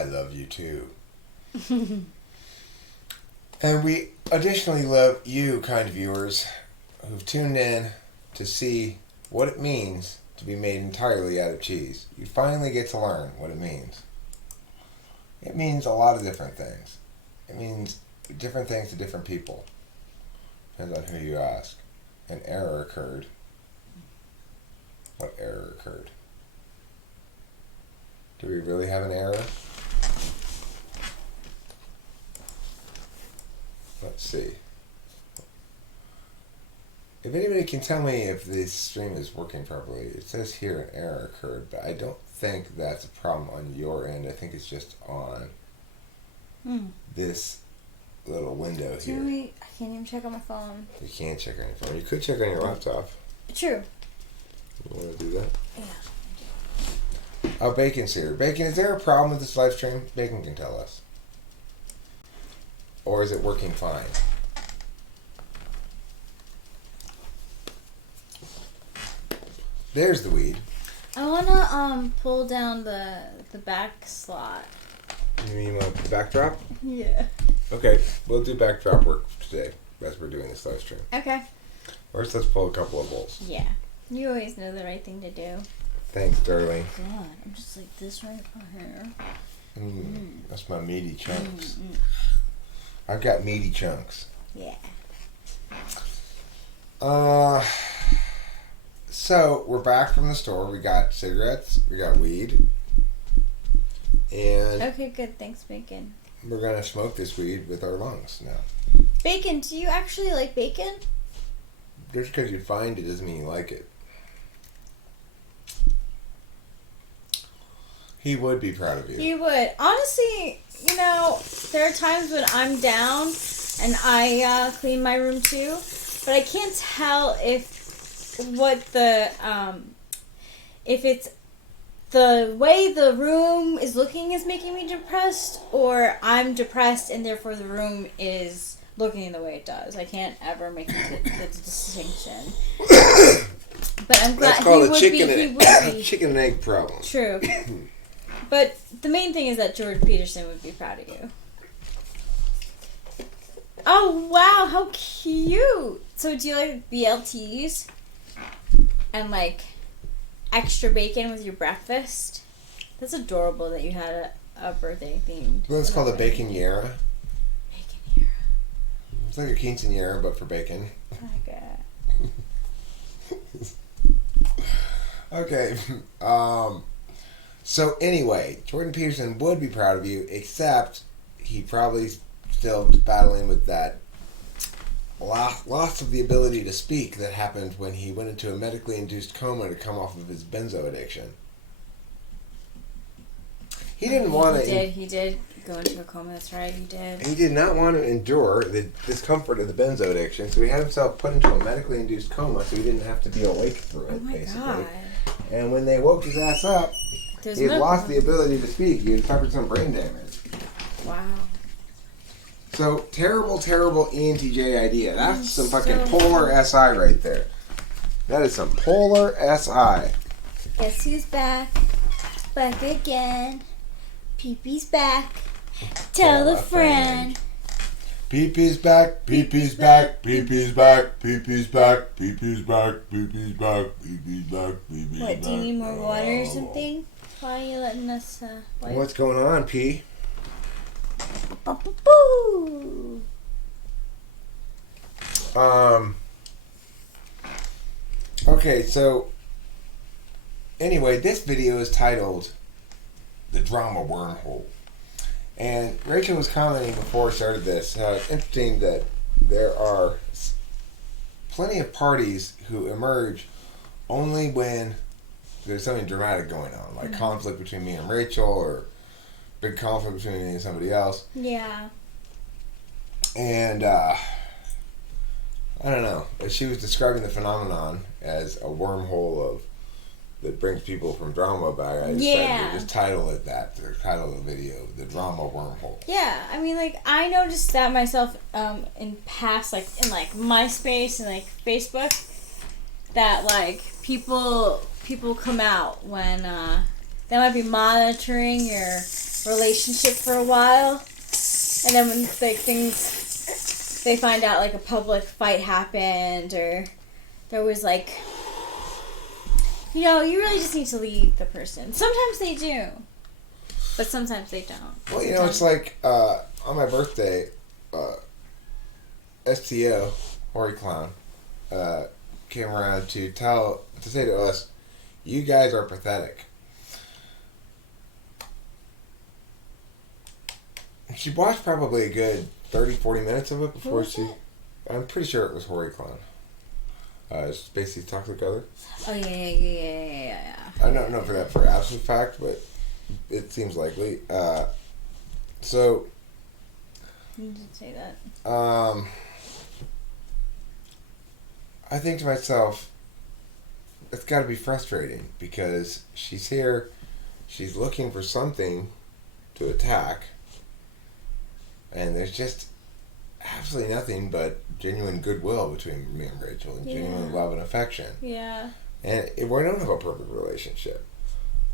I love you too. And we additionally love you, kind viewers, who've tuned in to see what it means to be made entirely out of cheese. You finally get to learn what it means. It means a lot of different things. It means different things to different people. Depends on who you ask. An error occurred. What error occurred? Do we really have an error? Let's see. If anybody can tell me if this stream is working properly, it says here an error occurred, but I don't think that's a problem on your end. I think it's just on this little window here. I can't even check on my phone. You can't check on your phone. You could check on your laptop. True. You want to do that? Yeah. Oh, Bacon's here. Bacon, is there a problem with this live stream? Bacon can tell us. Or is it working fine? There's the weed. I wanna pull down the back slot. You mean you want the backdrop? Yeah. Okay, we'll do backdrop work today as we're doing this live stream. Okay. First, let's pull a couple of bolts. Yeah. You always know the right thing to do. Thanks, darling. God, I'm just like this right here. That's my meaty chunks. I've got meaty chunks. Yeah. So we're back from the store. We got cigarettes. We got weed. And Okay, good. Thanks, Bacon. we're gonna smoke this weed with our lungs now. Bacon, do you actually like bacon? Just because you find it doesn't mean you like it. He would be proud of you. He would. Honestly, there are times when I'm down and I clean my room too, but I can't tell if it's the way the room is looking is making me depressed, or I'm depressed and therefore the room is looking the way it does. I can't ever make the distinction. But I'm glad That's called he a would be. chicken and egg problem. True. But the main thing is that Jordan Peterson would be proud of you. Oh, wow, how cute. So do you like BLTs? And like extra bacon with your breakfast? That's adorable that you had a birthday themed. Well, it's called a baconiera. Baconiera. It's like a quinceanera, but for bacon. Okay. So anyway, Jordan Peterson would be proud of you, except he probably still battling with that loss of the ability to speak that happened when he went into a medically induced coma to come off of his benzo addiction. He didn't want to... He did go into a coma, that's right, he did. He did not want to endure the discomfort of the benzo addiction, so he had himself put into a medically induced coma so he didn't have to be awake through it, basically. God. And when they woke his ass up, he had lost the ability to speak. He had suffered some brain damage. Wow. So, terrible, terrible ENTJ idea. That's some fucking polar SI right there. That is some polar SI. Guess who's back? Back again. Pee-pee's back. Tell a friend. Pee-pee's back, pee-pee's back, pee-pee's back, pee-pee's back, pee-pee's back, pee-pee's back, pee-pee's back, pee-pee's back. What, do you need more water or something? Why are you letting us, What's going on, P? Boo! Okay, so anyway, this video is titled The Drama Wormhole. And Rachel was commenting before I started this, how it's interesting that there are plenty of parties who emerge only when there's something dramatic going on, like conflict between me and Rachel, or big conflict between me and somebody else. Yeah. And, I don't know. She was describing the phenomenon as a wormhole that brings people from drama back. I decided to just title it that. The title of the video, The Drama Wormhole. Yeah, I mean, like, I noticed that myself in past, like, in, like, MySpace and, like, Facebook, that, like, people come out when they might be monitoring your relationship for a while, and then when like they find out like a public fight happened, or there was like, you know, you really just need to leave the person. Sometimes they do, but sometimes they don't. Well, you know, it's like on my birthday, STO, Hori Clown, came around to say to us, you guys are pathetic. She watched probably a good 30, 40 minutes of it before I'm pretty sure it was Hori Clown. It's basically Toxic Other. Oh, yeah. I don't know for that for absolute fact, but it seems likely. So. You did say that. I think to myself, it's got to be frustrating because she's here, she's looking for something to attack, and there's just absolutely nothing but genuine goodwill between me and Rachel, and genuine love and affection. Yeah. And we don't have a perfect relationship,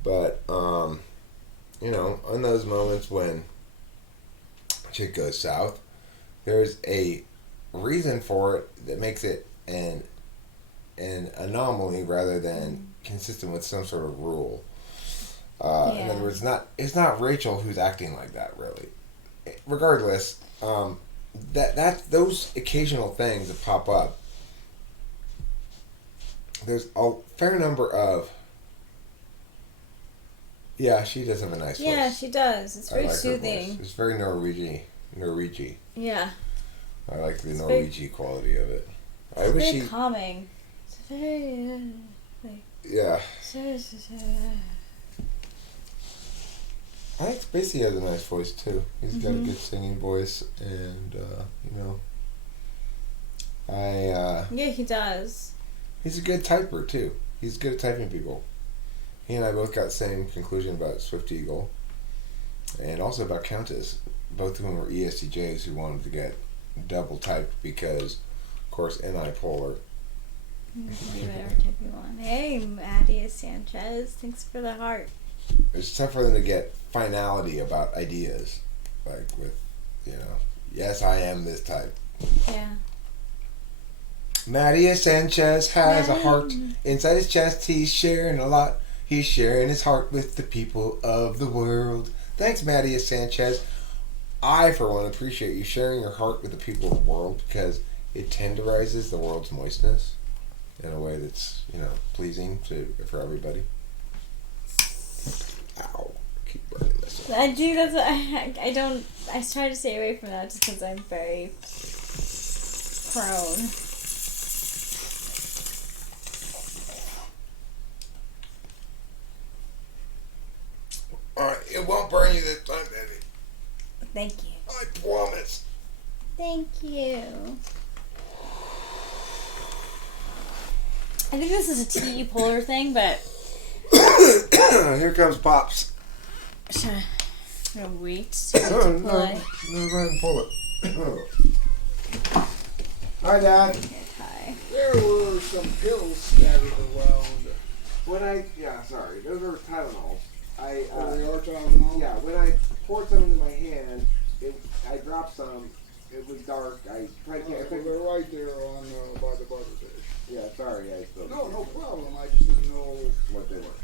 but you know, in those moments when shit goes south, there's a reason for it that makes it an anomaly rather than consistent with some sort of rule. In other words, it's not Rachel who's acting like that, really. Regardless, that those occasional things that pop up, there's a fair number of. Yeah, she does have a nice voice. Yeah, she does. It's very soothing. It's very Norwegian. Yeah. I like the Norwegian quality of it. I wish very calming. It's very yeah. I think Spacey has a nice voice too. He's got a good singing voice, and you know, yeah, he does. He's a good typer too. He's good at typing people. He and I both got the same conclusion about Swift Eagle, and also about Countess. Both of them were ESTJs who wanted to get double typed because, of course, NI polar. Whatever type you want. Hey, Maddie Sanchez, thanks for the heart. It's tough for them to get finality about ideas, like with, you know, yes, I am this type. Yeah. Maddie Sanchez has a heart inside his chest. He's sharing a lot. He's sharing his heart with the people of the world. Thanks, Maddie Sanchez. I, for one, appreciate you sharing your heart with the people of the world because it tenderizes the world's moistness in a way that's, you know, pleasing for everybody. Ow. I keep burning this up. I do, that's what I don't, I try to stay away from that just because I'm very prone. Alright, it won't burn you this time, baby. Thank you. I promise. Thank you. I think this is a TE polar thing, but... Here comes Pops. Should I wait? No, go ahead and pull it. Hi, Dad. Hi. There were some pills scattered around. Those are Tylenols. They are Tylenol? Yeah, when I poured some into my hand, I dropped some. It was dark. I tried to get. They're right there on by the butter dish. Yeah, sorry, I spilled. No problem. I just didn't know what they were.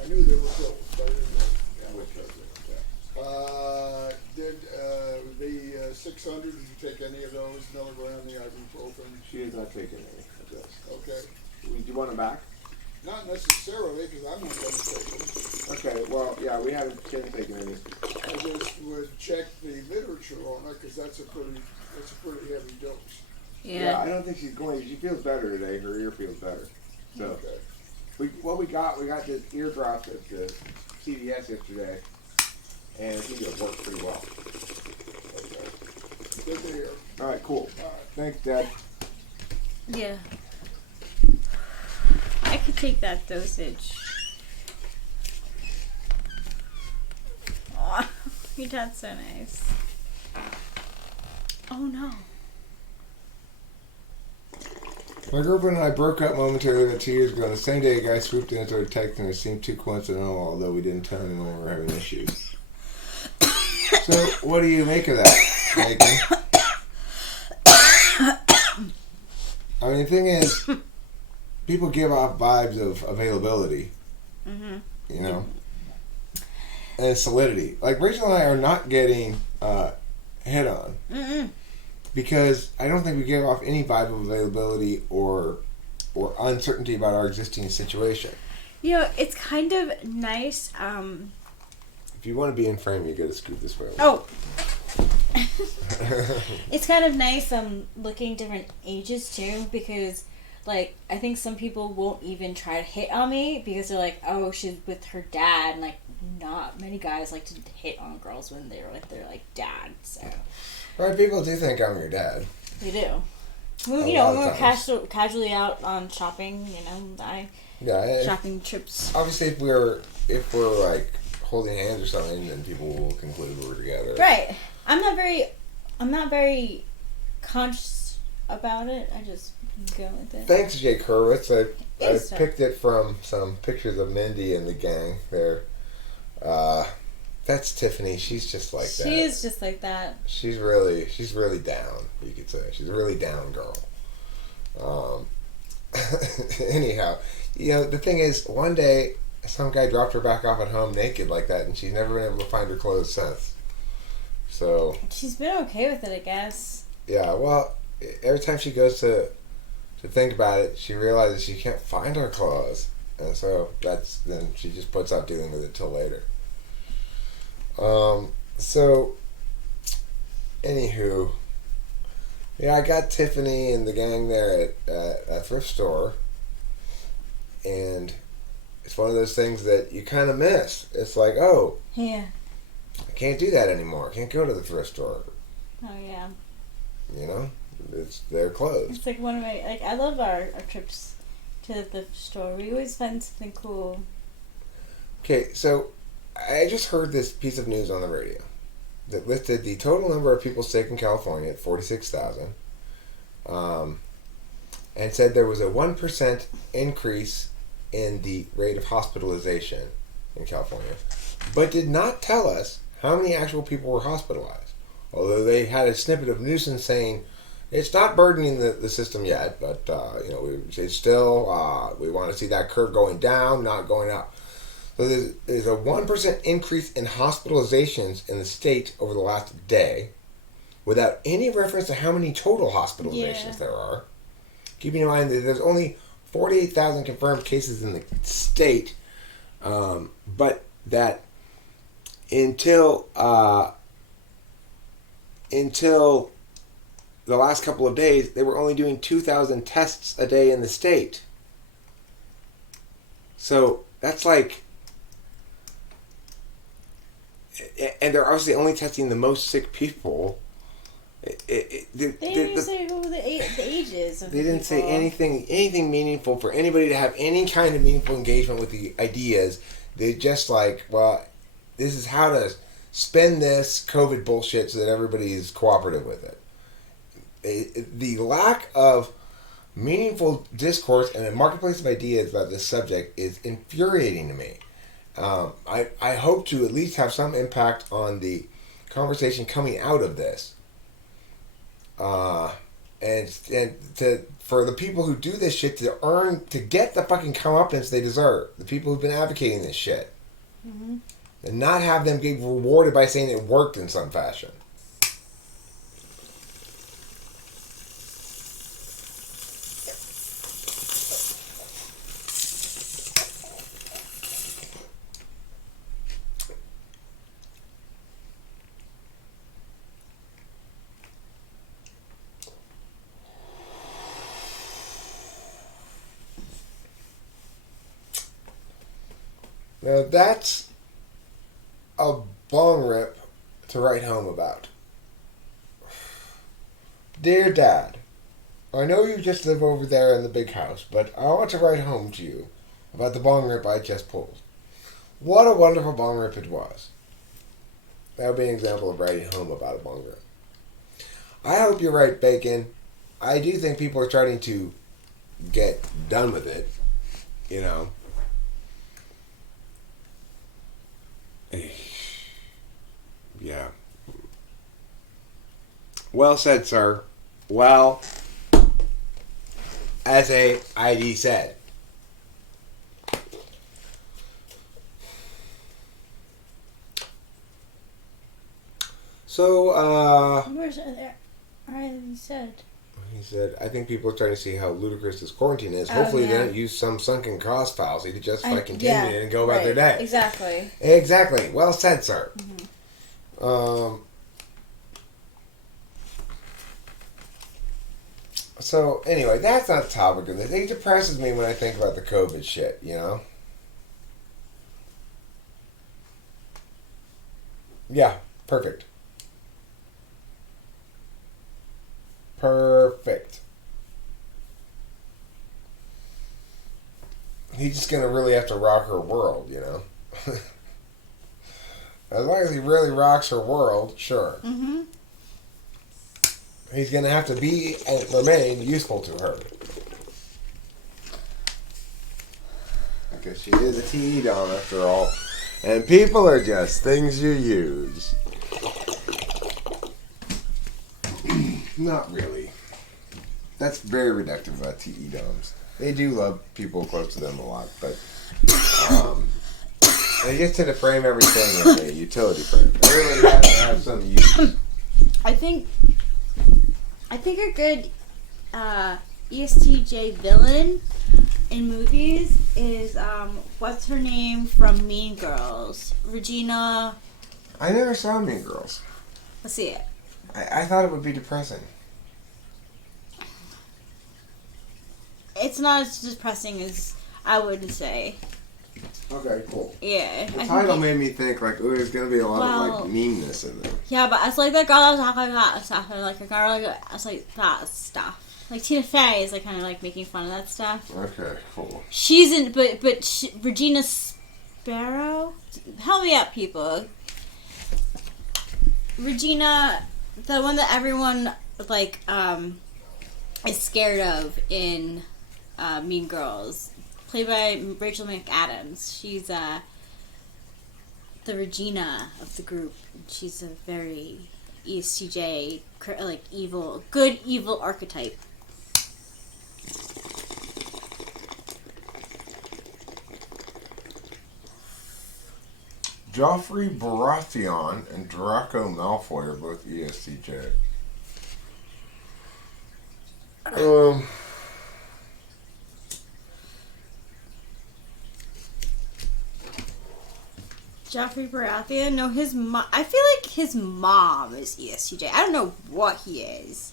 I knew they were pills, but I didn't know. Which was it? Did the 600? Did you take any of those milligram, the ibuprofen? She is not taking any of this. Okay. Do you want them back? Not necessarily, because I'm not going to take them. Okay. Well, yeah, we haven't taken any. I just would check the literature on it, because that's a pretty heavy dose. Yeah, I don't think she's going. She feels better today. Her ear feels better. So, okay. We got this ear drop at the CVS yesterday, and I think it worked pretty well. Okay. Good to hear. All right, cool. All right. Thanks, Dad. Yeah. I could take that dosage. Aw, your dad's so nice. Oh no. My girlfriend and I broke up momentarily about 2 years ago. On the same day, a guy swooped in and started texting. It seemed too coincidental, although we didn't tell anyone we were having issues. So, what do you make of that, Megan? I mean, the thing is, people give off vibes of availability, you know, and solidity. Like, Rachel and I are not getting hit on because I don't think we give off any vibe of availability or uncertainty about our existing situation. You know, it's kind of nice. If you want to be in frame, you got to scoot this way. Oh. It's kind of nice looking different ages too, because like I think some people won't even try to hit on me because they're like, oh, she's with her dad, and like not many guys like to hit on girls when they're with their like dad. So right, people do think I'm your dad. They do. Well, you know, when we're casually out on shopping, you know, shopping trips. Obviously, if we're like holding hands or something, then people will conclude we're together. Right. I'm not very conscious about it. I just go with it. Thanks, Jake Hurwitz. I picked it from some pictures of Mindy and the gang there. That's Tiffany. She's just like that. She is just like that. She's really down, you could say. She's a really down girl. Anyhow, you know, the thing is, one day, some guy dropped her back off at home naked like that, and she's never been able to find her clothes since. So she's been okay with it, I guess. Yeah, well, every time she goes to think about it, she realizes she can't find her clothes, and so then she just puts off dealing with it till later. So, anywho, yeah, I got Tiffany and the gang there at a thrift store, and it's one of those things that you kind of miss. It's like, oh, yeah, I can't do that anymore. I can't go to the thrift store. Oh yeah. You know, they're closed. It's like one of my I love our trips to the thrift store. We always find something cool. Okay, so I just heard this piece of news on the radio that listed the total number of people sick in California at 46,000, and said there was a 1% increase in the rate of hospitalization in California, but did not tell us how many actual people were hospitalized. Although they had a snippet of Newsom saying it's not burdening the system yet, but you know, it's still we want to see that curve going down, not going up. So there's a 1% increase in hospitalizations in the state over the last day, without any reference to how many total hospitalizations there are. Keeping in mind that there's only 48,000 confirmed cases in the state, but that until the last couple of days, they were only doing 2,000 tests a day in the state. So that's like, and they're obviously only testing the most sick people. They didn't say who the ages of the people. They didn't say anything meaningful for anybody to have any kind of meaningful engagement with the ideas. They just like, well, this is how to spend this COVID bullshit so that everybody is cooperative with it. The lack of meaningful discourse and a marketplace of ideas about this subject is infuriating to me. I hope to at least have some impact on the conversation coming out of this. And for the people who do this shit to get the fucking comeuppance they deserve. The people who've been advocating this shit. Mm-hmm. And not have them get rewarded by saying it worked in some fashion. Now that's a bong rip to write home about. Dear Dad, I know you just live over there in the big house, but I want to write home to you about the bong rip I just pulled. What a wonderful bong rip it was. That would be an example of writing home about a bong rip. I hope you're right, Bacon. I do think people are starting to get done with it, you know. Yeah. Well said, sir. Well, as a ID said. So, Where's there? I said. he said, I think people are trying to see how ludicrous this quarantine is. Oh, Hopefully they yeah. don't use some sunken cost fallacy to justify Yeah, continuing and go about their day. Exactly. Exactly. Well said, sir. Mm-hmm. So, anyway, that's not the topic of this. It depresses me when I think about the COVID shit, you know? Yeah, perfect. Perfect. He's just gonna really have to rock her world, you know? As long as he really rocks her world, sure. Mm-hmm. He's gonna have to be and remain useful to her. Because she is a TE dom after all. And people are just things you use. Not really. That's very reductive about TE doms. They do love people close to them a lot, but they just tend to frame everything in a utility frame. Everybody has to have some use. I think a good ESTJ villain in movies is what's her name from Mean Girls? Regina. I never saw Mean Girls. Let's see it. I thought it would be depressing. It's not as depressing as I would say. Okay, cool. Yeah. The title made me think like, ooh, there's gonna be a lot of like meanness in there. Yeah, but it's like the girl that's not like that stuff, or like a girl like it's like that stuff. Like Tina Fey is like kind of like making fun of that stuff. Okay, cool. She's in, but Regina Sparrow. Help me out, people. Regina, the one that everyone like is scared of in Mean Girls, played by Rachel McAdams. She's the Regina of the group. She's a very ESTJ, like evil, good evil archetype. Joffrey Baratheon and Draco Malfoy are both ESTJ. Joffrey Baratheon? No, his mom. I feel like his mom is ESTJ. I don't know what he is.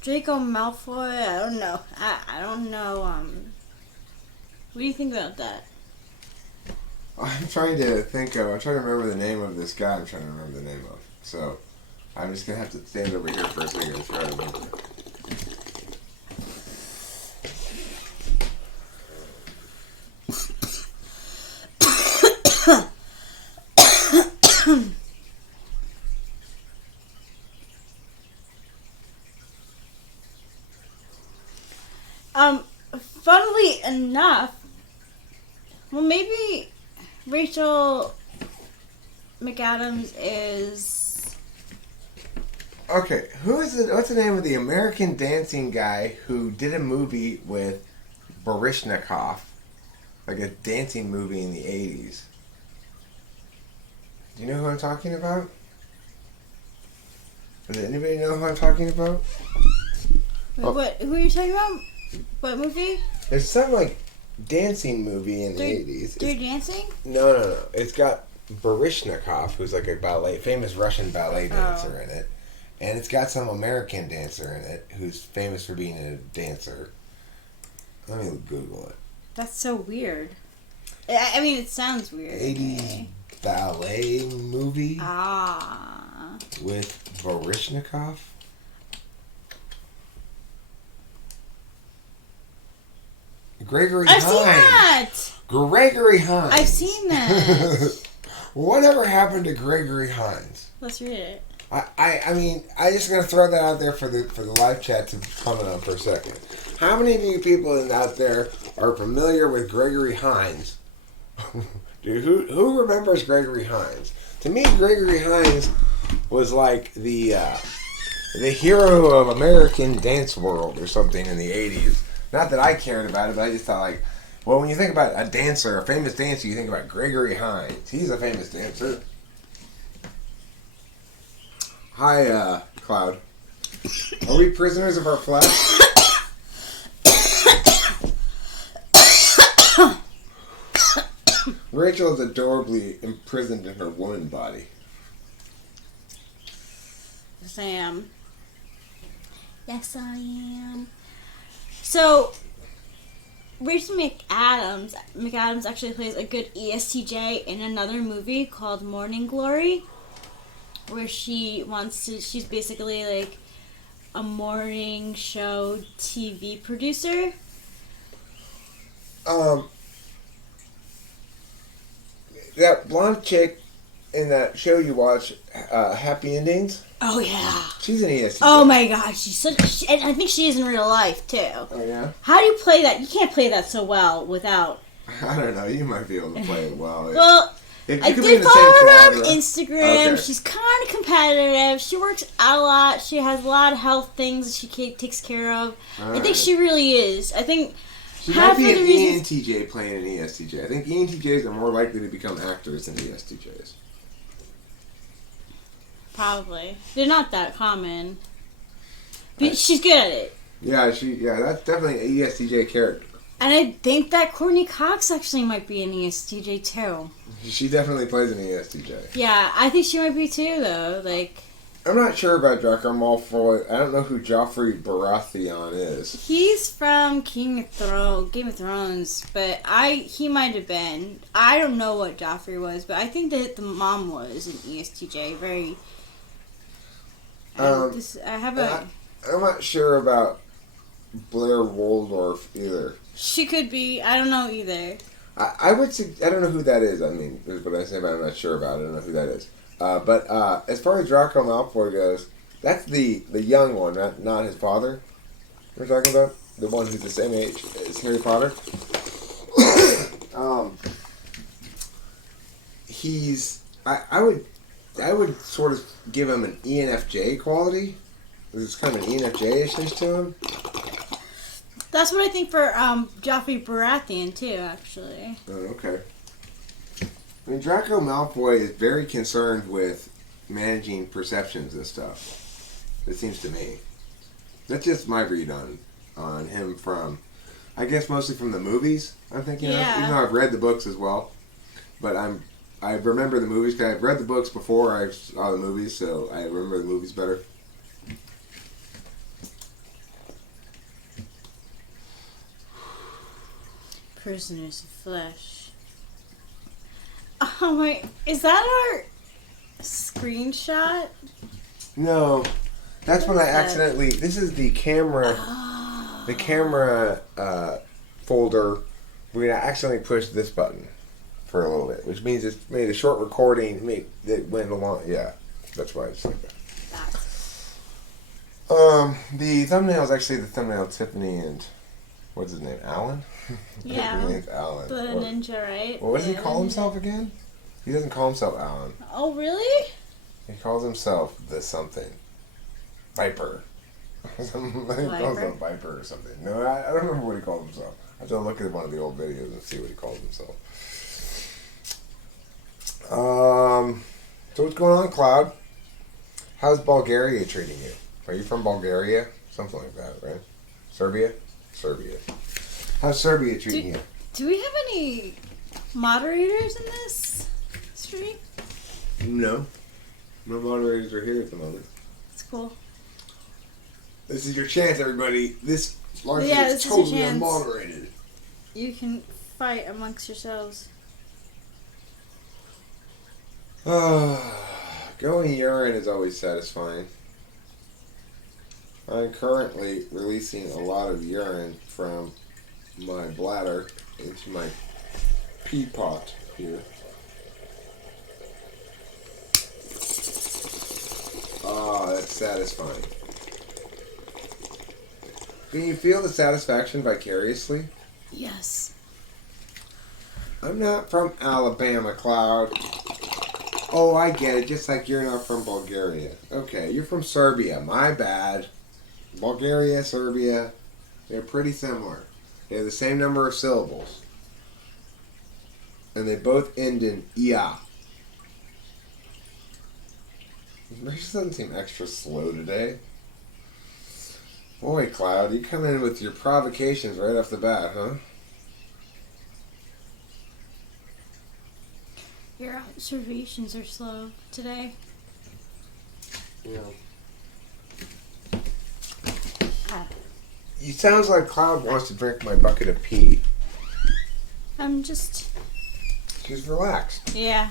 Draco Malfoy? I don't know. I don't know. What do you think about that? I'm trying to think of. I'm trying to remember the name of this guy. I'm trying to remember the name of. So, I'm just gonna have to stand over here for a second and try to remember. Funnily enough, well, maybe Rachel McAdams is. Okay, who is it? What's the name of the American dancing guy who did a movie with Baryshnikov, like a dancing movie in the 80s? Do you know who I'm talking about? Does anybody know who I'm talking about? Wait, what? Who are you talking about? What movie? There's some like dancing movie in the 80s. They're dancing? No. It's got Baryshnikov, who's like a famous Russian ballet dancer in it. And it's got some American dancer in it who's famous for being a dancer. Let me Google it. That's so weird. I mean, it sounds weird. 80s ballet movie with Baryshnikov. Gregory Hines. I've seen that! Gregory Hines. I've seen that. Whatever happened to Gregory Hines? Let's read it. I mean, I'm just gonna throw that out there for the live chat to comment on for a second. How many of you people out there are familiar with Gregory Hines? Dude, who remembers Gregory Hines? To me, Gregory Hines was like the hero of American dance world or something in the 80s. Not that I cared about it, but I just thought like, well, when you think about a dancer, a famous dancer, you think about Gregory Hines. He's a famous dancer. Hi, Cloud. Are we prisoners of our flesh? Rachel is adorably imprisoned in her woman body. Yes, I am. Yes, I am. So, Rachel McAdams actually plays a good ESTJ in another movie called Morning Glory, where she's basically like a morning show TV producer. That blonde chick in that show you watch, Happy Endings. Oh yeah. She's an ESTJ. Oh my gosh, and I think she is in real life too. Oh yeah. How do you play that? You can't play that so well without. I don't know. You might be able to play it well. Well, I did follow her on Instagram. Okay. She's kind of competitive. She works out a lot. She has a lot of health things that she takes care of. I think she really is. I think she might be an ENTJ playing an ESTJ. I think ENTJs are more likely to become actors than ESTJs. Probably. They're not that common. But she's good at it. Yeah, that's definitely an ESTJ character. And I think that Courtney Cox actually might be an ESTJ too. She definitely plays an ESTJ. Yeah, I think she might be too, though. Like, I'm not sure about Draco Malfoy. I don't know who Joffrey Baratheon is. He's from Game of Thrones, but he might have been. I don't know what Joffrey was, but I think that the mom was an ESTJ. Very. I'm not sure about Blair Waldorf either. She could be. I don't know either. I don't know who that is. I mean, is what I say, but I'm not sure about it. I don't know who that is. But as far as Draco Malfoy goes, that's the young one, not his father. We're talking about the one who's the same age as Harry Potter. I would sort of give him an ENFJ quality. There's kind of an ENFJ-ishness to him. That's what I think for Joffrey Baratheon too, actually. Oh, okay. I mean, Draco Malfoy is very concerned with managing perceptions and stuff. It seems to me. That's just my read on him from, I guess, mostly from the movies. I'm thinking of, even though I've read the books as well. But I remember the movies because I've read the books before I saw the movies, so I remember the movies better. Prisoners of Flesh. Oh my, is that our screenshot? No, that's when I accidentally. This is the camera. The camera folder. We accidentally pushed this button for a little bit, which means it's made a short recording. That went along. Yeah, that's why it's like that. The thumbnail is actually the thumbnail Tiffany and what's his name, Alan. Yeah, his name's Alan. the ninja, right? What does he call himself again? He doesn't call himself Alan. Oh, really? He calls himself the something. Viper. He calls himself Viper or something. No, I don't remember what he called himself. I have to look at one of the old videos and see what he calls himself. So what's going on, Cloud? How's Bulgaria treating you? Are you from Bulgaria? Something like that, right? Serbia? How's Serbia treating you? Do we have any moderators in this stream? No. No moderators are here at the moment. That's cool. This is your chance, everybody. This largely this is totally is your chance. unmoderated. You can fight amongst yourselves. Going urine is always satisfying. I'm currently releasing a lot of urine from my bladder into my pee pot here. That's satisfying. Can you feel the satisfaction vicariously? Yes. I'm not from Alabama, Cloud. Oh, I get it. Just like you're not from Bulgaria. Okay, you're from Serbia. My bad. Bulgaria, Serbia, they're pretty similar. They have the same number of syllables. And they both end in ia. Rachel doesn't seem extra slow today. Boy, Cloud, you come in with your provocations right off the bat, huh? Your observations are slow today. Yeah. It sounds like Cloud wants to drink my bucket of pee. I'm just... She's relaxed. Yeah,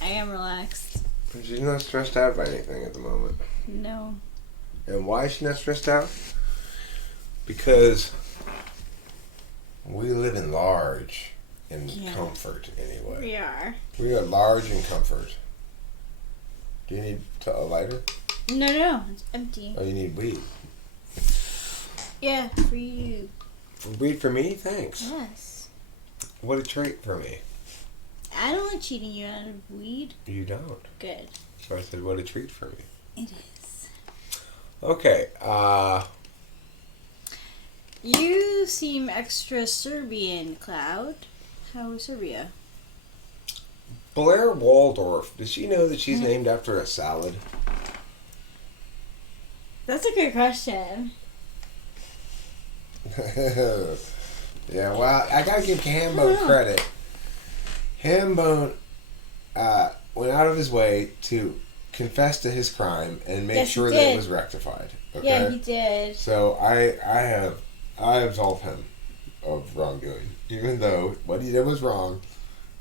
I am relaxed. She's not stressed out by anything at the moment. No. And why is she not stressed out? Because we live in large and comfort anyway. We are. We are large in comfort. Do you need a lighter? No, it's empty. Oh, you need weed. Yeah, for you. Weed for me? Thanks. Yes. What a treat for me. I don't like cheating you out of weed. You don't. Good. So I said, what a treat for me. It is. Okay, You seem extra Serbian, Cloud. How is Serbia? Blair Waldorf, does she know that she's named after a salad? That's a good question. Yeah, well, I gotta give Hambone credit. Hambone went out of his way to confess to his crime and make sure that it was rectified. Okay? Yeah, he did. So I absolve him of wrongdoing, even though what he did was wrong.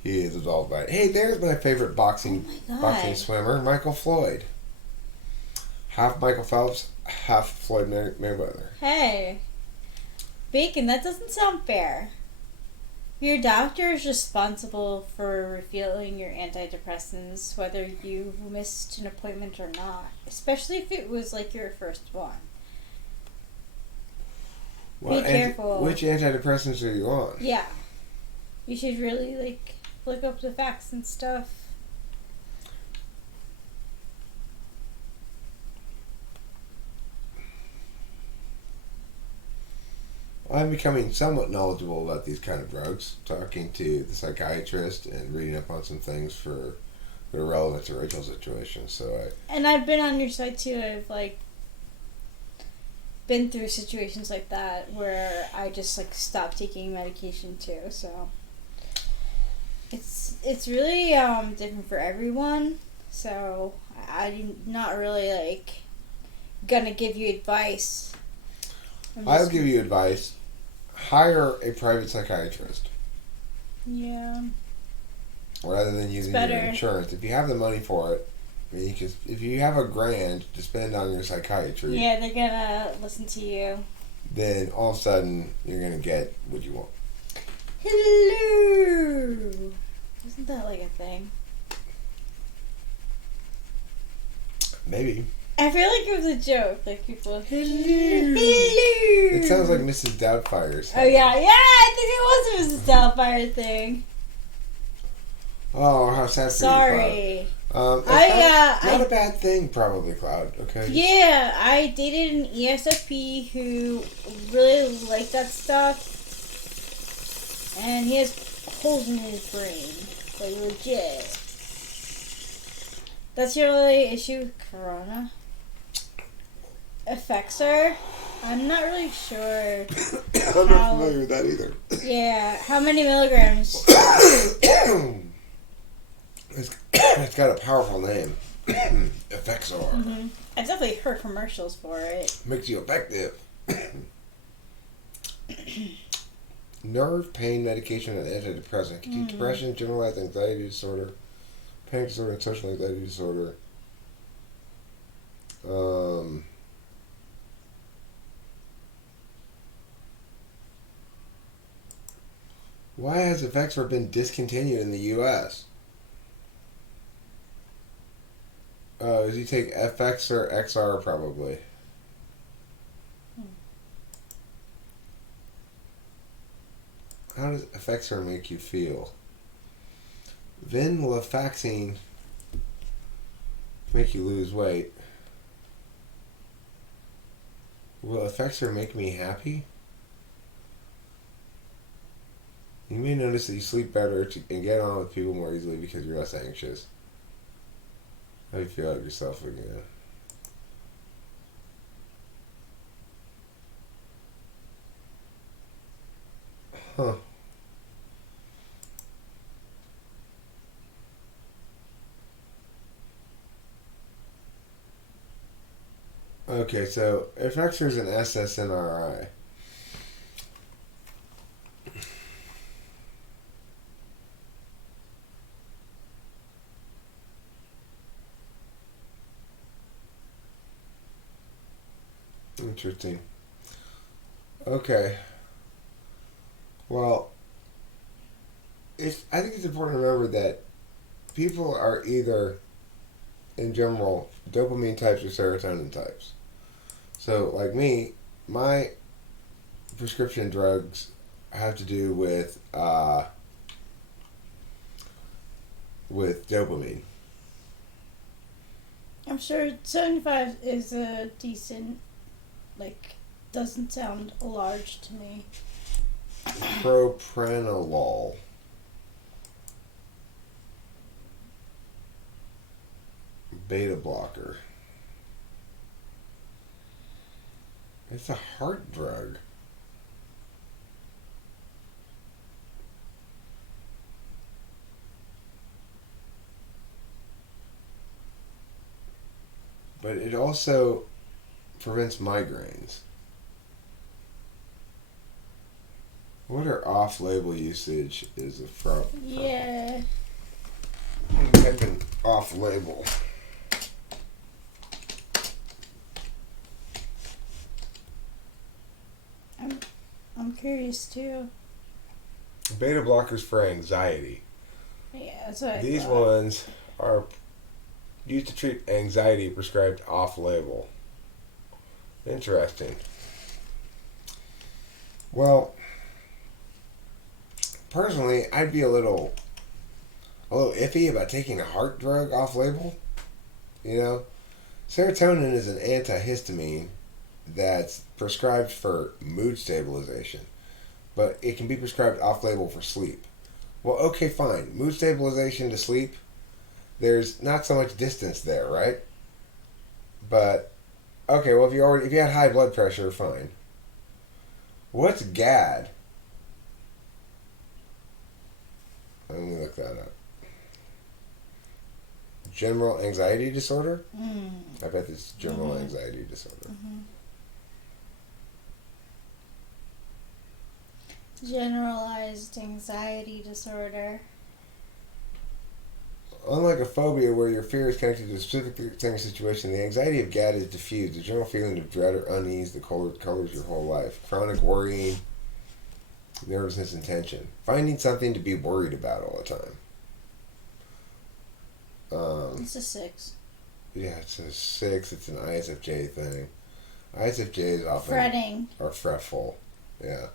He is absolved by it. Hey, there's my favorite boxing swimmer, Michael Floyd. Half Michael Phelps, half Floyd Mayweather. Hey, Bacon, that doesn't sound fair. Your doctor is responsible for refilling your antidepressants whether you missed an appointment or not, especially if it was like your first one. Well, be careful. Which antidepressants are you on? Yeah. You should really look up the facts and stuff. I'm becoming somewhat knowledgeable about these kind of drugs, talking to the psychiatrist and reading up on some things that are relevant to Rachel's situation. And I've been on your side too. I've been through situations like that where I just stopped taking medication too. So it's really different for everyone. So I'm not really gonna give you advice. I'll give you advice. Hire a private psychiatrist. Yeah. Rather than using your insurance. If you have the money for it, if you have $1,000 to spend on your psychiatry. Yeah, they're gonna listen to you. Then all of a sudden, you're gonna get what you want. Hello! Isn't that a thing? Maybe. I feel like it was a joke. People. Hello! It sounds like Mrs. Doubtfire's. Oh, yeah. Yeah, I think it was a Mrs. Doubtfire thing. Oh, how sad for Sorry. you, Cloud. Not a bad thing, probably, Cloud. Okay. Yeah, I dated an ESFP who really liked that stuff. And he has holes in his brain. Legit. That's your only issue with Corona? Affects her? I'm not really sure. I'm not familiar with that either. Yeah, how many milligrams? It's got a powerful name. Effexor. Mm-hmm. I've definitely heard commercials for it. Makes you effective. Nerve pain medication and antidepressant. Can treat depression, generalized anxiety disorder, panic disorder, and social anxiety disorder. Why has Effexor been discontinued in the U.S.? Does he take FX or XR probably? How does Effexor make you feel? Venlafaxine make you lose weight. Will Effexor make me happy? You may notice that you sleep better and get on with people more easily because you're less anxious. How do you feel about yourself again? Huh. Okay, so Effexor is an SSNRI. Interesting. Okay. Well, I think it's important to remember that people are either, in general, dopamine types or serotonin types. So, like me, my prescription drugs have to do with dopamine. I'm sure 75 is a decent, doesn't sound large to me. Propranolol. Beta blocker. It's a heart drug. But it also prevents migraines. What are off-label usage is a from? Yeah. Type in off-label. I'm curious too. Beta blockers for anxiety. Yeah, that's what These ones are used to treat anxiety, prescribed off-label. Interesting. Well, personally, I'd be a little iffy about taking a heart drug off-label. You know, serotonin is an antihistamine that's prescribed for mood stabilization, but it can be prescribed off-label for sleep. Well, okay, fine. Mood stabilization to sleep, there's not so much distance there, right? But okay, well, if you had high blood pressure, fine. What's GAD? Let me look that up. General anxiety disorder? I bet it's general anxiety disorder. Generalized anxiety disorder. Unlike a phobia where your fear is connected to a specific thing or situation, the anxiety of GAD is diffused, a general feeling of dread or unease that colors your whole life. Chronic worrying, nervousness, and tension. Finding something to be worried about all the time. It's a 6. Yeah, it's a 6. It's an ISFJ thing. ISFJ is often... Fretting. Or fretful. Yeah.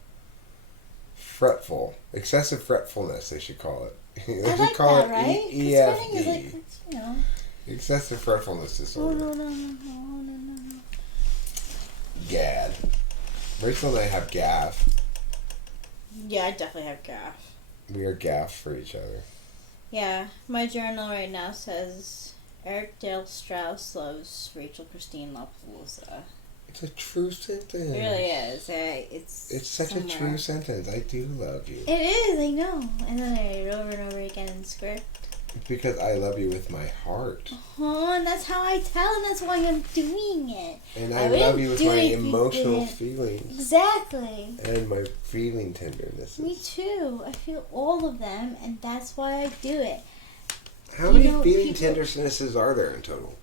Fretful. Excessive fretfulness, they should call it. They I should like call that, it right? EFD. Fretting is Excessive fretfulness disorder. No. GAD. Rachel and I have GAF. Yeah, I definitely have GAF. We are GAF for each other. Yeah, my journal right now says Eric Dale Strauss loves Rachel Christine LaPalooza. It's a true sentence. It really is. It's such a true sentence. I do love you. It is, I know. And then I read over and over again in script. Because I love you with my heart. Oh, and that's how I tell, and that's why I'm doing it. And I love you with my emotional feelings. Exactly. And my feeling tenderness. Me too. I feel all of them, and that's why I do it. How many feeling tendernesses are there in total?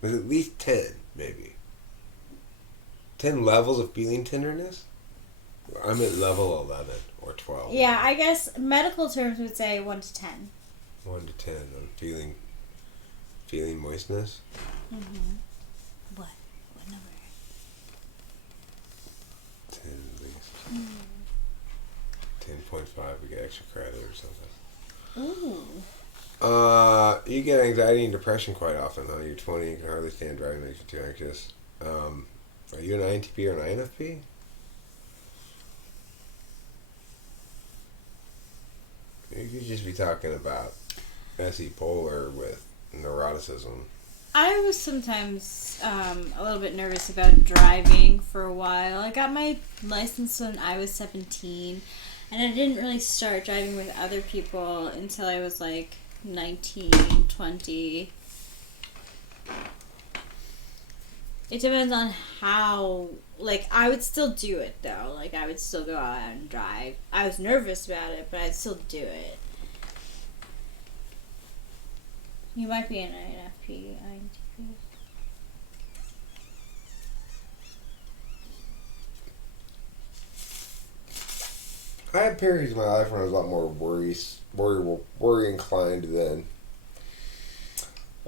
There's at least 10, maybe. 10 levels of feeling tenderness? I'm at level 11 or 12. Yeah, I guess medical terms would say 1 to 10. 1 to 10 on feeling moistness. What number? 10 at least. 10.5 to get extra credit or something. Ooh. You get anxiety and depression quite often, huh? You're 20, you can hardly stand driving, makes you too anxious. Are you an INTP or an INFP? You could just be talking about SE polar with neuroticism. I was sometimes a little bit nervous about driving for a while. I got my license when I was 17, and I didn't really start driving with other people until I was like 19, 20. It depends on how, like, I would still do it though. Like, I would still go out and drive. I was nervous about it, but I'd still do it. You might be an INFP, INTP. I had periods in my life when I was a lot more worry inclined than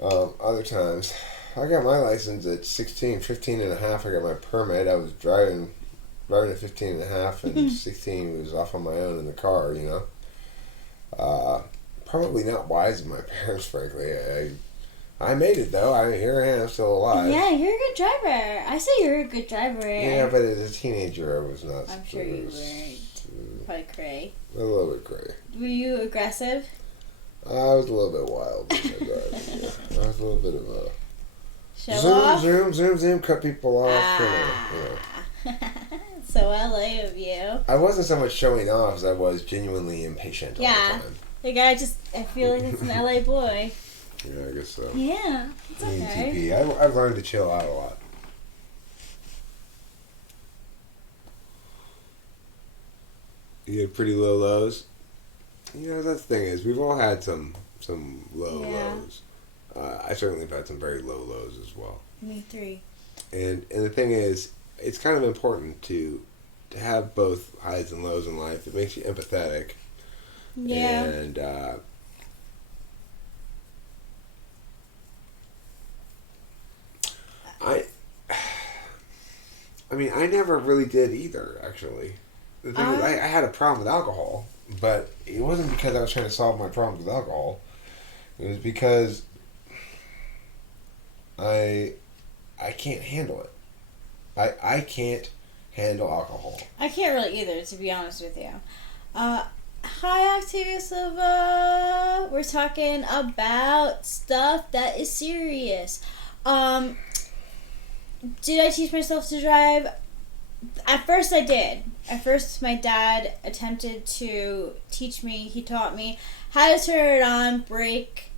other times. I got my license at 16, 15 and a half. I got my permit. I was driving at 15 and a half, and 16 was off on my own in the car, you know. Probably not wise of my parents, frankly. I made it, though. Here I am, still alive. Yeah, you're a good driver. I say you're a good driver. Yeah, but as a teenager, I was not. I'm sure you were probably cray. A little bit cray. Were you aggressive? I was a little bit wild. Yeah. I was a little bit of a... Zoom, cut people off. You know. So LA of you. I wasn't so much showing off as I was genuinely impatient all the time. Like I feel like it's an LA boy. Yeah, I guess so. Yeah, it's okay. TP. I've learned to chill out a lot. You had pretty low lows. You know, that's the thing is, we've all had some low lows. I certainly have had some very low lows as well. Me three. And the thing is, it's kind of important to have both highs and lows in life. It makes you empathetic. Yeah. And I mean, I never really did either, actually. The thing is, I had a problem with alcohol, but it wasn't because I was trying to solve my problems with alcohol. It was because I can't handle it. I can't handle alcohol. I can't really either, to be honest with you. Hi, Octavia Silva. We're talking about stuff that is serious. Did I teach myself to drive? At first I did. At first my dad attempted to teach me. He taught me how to turn it on, brake,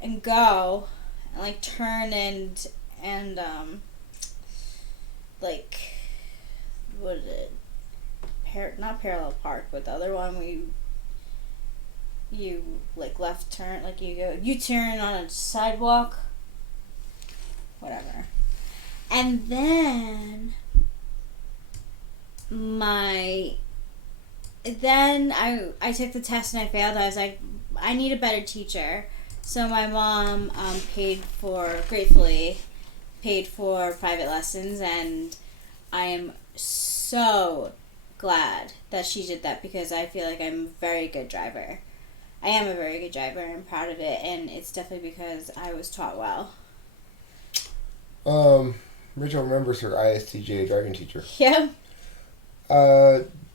and go. And like turn and like, what is it? Not parallel park, but the other one where you like left turn, like you turn on a sidewalk. Whatever. And then I took the test and I failed. I was like, I need a better teacher. So my mom gratefully paid for private lessons, and I am so glad that she did that because I feel like I'm a very good driver. I am a very good driver and I'm proud of it, and it's definitely because I was taught well. Rachel remembers her ISTJ driving teacher. Yeah.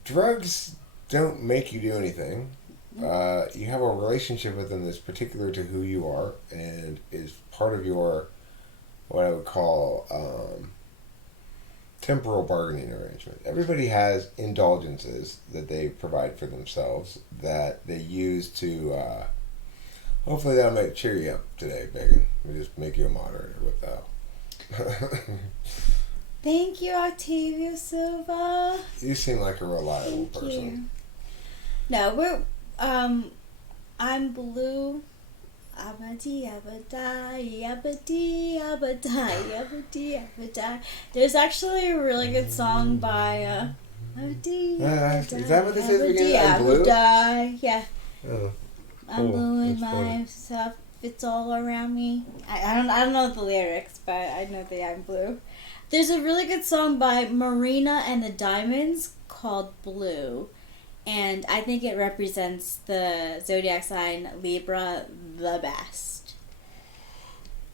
Drugs don't make you do anything. You have a relationship with them that's particular to who you are and is part of your, what I would call, temporal bargaining arrangement. Everybody has indulgences that they provide for themselves that they use to, hopefully that'll cheer you up today, Megan. We'll just make you a moderator with that. Thank you, Octavia Silva. You seem like a reliable person. You. No, we're I'm blue. Abadi abadai abadi abadai abadi abadai. There's actually a really good song by abadi. Is that what they say at the beginning? I'm blue. Yeah. Oh, I'm blue in that's funny. myself. It's all around me. I don't know the lyrics, but I know that I'm blue. There's a really good song by Marina and the Diamonds called Blue. And I think it represents the zodiac sign Libra the best.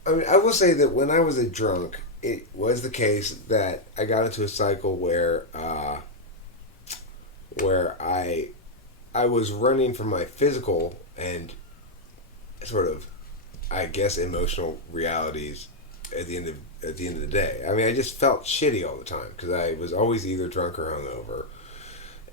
I mean, I will say that when I was a drunk, it was the case that I got into a cycle where I was running from my physical and sort of, I guess, emotional realities at the end of the day. I mean, I just felt shitty all the time because I was always either drunk or hungover,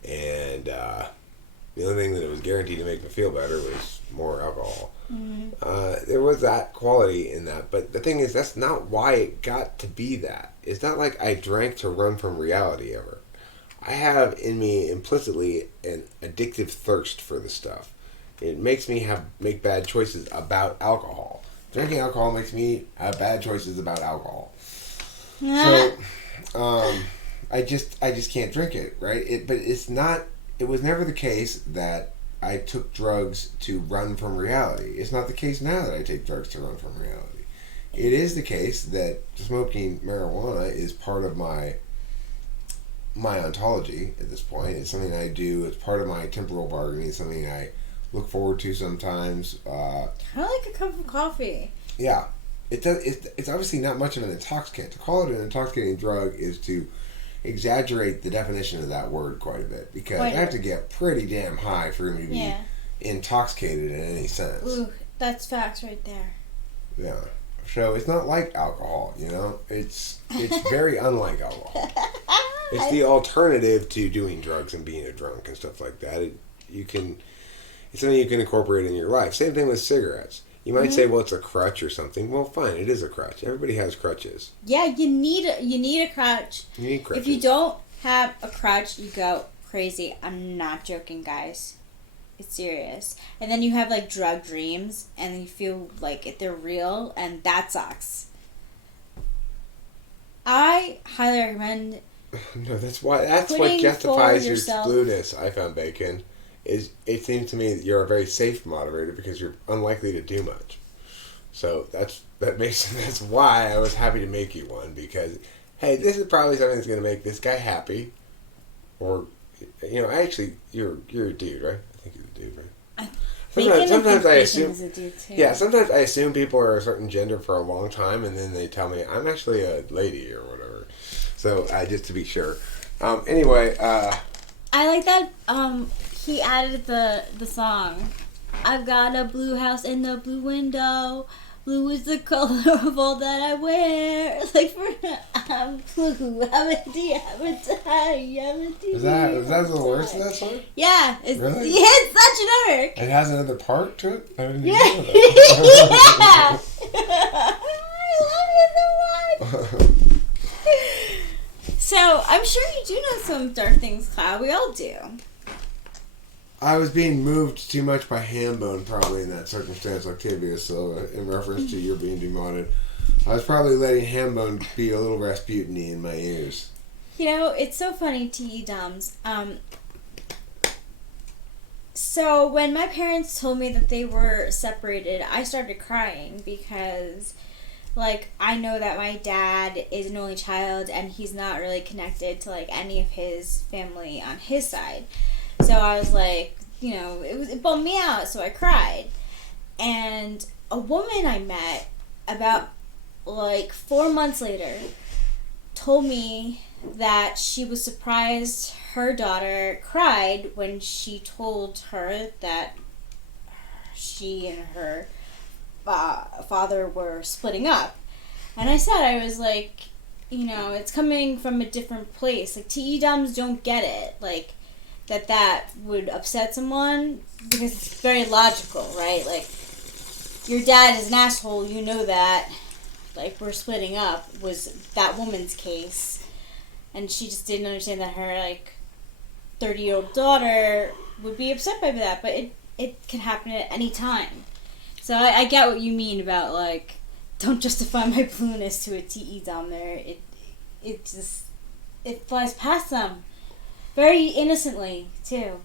and the only thing that was guaranteed to make me feel better was more alcohol. Mm-hmm. There was that quality in that, but the thing is, that's not why it got to be that. It's not like I drank to run from reality ever. I have in me implicitly an addictive thirst for the stuff. It makes me make bad choices about alcohol. Drinking alcohol makes me have bad choices about alcohol. So, I just can't drink it, right? But it's not. It was never the case that I took drugs to run from reality. It's not the case now that I take drugs to run from reality. It is the case that smoking marijuana is part of my ontology at this point. It's something I do. It's part of my temporal bargaining. It's something I look forward to sometimes. Kind of like a cup of coffee. Yeah. It's obviously not much of an intoxicant. To call it an intoxicating drug is to exaggerate the definition of that word quite a bit, because I have to get pretty damn high for me to be intoxicated in any sense. Ooh, that's facts right there. Yeah. So it's not like alcohol, you know? It's very unlike alcohol. It's the alternative to doing drugs and being a drunk and stuff like that. It's something you can incorporate in your life. Same thing with cigarettes. You might say, well, it's a crutch or something. Well, fine, it is a crutch. Everybody has crutches. Yeah, you need a crutch. You need crutches. If you don't have a crutch, you go crazy. I'm not joking, guys. It's serious. And then you have like drug dreams, and you feel like they're real, and that sucks. I highly recommend. No, that's what justifies your blueness. I found, Bacon. It seems to me that you're a very safe moderator because you're unlikely to do much. So that's why I was happy to make you one, because hey, this is probably something that's going to make this guy happy, or actually you're a dude, right? I think you're a dude, right? Sometimes I assume is a dude too. Yeah, sometimes I assume people are a certain gender for a long time, and then they tell me I'm actually a lady or whatever. So just to be sure. Anyway, I like that. He added the song. I've got a blue house in the blue window. Blue is the color of all that I wear. Like I'm blue. I'm a D. I'm a die. I'm a D. Is that the words of that song? Yeah. Really? Yeah, it's such an arc. It has another part to it? I didn't even Yeah. know that. I love it so much. So, I'm sure you do know some dark things, Cloud. We all do. I was being moved too much by Hambone, probably, in that circumstance, Octavia, so in reference to your being demoted. I was probably letting Hambone be a little Rasputin-y in my ears. It's so funny, T.E. Dums. So, when my parents told me that they were separated, I started crying because, I know that my dad is an only child and he's not really connected to, any of his family on his side. So I was like, it bummed me out, so I cried. And a woman I met about 4 months later told me that she was surprised her daughter cried when she told her that she and her father were splitting up. And I said, I was like, it's coming from a different place. T.E. Dums don't get it. That would upset someone because it's very logical, right? Your dad is an asshole, you know that. We're splitting up was that woman's case. And she just didn't understand that her, 30-year-old daughter would be upset by that. But it can happen at any time. So I get what you mean about, don't justify my blueness to a T.E. Dom there. It flies past them. Very innocently, too.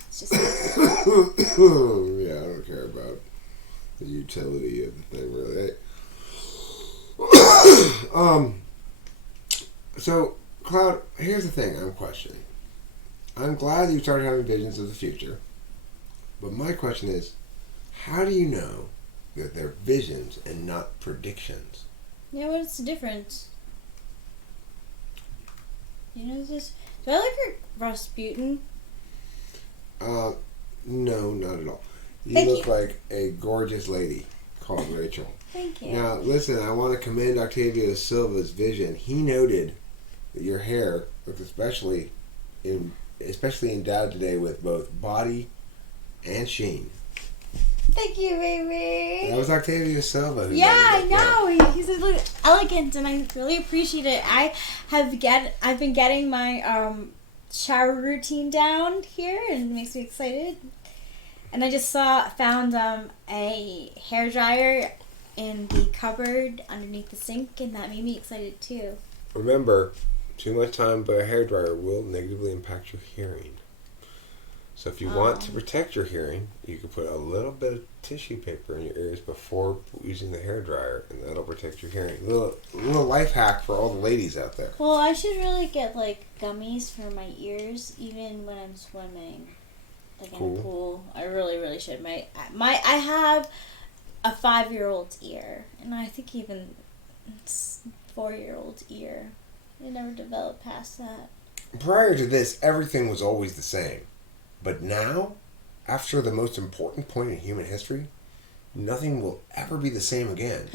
It's just... Yeah, I don't care about the utility of the thing, really. So, Cloud, here's the thing I'm questioning. I'm glad you started having visions of the future. But my question is, how do you know that they're visions and not predictions? Yeah, what's the difference? You know this? Do I look like Rasputin? No, not at all. You Thank look you. like a gorgeous lady called Rachel. Thank you. Now, listen, I want to commend Octavio Silva's vision. He noted that your hair looked especially endowed today with both body and sheen. Thank you, baby. That was Octavio Silva. Who Yeah, I noted that. know. He's elegant, and I really appreciate it. I've been getting my shower routine down here, and it makes me excited. And I just found a hair dryer in the cupboard underneath the sink, and that made me excited too. Remember, too much time by a hairdryer will negatively impact your hearing. So if you want to protect your hearing, you can put a little bit of tissue paper in your ears before using the hairdryer, and that'll protect your hearing. Little life hack for all the ladies out there. Well, I should really get like gummies for my ears, even when I'm swimming, like in a pool. I really, really should. I have a 5-year-old's ear, and I think even 4-year-old's ear. It never developed past that. Prior to this, everything was always the same. But now, after the most important point in human history, nothing will ever be the same again.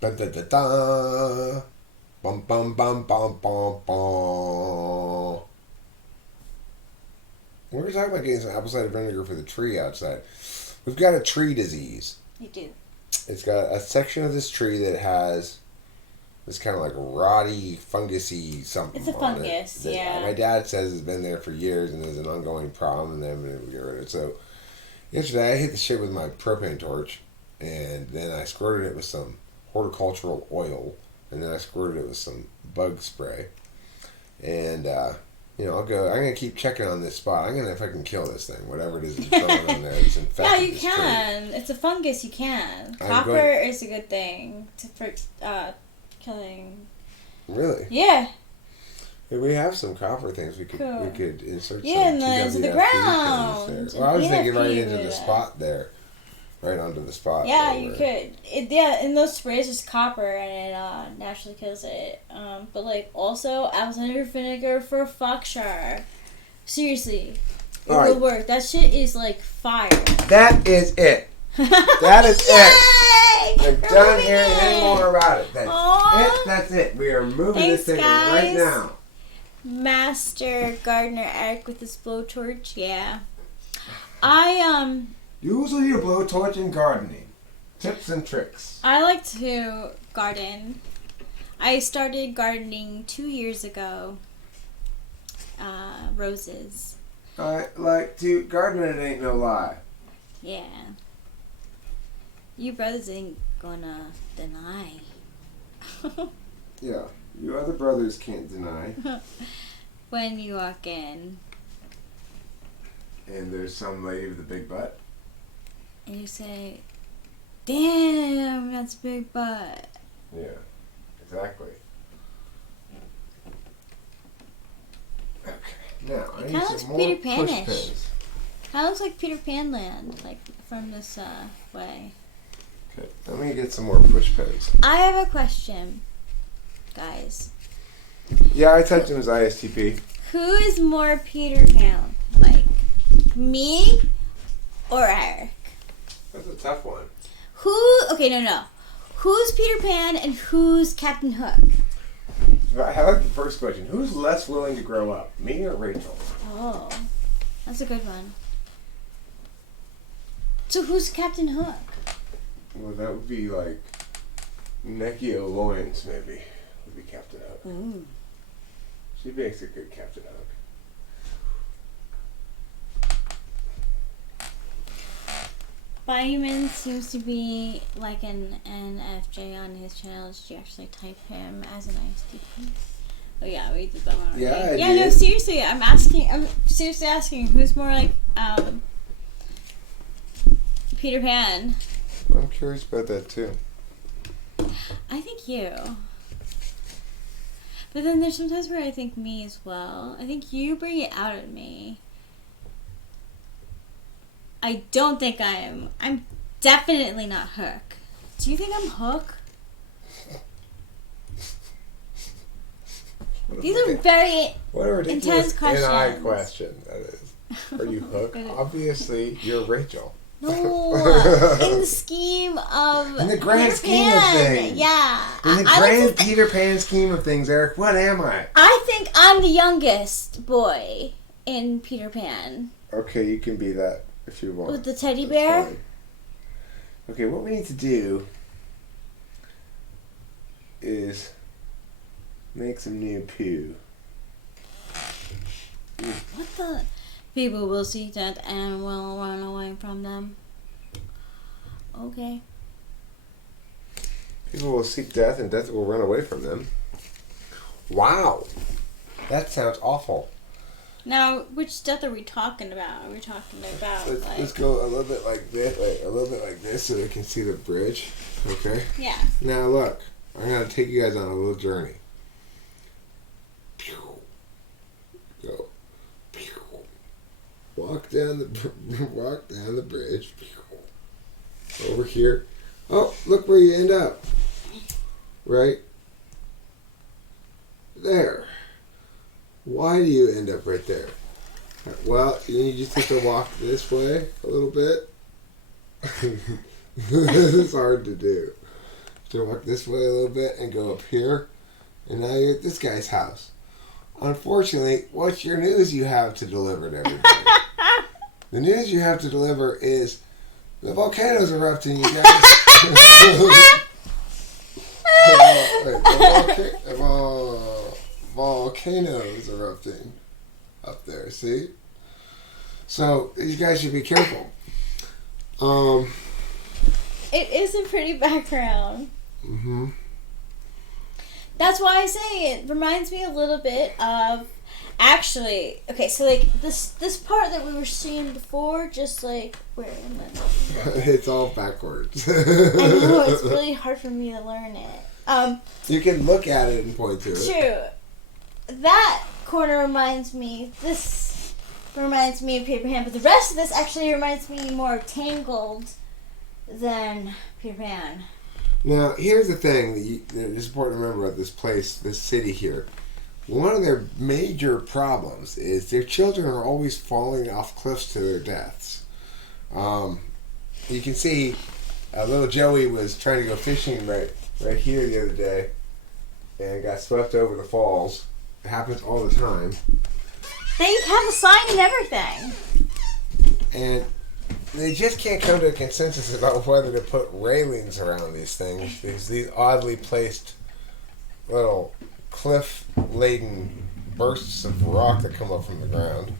Da da da da. Bum bum bum bum bum bum. We were talking about getting some apple cider vinegar for the tree outside. We've got a tree disease. You do. It's got a section of this tree that has this kind of like rotty, fungusy something. It's a fungus, that yeah. My dad says it's been there for years and there's an ongoing problem and they're going to get rid of it. So yesterday I hit the shit with my propane torch and then I squirted it with some horticultural oil and then I squirted it with some bug spray. And, I'm going to keep checking on this spot. I'm going to fucking kill this thing, whatever it is that's growing on there that's infected. Yeah, you this can. tree. It's a fungus, you can. I'm Copper going- is a good thing for killing. Really? Yeah. Hey, we have some copper things we Cool. could insert Yeah, some into the TWFP ground. things there. Well, I was thinking right TWFP into the with spot there. Right onto the spot. Yeah, there you where- could. In those sprays, there's copper, and it naturally kills it. But like also apple cider vinegar for Foxshire. Seriously, it All will right. work. That shit is like fire. That is it. That is it. Yay! I'm We're done moving hearing it. any more about it. That's Aw. it. That's it. We are moving Thanks, this thing right guys. now. Master gardener Eric with his blowtorch. Yeah. Usually you blowtorch in gardening. Tips and tricks. I like to garden. I started gardening 2 years ago. Roses. I like to garden. It ain't no lie. Yeah. You brothers ain't gonna deny. Yeah. You other brothers can't deny. When you walk in And there's some lady with a big butt. and you say, "Damn, that's a big butt." Yeah. Exactly. Okay. Now, I It need kinda some looks more Peter push Pan-ish. pins. Kind of looks like Peter Pan land, like from this way. Okay. Let me get some more push pins. I have a question, guys. Yeah, I typed him as ISTP. Who is more Peter Pan? Like me or Eric? That's a tough one. Okay, no. Who's Peter Pan and who's Captain Hook? I like the first question. Who's less willing to grow up, me or Rachel? Oh, that's a good one. So who's Captain Hook? Well, that would be like Neki Loins, maybe, would be Captain Hook. Ooh. She makes a good Captain Hook. Byman seems to be like an NFJ on his channel. Did you actually type him as an ISTP? Oh yeah, we did that one already. Yeah, I Yeah, did. no, seriously, I'm seriously asking who's more like Peter Pan. I'm curious about that too. I think you. But then there's sometimes where I think me as well. I think you bring it out of me. I don't think I am. I'm definitely not Hook. Do you think I'm Hook? These are very what a ridiculous intense questions. NI question that is. Are you Hook? Obviously, you're Rachel. No, in the scheme of in the grand Peter scheme Pan. of things. Yeah. In the grand Peter Pan scheme of things, Eric, what am I? I think I'm the youngest boy in Peter Pan. Okay, you can be that if you want. With the teddy bear? Fine. Okay, what we need to do is make some new poo. What the? People will see that and will run away from them. Okay. People will seek death and death will run away from them. Wow. That sounds awful. Now, which death are we talking about? Are we talking about Let's go a little bit like this, so they can see the bridge. Okay? Yeah. Now look, I'm going to take you guys on a little journey. Go. Walk down the bridge. Over here. Oh, look where you end up. Right there. Why do you end up right there? Well, you just have to walk this way a little bit. This is hard to do. So walk this way a little bit and go up here. And now you're at this guy's house. Unfortunately, what's your news you have to deliver to everybody? The news you have to deliver is the volcano's erupting, you guys. The volcano's erupting up there, see? So, you guys should be careful. It is a pretty background. Mm-hmm. That's why I say it reminds me a little bit of, actually, okay, so like this part that we were seeing before, just like where am I? It's all backwards. I know, it's really hard for me to learn it. You can look at it and point to it. True. That corner reminds me, this reminds me of Peter Pan, but the rest of this actually reminds me more of Tangled than Peter Pan. Now, here's the thing that is important to remember about this place, this city here. One of their major problems is their children are always falling off cliffs to their deaths. You can see little Joey was trying to go fishing right here the other day and got swept over the falls. It happens all the time. They have a sign and everything. And they just can't come to a consensus about whether to put railings around these things. These oddly placed little cliff-laden bursts of rock that come up from the ground.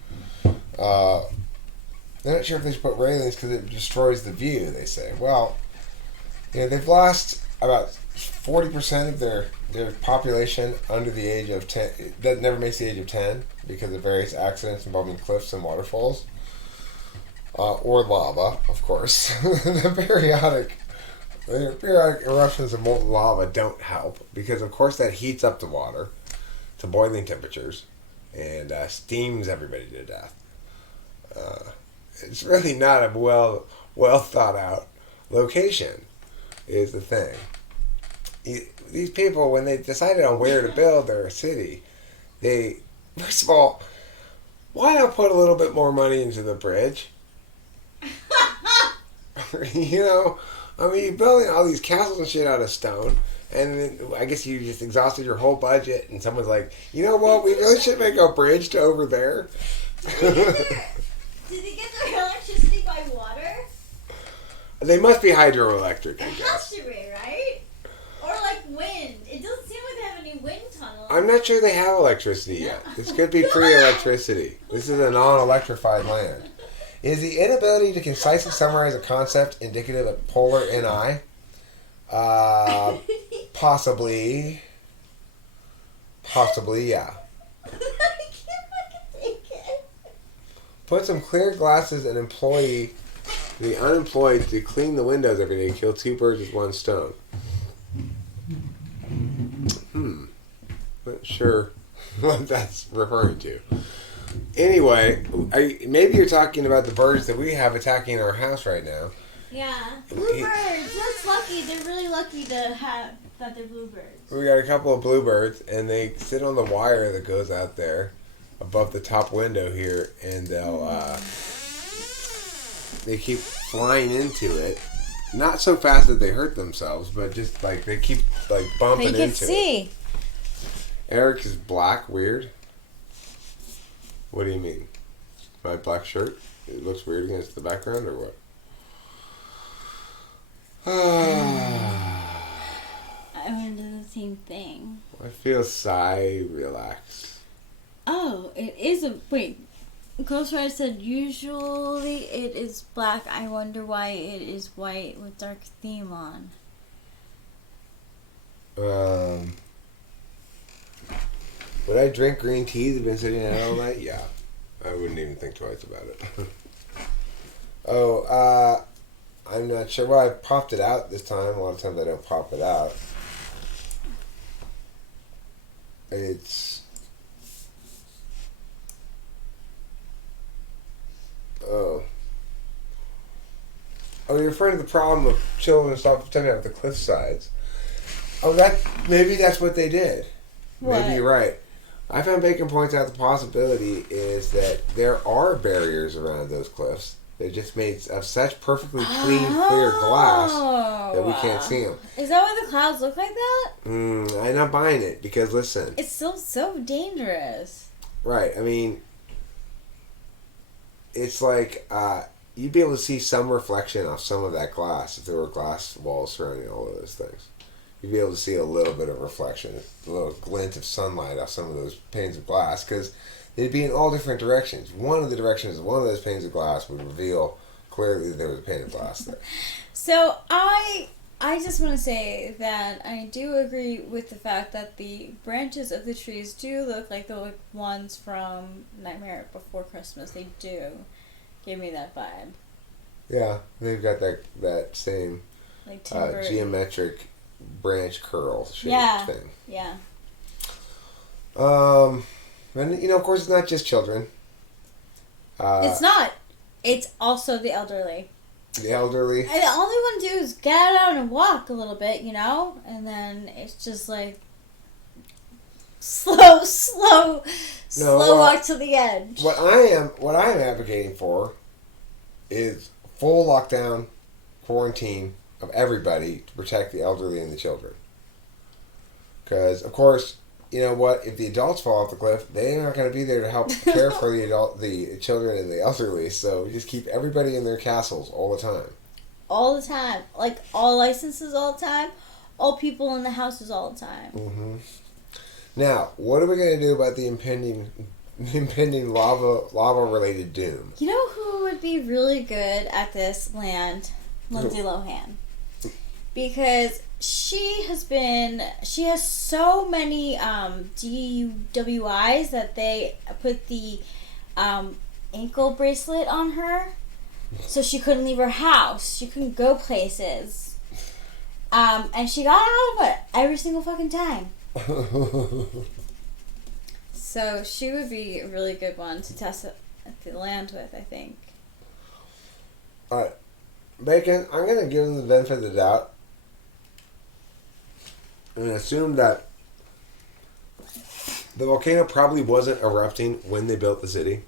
They're not sure if they should put railings because it destroys the view, they say. Well, they've lost about 40% of their population under the age of 10. That never makes the age of 10 because of various accidents involving cliffs and waterfalls. Or lava, of course. The periodic eruptions of molten lava don't help because, of course, that heats up the water to boiling temperatures and steams everybody to death. It's really not a well thought out location, is the thing. These people, when they decided on where to build their city, they, first of all, why not put a little bit more money into the bridge? You're building all these castles and shit out of stone, and then I guess you just exhausted your whole budget, and someone's like, you know what, we really should make a bridge to over there. Did they get their electricity by water? They must be hydroelectric, I It guess. has to be, right? Or like wind. It doesn't seem like they have any wind tunnels. I'm not sure they have electricity yet. This could be pre-electricity. This is a non-electrified land. Is the inability to concisely summarize a concept indicative of polar NI? Possibly. Possibly, yeah. I can't fucking take it. Put some clear glasses and employ the unemployed to clean the windows every day. Kill two birds with one stone. sure what that's referring to. Anyway, maybe you're talking about the birds that we have attacking our house right now. Yeah, bluebirds. That's lucky. They're really lucky to have that they're bluebirds. We got a couple of bluebirds, and they sit on the wire that goes out there above the top window here, and they keep flying into it. Not so fast that they hurt themselves, but just like they keep like bumping into it. You can see. Eric is black, weird. What do you mean? My black shirt? It looks weird against the background, or what? I want to do the same thing. I feel sigh, relax. Oh, it is a... Wait. Ghostwriter said usually it is black. I wonder why it is white with dark theme on. Would I drink green tea that's been sitting out all night? Yeah. I wouldn't even think twice about it. I'm not sure. Well, I popped it out this time. A lot of times I don't pop it out. It's... Oh, you're referring to the problem of children stepping out the cliff sides. Oh, maybe that's what they did. What? Maybe you're right. I found Bacon points out the possibility is that there are barriers around those cliffs. They're just made of such perfectly clean, clear glass that we can't see them. Is that why the clouds look like that? I'm not buying it because, listen. It's still so dangerous. Right. I mean, it's like you'd be able to see some reflection off some of that glass if there were glass walls surrounding all of those things. You'd be able to see a little bit of reflection, a little glint of sunlight off some of those panes of glass, because they'd be in all different directions. One of the directions of one of those panes of glass would reveal clearly that there was a pane of glass there. So I just want to say that I do agree with the fact that the branches of the trees do look like the ones from Nightmare Before Christmas. They do give me that vibe. Yeah, they've got that same Like geometric branch curl shape thing. Yeah. And of course, it's not just children. It's not. It's also the elderly. The elderly. All they want to do is get out and walk a little bit, and then it's just like slow walk to the edge. What I am advocating for is full lockdown, quarantine of everybody to protect the elderly and the children. Because, of course, you know what? If the adults fall off the cliff, they're not going to be there to help care for the children and the elderly. So just keep everybody in their castles all the time. All the time. Like, all licenses all the time. All people in the houses all the time. Mm-hmm. Now, what are we going to do about the impending lava-related doom? You know who would be really good at this land? Lindsay Lohan. Because she has so many DUIs that they put the ankle bracelet on her, so she couldn't leave her house. She couldn't go places. And she got out of it every single fucking time. So she would be a really good one to test the land with, I think. Alright. Bacon, I'm going to give them the benefit of the doubt and assume that the volcano probably wasn't erupting when they built the city.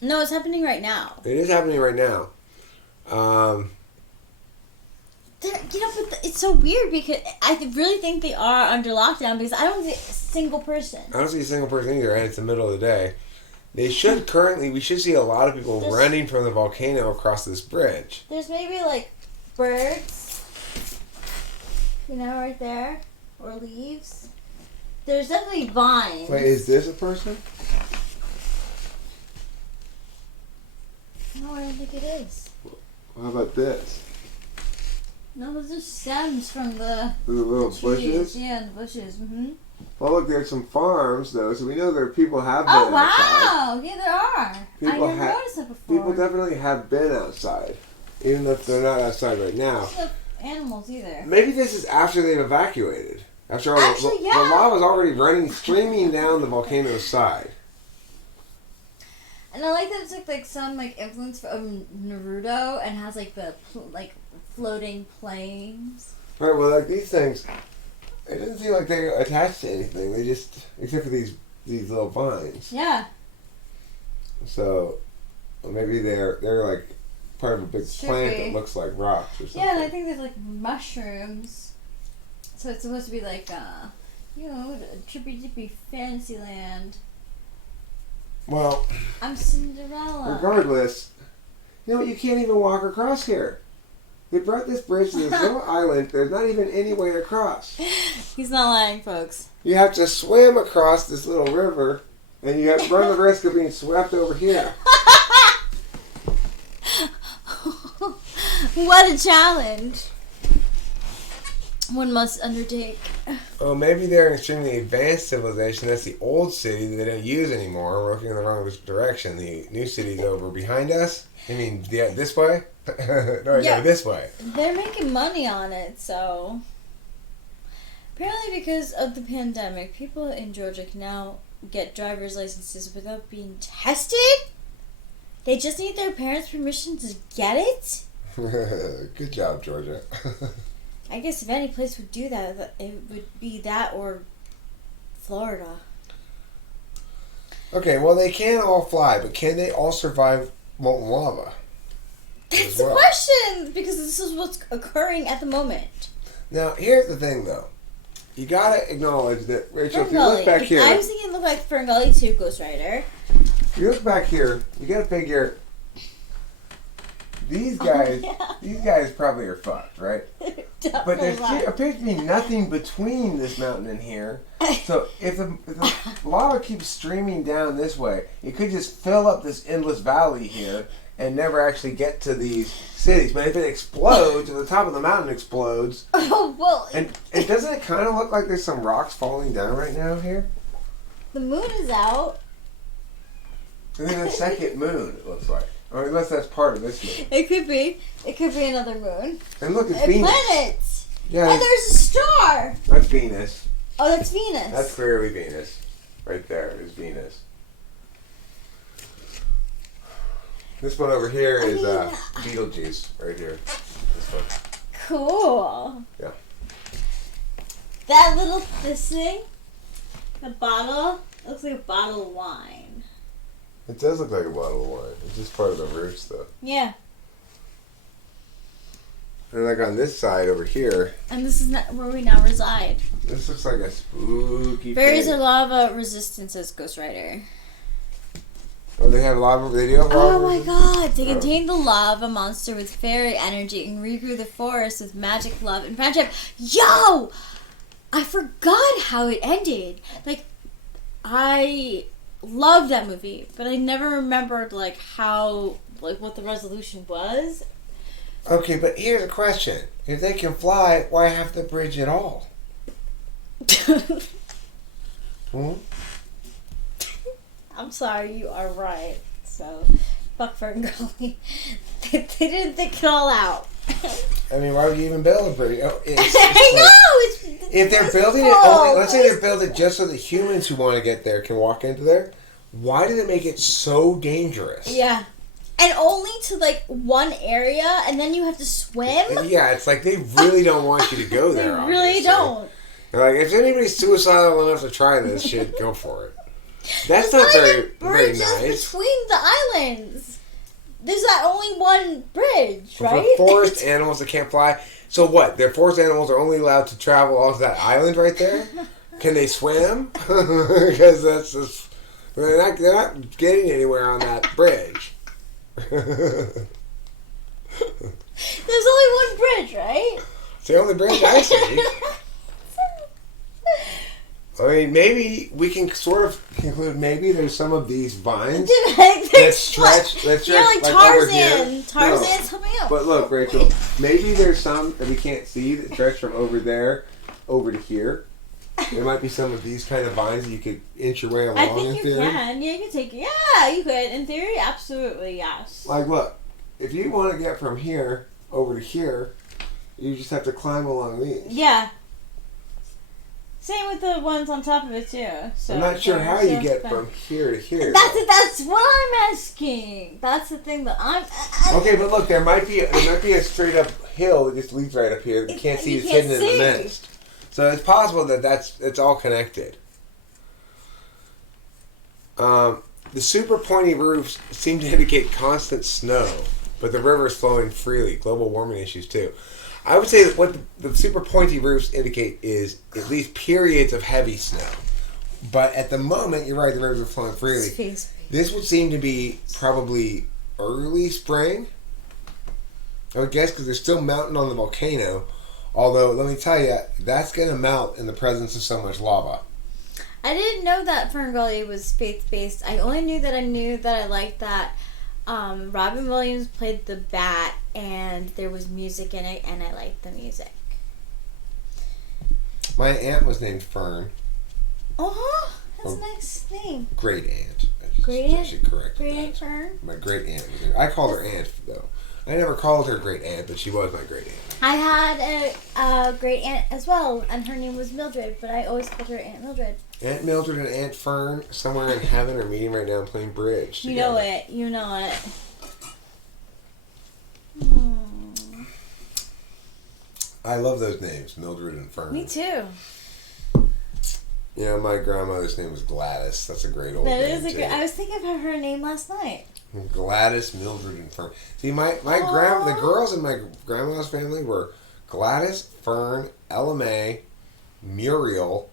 No, it's happening right now. It is happening right now. But it's so weird because I really think they are under lockdown because I don't see a single person. I don't see a single person either, and it's the middle of the day. We should see a lot of people running from the volcano across this bridge. There's maybe like birds, right there, or leaves. There's definitely vines. Wait, is this a person? No, I don't think it is. How about this? No, those are stems from the little bushes? Yeah, the bushes. Mm-hmm. Well, look, there's some farms, though, so we know there are people have been outside. Oh, wow! Yeah, there are. I never noticed that before. People definitely have been outside, even if they're not outside right now. There's no animals either. Maybe this is after they've evacuated. After all, Actually, the yeah. lava's already running, streaming down the volcano's side. And I like that it's like some like influence from Naruto and has like the like floating planes. Right, well, like these things, it doesn't seem like they're attached to anything. They just, except for these little vines. Yeah. So, well, maybe they're like part of a big Should plant be. that looks like rocks or something. Yeah, and I think there's like mushrooms. So it's supposed to be like, you know, a trippy dippy fantasy land. Well, I'm Cinderella. regardless, you know what? You can't even walk across here. They brought this bridge to this little island. There's not even any way across. He's not lying, folks. You have to swim across this little river, and you have to run the risk of being swept over here. What a challenge. One must undertake. Oh, maybe they're an extremely advanced civilization. That's the old city that they don't use anymore. We're looking in the wrong direction. The new city's over behind us. I mean, this way? No, this way. They're making money on it, so... Apparently because of the pandemic, people in Georgia can now get driver's licenses without being tested? They just need their parents' permission to get it? Good job, Georgia. I guess if any place would do that, it would be that or Florida. Okay, well, they can all fly, but can they all survive molten lava? That's the question! Because this is what's occurring at the moment. Now, here's the thing, though. You gotta acknowledge that, Rachel, if you Ferngully. look back here... I was thinking it looked like Ferngully 2 Ghost Rider. If you look back here, you gotta figure... These guys, these guys probably are fucked, right? But there appears to be nothing between this mountain and here. So if the lava keeps streaming down this way, it could just fill up this endless valley here and never actually get to these cities. But if it explodes, and the top of the mountain explodes, oh well. and doesn't it kind of look like there's some rocks falling down right now here? The moon is out. And then a second moon, it looks like. Or unless that's part of this moon. It could be. It could be another moon. And look, it's And Venus. planets. Yeah, And there's a star. that's Venus. Oh, that's Venus. That's clearly Venus. Right there is Venus. This one over here is Beetlejuice. Right here. This one. Cool. Yeah. That this thing, the bottle, looks like a bottle of wine. It does look like a bottle of wine. It's just part of the roots, though. Yeah. And like on this side over here, And this is not where we now reside. this looks like a spooky Berries thing. are lava resistant, says Ghost Rider. Oh, they have lava. They do have lava. Oh my god! They Oh. contained the lava monster with fairy energy and regrew the forest with magic, love, and friendship. Yo! I forgot how it ended. Like, I love that movie, but I never remembered like how what the resolution was. Okay, but here's a question: if they can fly, why have the bridge at all? Hmm? I'm sorry, you are right. So, fuck Ferngully. they didn't think it all out. I mean, why would you even build a bridge? Oh, I know. If they're building it only, let's say they're building it just so the humans who want to get there can walk into there. Why do they make it so dangerous? Yeah. And only to like one area, and then you have to swim. Yeah, it's like they really don't want you to go there. They really obviously. don't. They're like, if anybody's suicidal enough to try this shit, go for it. That's There's not very, even very bridges nice. between the islands. There's that only one bridge, right? For forest animals that can't fly. So what? Their forest animals are only allowed to travel off that island right there? Can they swim? Because that's just... They're not getting anywhere on that bridge. There's only one bridge, right? It's the only bridge I see. I mean, maybe we can sort of conclude maybe there's some of these vines that stretch like like Tarzan. over here. Tarzan's helping out. But look, Rachel, maybe there's some that we can't see that stretch from over there over to here. There might be some of these kind of vines that you could inch your way along. I think you theory. can. Yeah, you can take. Yeah, you could. In theory, absolutely, yes. Like, look, if you want to get from here over to here, you just have to climb along these. Yeah. Same with the ones on top of it too. So I'm not sure how you get from here to here. That's what I'm asking. That's the thing that I'm. Okay, but look, there might be a straight up hill that just leads right up here. You can't see it's hidden in the mist. So it's possible that it's all connected. The super pointy roofs seem to indicate constant snow, but the river is flowing freely. Global warming issues too. I would say that what the super pointy roofs indicate is at least periods of heavy snow. But at the moment, you're right, the rivers are flowing freely. This would seem to be probably early spring, I would guess, because they're still mounting on the volcano. Although, let me tell you, that's going to melt in the presence of so much lava. I didn't know that Fern Gully was faith-based. I only knew that I liked that Robin Williams played the bat and there was music in it, and I liked the music. My aunt was named Fern. Oh, that's a nice name. Great aunt. Great aunt? She corrected Great that. Aunt Fern? My great aunt. I called her aunt, though. I never called her great aunt, but she was my great aunt. I had a great aunt as well, and her name was Mildred, but I always called her Aunt Mildred. Aunt Mildred and Aunt Fern, somewhere in heaven, are meeting right now and playing bridge together. You know it. You know it. I love those names, Mildred and Fern. Me too. You know, my grandmother's name was Gladys. That's a great old name. That is a great. I was thinking about her name last night. Gladys, Mildred, and Fern. See, the girls in my grandma's family were Gladys, Fern, Ella May, Muriel,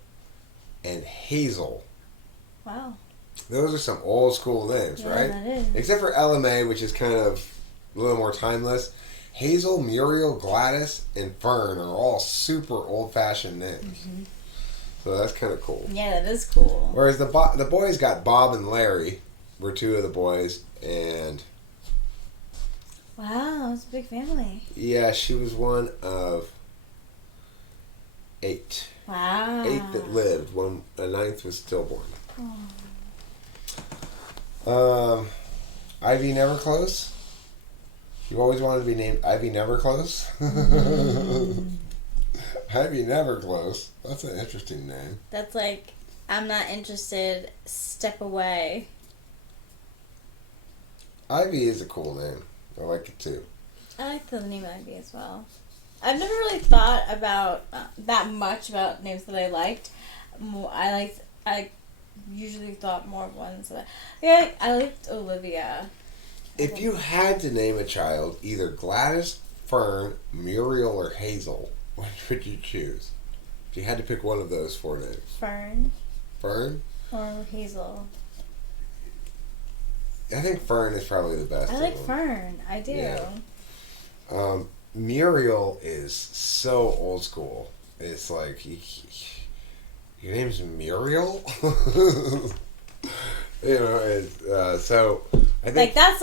and Hazel. Wow. Those are some old school names, right? That is. Except for Ella May, which is kind of a little more timeless. Hazel, Muriel, Gladys, and Fern are all super old-fashioned names. Mm-hmm. So that's kind of cool. Yeah, that is cool. Whereas the boys got Bob and Larry, were two of the boys, and... Wow, it's a big family. Yeah, she was one of 8. Wow. 8 that lived. A 9th was stillborn. Oh. Ivy Neverclose. You always wanted to be named Ivy Neverclose? Ivy Neverclose. That's an interesting name. That's like, I'm not interested, step away. Ivy is a cool name. I like it too. I like the name Ivy as well. I've never really thought about that much about names that I liked. I usually thought more of ones that I liked Olivia. If you had to name a child either Gladys, Fern, Muriel, or Hazel, which would you choose? If you had to pick one of those 4 names. Fern. Fern? Or Hazel. I think Fern is probably the best. I like Fern. I do. Yeah. Muriel is so old school. It's like, your name's Muriel? You know, so I think that's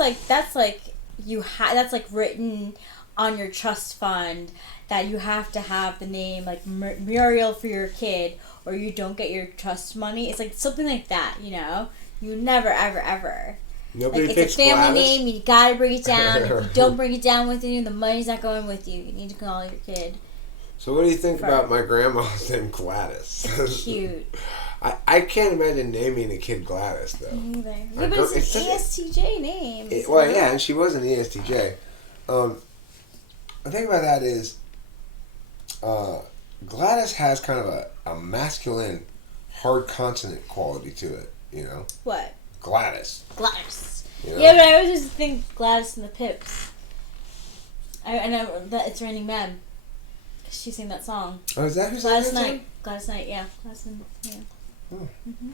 like written on your trust fund that you have to have the name like Muriel for your kid, or you don't get your trust money. It's like something like that, you know. You never ever. Nobody like, picks it's a family Gladys. name. You gotta bring it down. If you don't bring it down with you, the money's not going with you. You need to call your kid. So what do you think about my grandma's name Gladys? It's cute. I can't imagine naming a kid Gladys though. Me either. Yeah, but it's an ESTJ name. Well, yeah, and she was an ESTJ. The thing about that is, Gladys has kind of a masculine, hard consonant quality to it. You know. What? Gladys. You know? Yeah, but I always just think Gladys and the Pips. I know that it's Raining Men. She sang that song. Oh, is that who sang Gladys that Knight. song? Gladys Knight, yeah. Gladys Knight, yeah. Oh. Mm-hmm.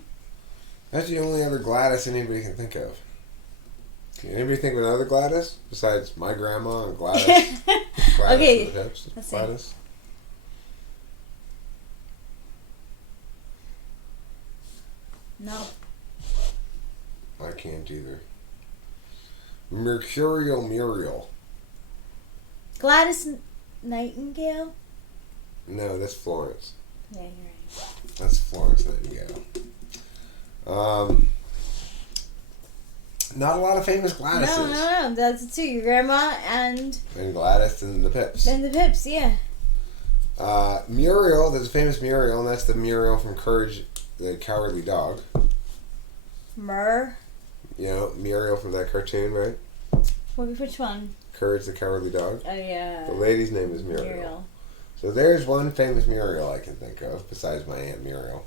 That's the only other Gladys anybody can think of. Can anybody think of another Gladys besides my grandma and Gladys? Gladys Okay, and the Pips? let's see. Gladys. No. I can't either. Mercurial Muriel. Gladys Nightingale? No, that's Florence. Yeah, you're right. That's Florence Nightingale. Not a lot of famous Gladyses. No. That's it too. Your grandma and And Gladys and the Pips. the Pips, yeah. Muriel, there's a famous Muriel, and that's the Muriel from Courage the Cowardly Dog. Mur. You know, Muriel from that cartoon, right? Which one? Courage the Cowardly Dog. Oh, yeah. The lady's name is Muriel. So there's one famous Muriel I can think of, besides my Aunt Muriel.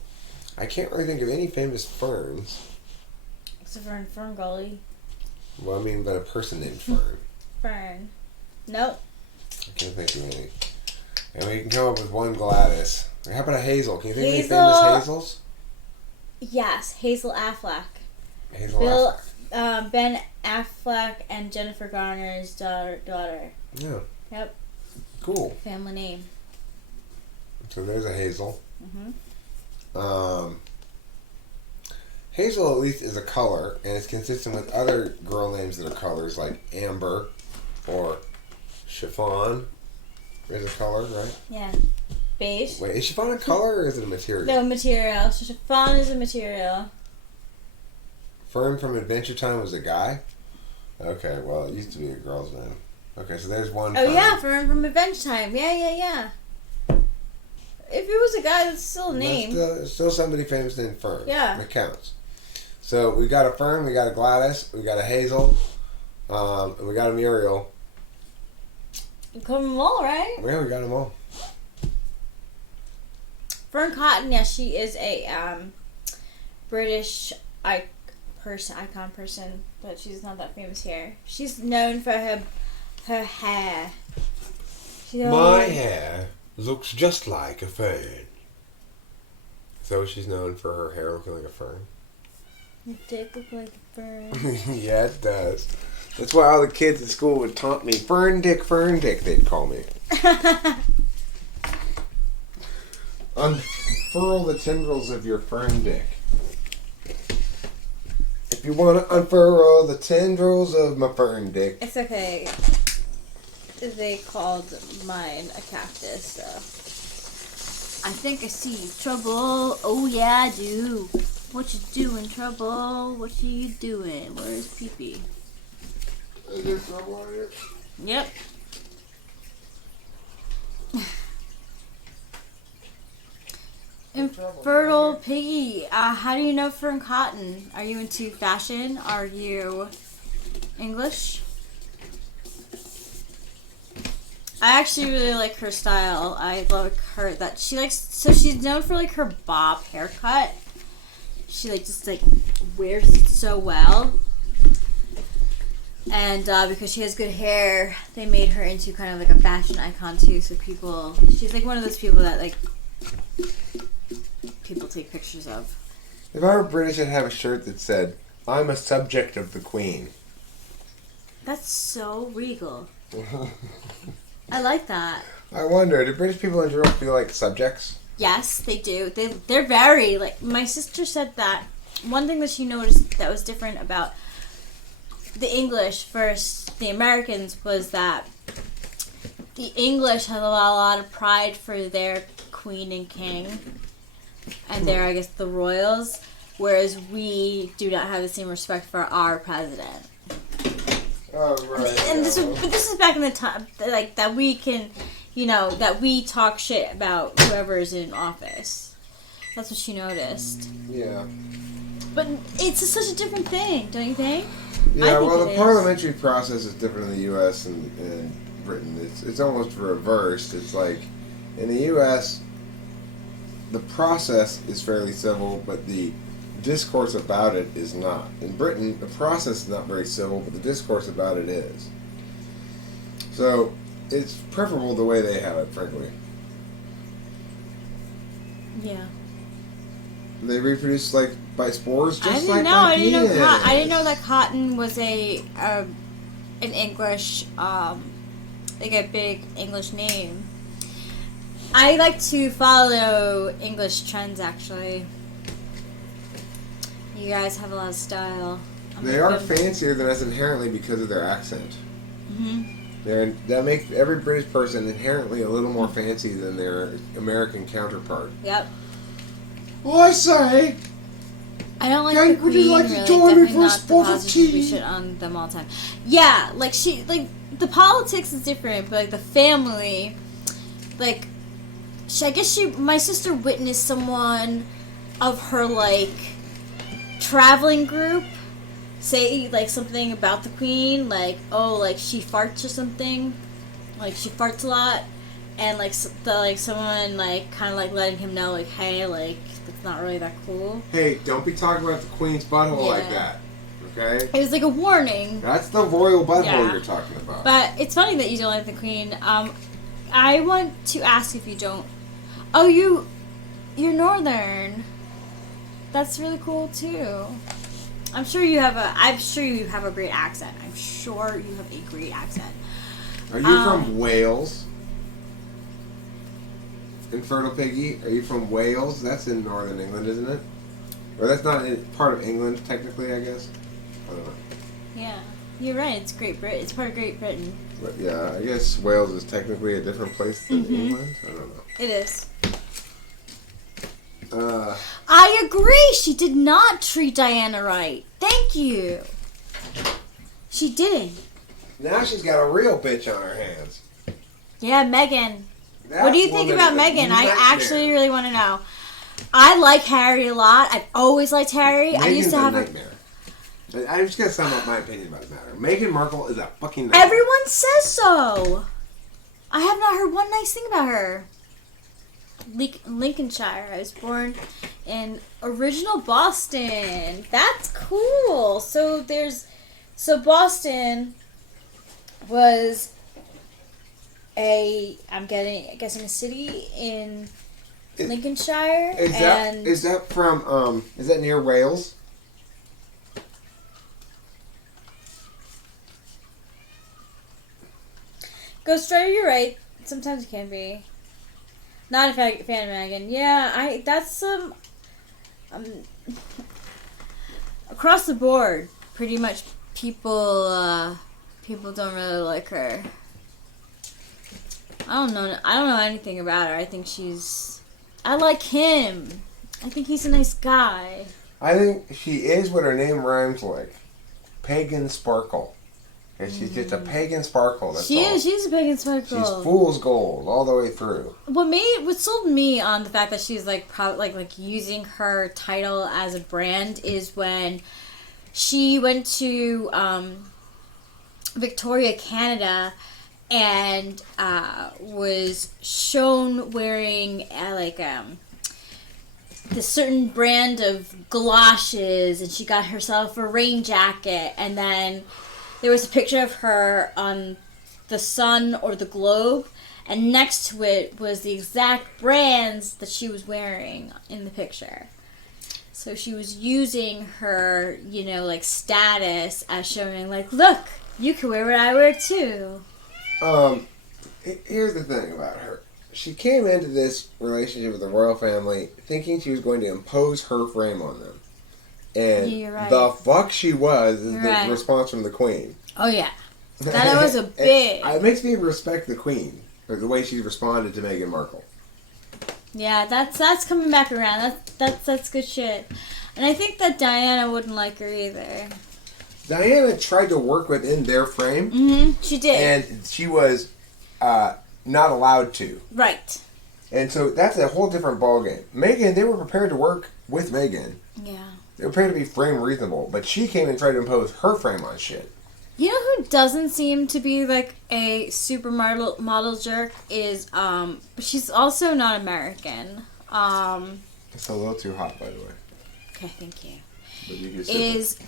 I can't really think of any famous ferns. Except for in Fern Gully. Well, I mean, but a person named Fern. Fern. Nope. I can't think of any. And we can come up with one Gladys. How about a Hazel? Can you think Hazel. of any famous Hazels? Yes, Hazel Affleck. Hazel Bill, Affleck. Ben Affleck and Jennifer Garner's daughter. Yeah. Yep. Cool. Family name. So there's a Hazel. Mm-hmm. Hazel at least is a color, and it's consistent with other girl names that are colors, like Amber or Chiffon. Is a color, right? Yeah. Beige. Wait, is chiffon a color or is it a material? No, material. Chiffon is a material. Fern from Adventure Time was a guy? Okay, well, it used to be a girl's name. Okay, so there's one. Oh, Fern. yeah, Fern from Adventure Time. Yeah. If it was a guy, that's still a name. Still somebody famous named Fern. Yeah. It counts. So we got a Fern, we got a Gladys, we got a Hazel, and we got a Muriel. You covered them all, right? Yeah, we got them all. Fern Cotton, yeah, she is a British icon person, but she's not that famous here. She's known for her hair. My hair looks just like a fern. So she's known for her hair looking like a fern. Your dick look like a fern. Yeah, it does. That's why all the kids at school would taunt me. Fern Dick, they'd call me. Unfurl the tendrils of your fern dick. If you want to unfurl the tendrils of my fern dick. It's okay. They called mine a cactus, so. I think I see trouble. Oh, yeah, I do. What you doing, trouble? What you doing? Where's Pee-Pee? Is there trouble on it? Yep. Infertile Piggy, how do you know Fern Cotton? Are you into fashion? Are you English? I actually really like her style. I love her that she likes. So she's known for like her bob haircut. She just wears it so well. And because she has good hair, they made her into kind of like a fashion icon too. So she's like one of those people that people take pictures of. If I were British, I'd have a shirt that said, "I'm a subject of the Queen." That's so regal. I like that. I wonder, do British people in general feel like subjects? Yes, they do. They're very, my sister said that one thing that she noticed that was different about the English versus the Americans was that the English have a lot of pride for their queen and king and their, I guess, the royals, whereas we do not have the same respect for our president. Oh, right. And this is back in the time, that we can, that we talk shit about whoever is in office. That's what she noticed. Yeah. But it's such a different thing, don't you think? Yeah, well, the parliamentary process is different in the U.S. and Britain. It's almost reversed. It's like, in the U.S., the process is fairly civil, but the discourse about it is not. In Britain, the process is not very civil, but the discourse about it is. So, it's preferable the way they have it, frankly. Yeah. They reproduce by spores, just I didn't like know. my I didn't penis. know. I didn't know that cotton was an English, a big English name. I like to follow English trends. Actually, you guys have a lot of style. They are fancier than us inherently because of their accent. Mm-hmm. That makes every British person inherently a little more fancy than their American counterpart. Yep. Well, I say. I don't like Hey, the Queen. would you like to really. join me Definitely for a not spot the of politics tea? We shit on them all the time. Yeah, the politics is different, but the family, my sister witnessed someone of her, like, traveling group say, like, something about the queen, like, oh, like, she farts or something, like, she farts a lot, and, like, someone, like, kind of, like, letting him know, like, hey, like, that's not really that cool. Hey, don't be talking about the queen's butthole like that, okay? It was, like, a warning. That's the royal butthole you're talking about. But it's funny that you don't like the queen. I want to ask if you don't... Oh, you're Northern. That's really cool, too. I'm sure you have a great accent. I'm sure you have a great accent. Are you from Wales? Infernal Piggy? Are you from Wales? That's in northern England, isn't it? Or that's not part of England, technically, I guess? I don't know. Yeah, you're right. It's Great Britain. It's part of Great Britain. But yeah, I guess Wales is technically a different place than England. I don't know. It is. I agree. She did not treat Diana right. Thank you. She didn't. Now she's got a real bitch on her hands. Yeah, Meghan. That What do you think about Meghan? I actually really want to know. I like Harry a lot. I've always liked Harry. Meghan's I used to have a nightmare. I'm just going to sum up my opinion about the matter. Meghan Markle is a fucking nightmare. Everyone says so. I have not heard one nice thing about her. Lincolnshire. I was born in original Boston. That's cool. So Boston was I'm guessing a city in Lincolnshire. Is that near Wales? Ghost Rider, you're right. Sometimes it can be. Not a fan of Meghan. Yeah, that's across the board, pretty much people don't really like her. I don't know anything about her. I think I like him. I think he's a nice guy. I think she is what her name rhymes like. Pagan Sparkle. And she's just a pagan sparkle. That's all. She's a pagan sparkle. She's fool's gold all the way through. What sold me on the fact that she's like using her title as a brand is when she went to Victoria, Canada, and was shown wearing this certain brand of galoshes, and she got herself a rain jacket, and then there was a picture of her on the Sun or the Globe, and next to it was the exact brands that she was wearing in the picture. So she was using her, status as showing, look, you can wear what I wear too. Here's the thing about her. She came into this relationship with the royal family thinking she was going to impose her frame on them. And right. The fuck she was is the response from the queen. Oh, yeah. That was a big... It makes me respect the queen for the way she responded to Meghan Markle. Yeah, that's coming back around. That's good shit. And I think that Diana wouldn't like her either. Diana tried to work within their frame. Mm-hmm, she did. And she was not allowed to. Right. And so that's a whole different ballgame. Meghan, they were prepared to work with Meghan. Yeah. They were prepared to be frame reasonable, but she came and tried to impose her frame on shit. You know who doesn't seem to be like a supermodel jerk is but she's also not American. It's a little too hot, by the way. Okay, thank you. But you Is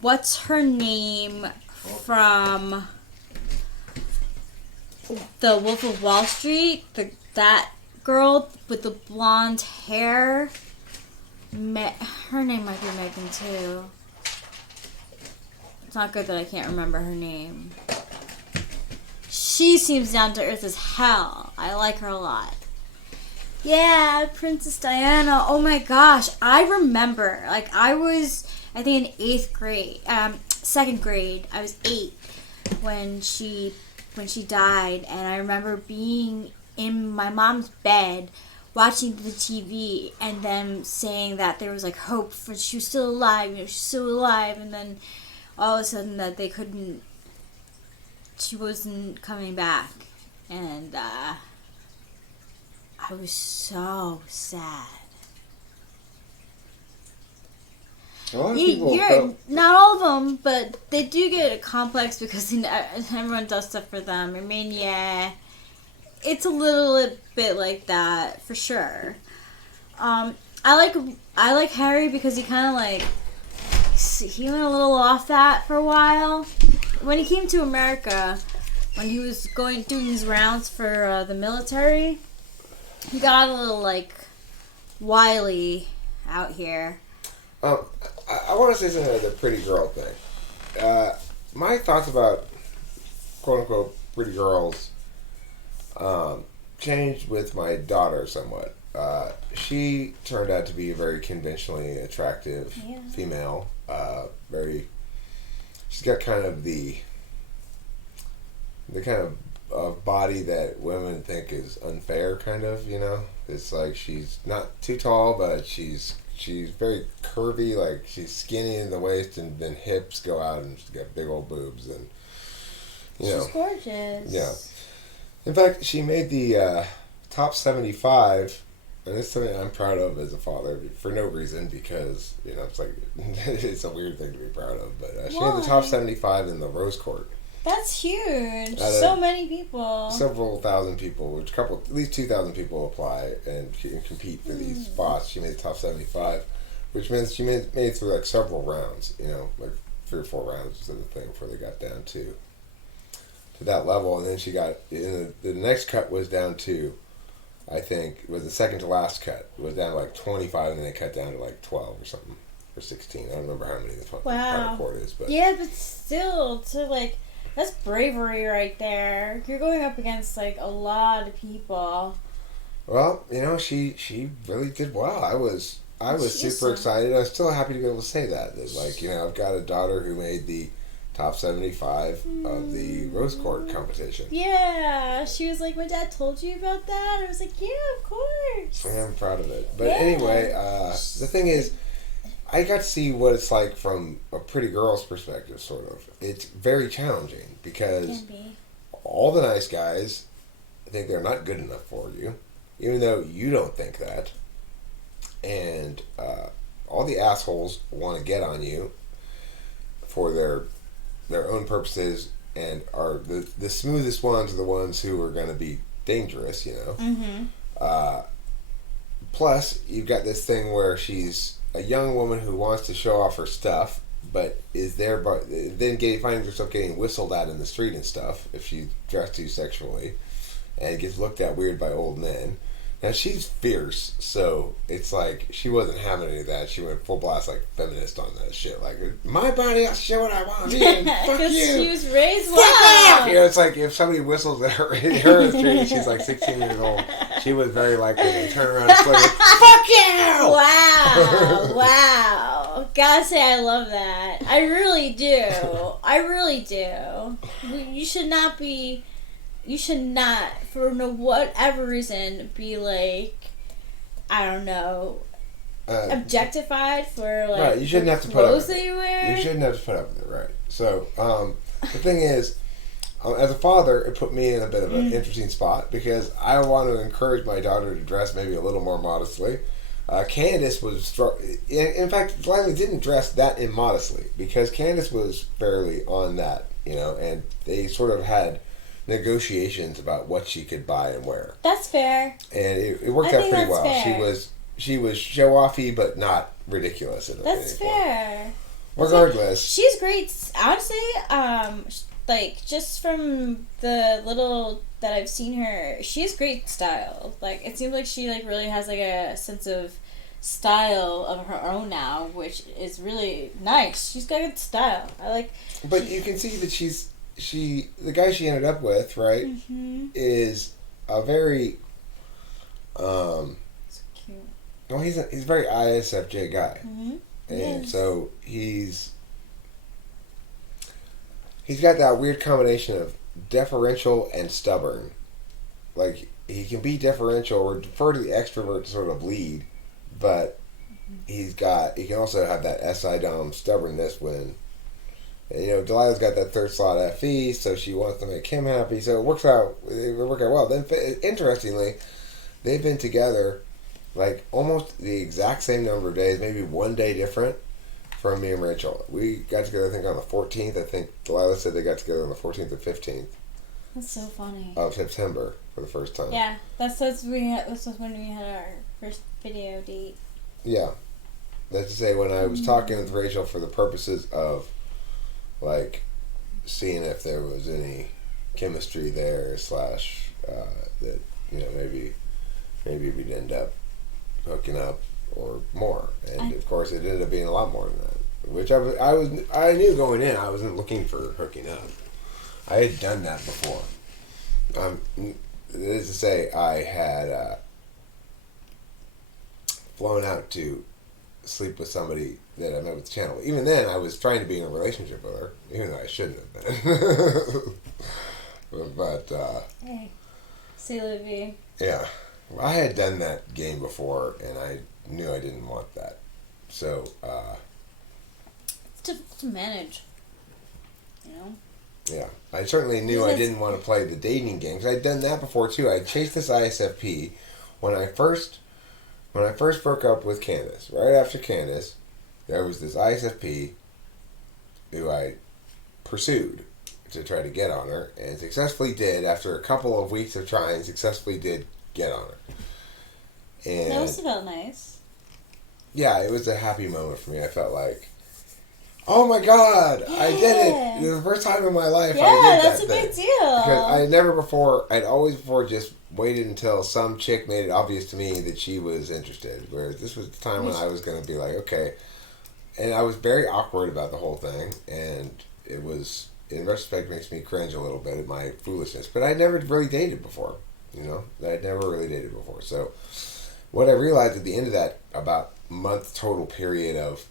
what's her name from The Wolf of Wall Street? That girl with the blonde hair. Her name might be Megan too. It's not good that I can't remember her name. She seems down to earth as hell. I like her a lot. Yeah, Princess Diana. Oh my gosh. I remember. I was, I think in 8th grade. 2nd grade. I was 8 when she died. And I remember being in my mom's bed watching the TV and them saying that there was hope for she was still alive. She's still alive. And then all of a sudden that she wasn't coming back. And I was so sad. A lot of people You're felt, not all of them, but they do get a complex because everyone does stuff for them. I mean, yeah, it's a little bit like that for sure. I like Harry because he kind of like he went a little off that for a while. When he came to America, when he was doing his rounds for the military, he got a little like wily out here. I want to say something about the pretty girl thing. My thoughts about quote unquote pretty girls changed with my daughter somewhat. She turned out to be a very conventionally attractive female. She's got kind of the kind of body that women think is unfair, kind of, you know? It's like she's not too tall, but she's very curvy, like she's skinny in the waist, and then hips go out, and she's got big old boobs, and She's gorgeous. Yeah. In fact, she made the top 75, and it's something I'm proud of as a father for no reason, because it's like it's a weird thing to be proud of. But she made the top 75 in the Rose Court. That's huge. So many people. Several thousand people, at least 2,000 people apply and compete for these spots. She made the top 75, which means she made it through like several rounds. Like 3 or 4 rounds of the thing before they got down to that level, and then she got the next cut was down to, I think it was the second to last cut. It was down to like 25, and then they cut down to like 12 or something, or 16. I don't remember how many the final court is, but yeah, but still, to like. That's bravery right there. You're going up against like a lot of people. Well, she really did well. I was super excited. I was still happy to be able to say that. Like, I've got a daughter who made the top 75 of the Rose Court competition. Yeah, she was like, my dad told you about that? I was like, yeah, of course. I'm proud of it. But anyway, the thing is, I got to see what it's like from a pretty girl's perspective, sort of. It's very challenging because all the nice guys think they're not good enough for you, even though you don't think that. And all the assholes want to get on you for their own purposes, and are the smoothest ones are the ones who are going to be dangerous, Plus, you've got this thing where she's a young woman who wants to show off her stuff, but is there, but then finds herself getting whistled at in the street and stuff if she's dressed too sexually, and gets looked at weird by old men. Now, she's fierce, so it's like she wasn't having any of that. She went full blast, like, feminist on that shit. Like, my body, I'll show what I want. Fuck you. She was raised well. It's like if somebody whistles at her in the street and she's like 16 years old, she was very likely to turn around and flip it. Fuck you! Wow. Wow. Gotta say, I love that. I really do. I really do. You should not, for whatever reason, be like, I don't know, objectified for like right, you shouldn't have to put up with that you wear. You shouldn't have to put up with it, right? So, the thing is, as a father, it put me in a bit of an interesting spot because I want to encourage my daughter to dress maybe a little more modestly. Candace was, in fact, Lila didn't dress that immodestly because Candace was fairly on that, and they sort of had negotiations about what she could buy and wear. That's fair. And it worked out pretty well. Fair. She was show-offy, but not ridiculous. That's fair. Regardless. She's great. Honestly, like, just from the little that I've seen her, she has great style. Like, it seems like she, like, really has, like, a sense of style of her own now, which is really nice. She's got good style. But you can see that the guy she ended up with, right, is a very, so cute. well, he's a very ISFJ guy. And Yes. so he's got that weird combination of deferential and stubborn. Like, he can be deferential or defer to the extrovert to sort of lead, but he can also have that SI-Dom stubbornness when, Delilah's got that third slot FE, so she wants to make him happy, so it worked out well. Then, interestingly, they've been together like almost the exact same number of days, maybe one day different from me and Rachel. We got together, I think, on the 14th. I think Delilah said they got together on the 14th or 15th. That's so funny. Of September for the first time. Yeah, that's when we had our first video date. Yeah. That's to say, when I was talking with Rachel for the purposes of, like, seeing if there was any chemistry there, slash, that, you know, maybe we'd end up hooking up or more. And, of course, it ended up being a lot more than that. Which I knew going in I wasn't looking for hooking up. I had done that before. That is to say, I had flown out to sleep with somebody that I met with the channel. Even then, I was trying to be in a relationship with her, even though I shouldn't have been. but Hey, c'est la vie. yeah, I had done that game before, and I knew I didn't want that. So It's to manage, you know. yeah, I certainly knew I didn't want to play the dating game, because I'd done that before too. I chased this ISFP when I first broke up with Candace. Right after Candace, there was this ISFP who I pursued to try to get on her, and successfully did. After a couple of weeks of trying, successfully did get on her. And That must have felt nice. yeah, it was a happy moment for me. I felt like, oh my God, I did it! It was the first time in my life I did that that's a thing. big deal. Because I'd always before just waited until some chick made it obvious to me that she was interested. Whereas this was the time when I was going to be like, okay. And I was very awkward about the whole thing. And it was, in retrospect, makes me cringe a little bit at my foolishness. But I'd never really dated before. You know? I'd never really dated before. So what I realized at the end of that about month total period of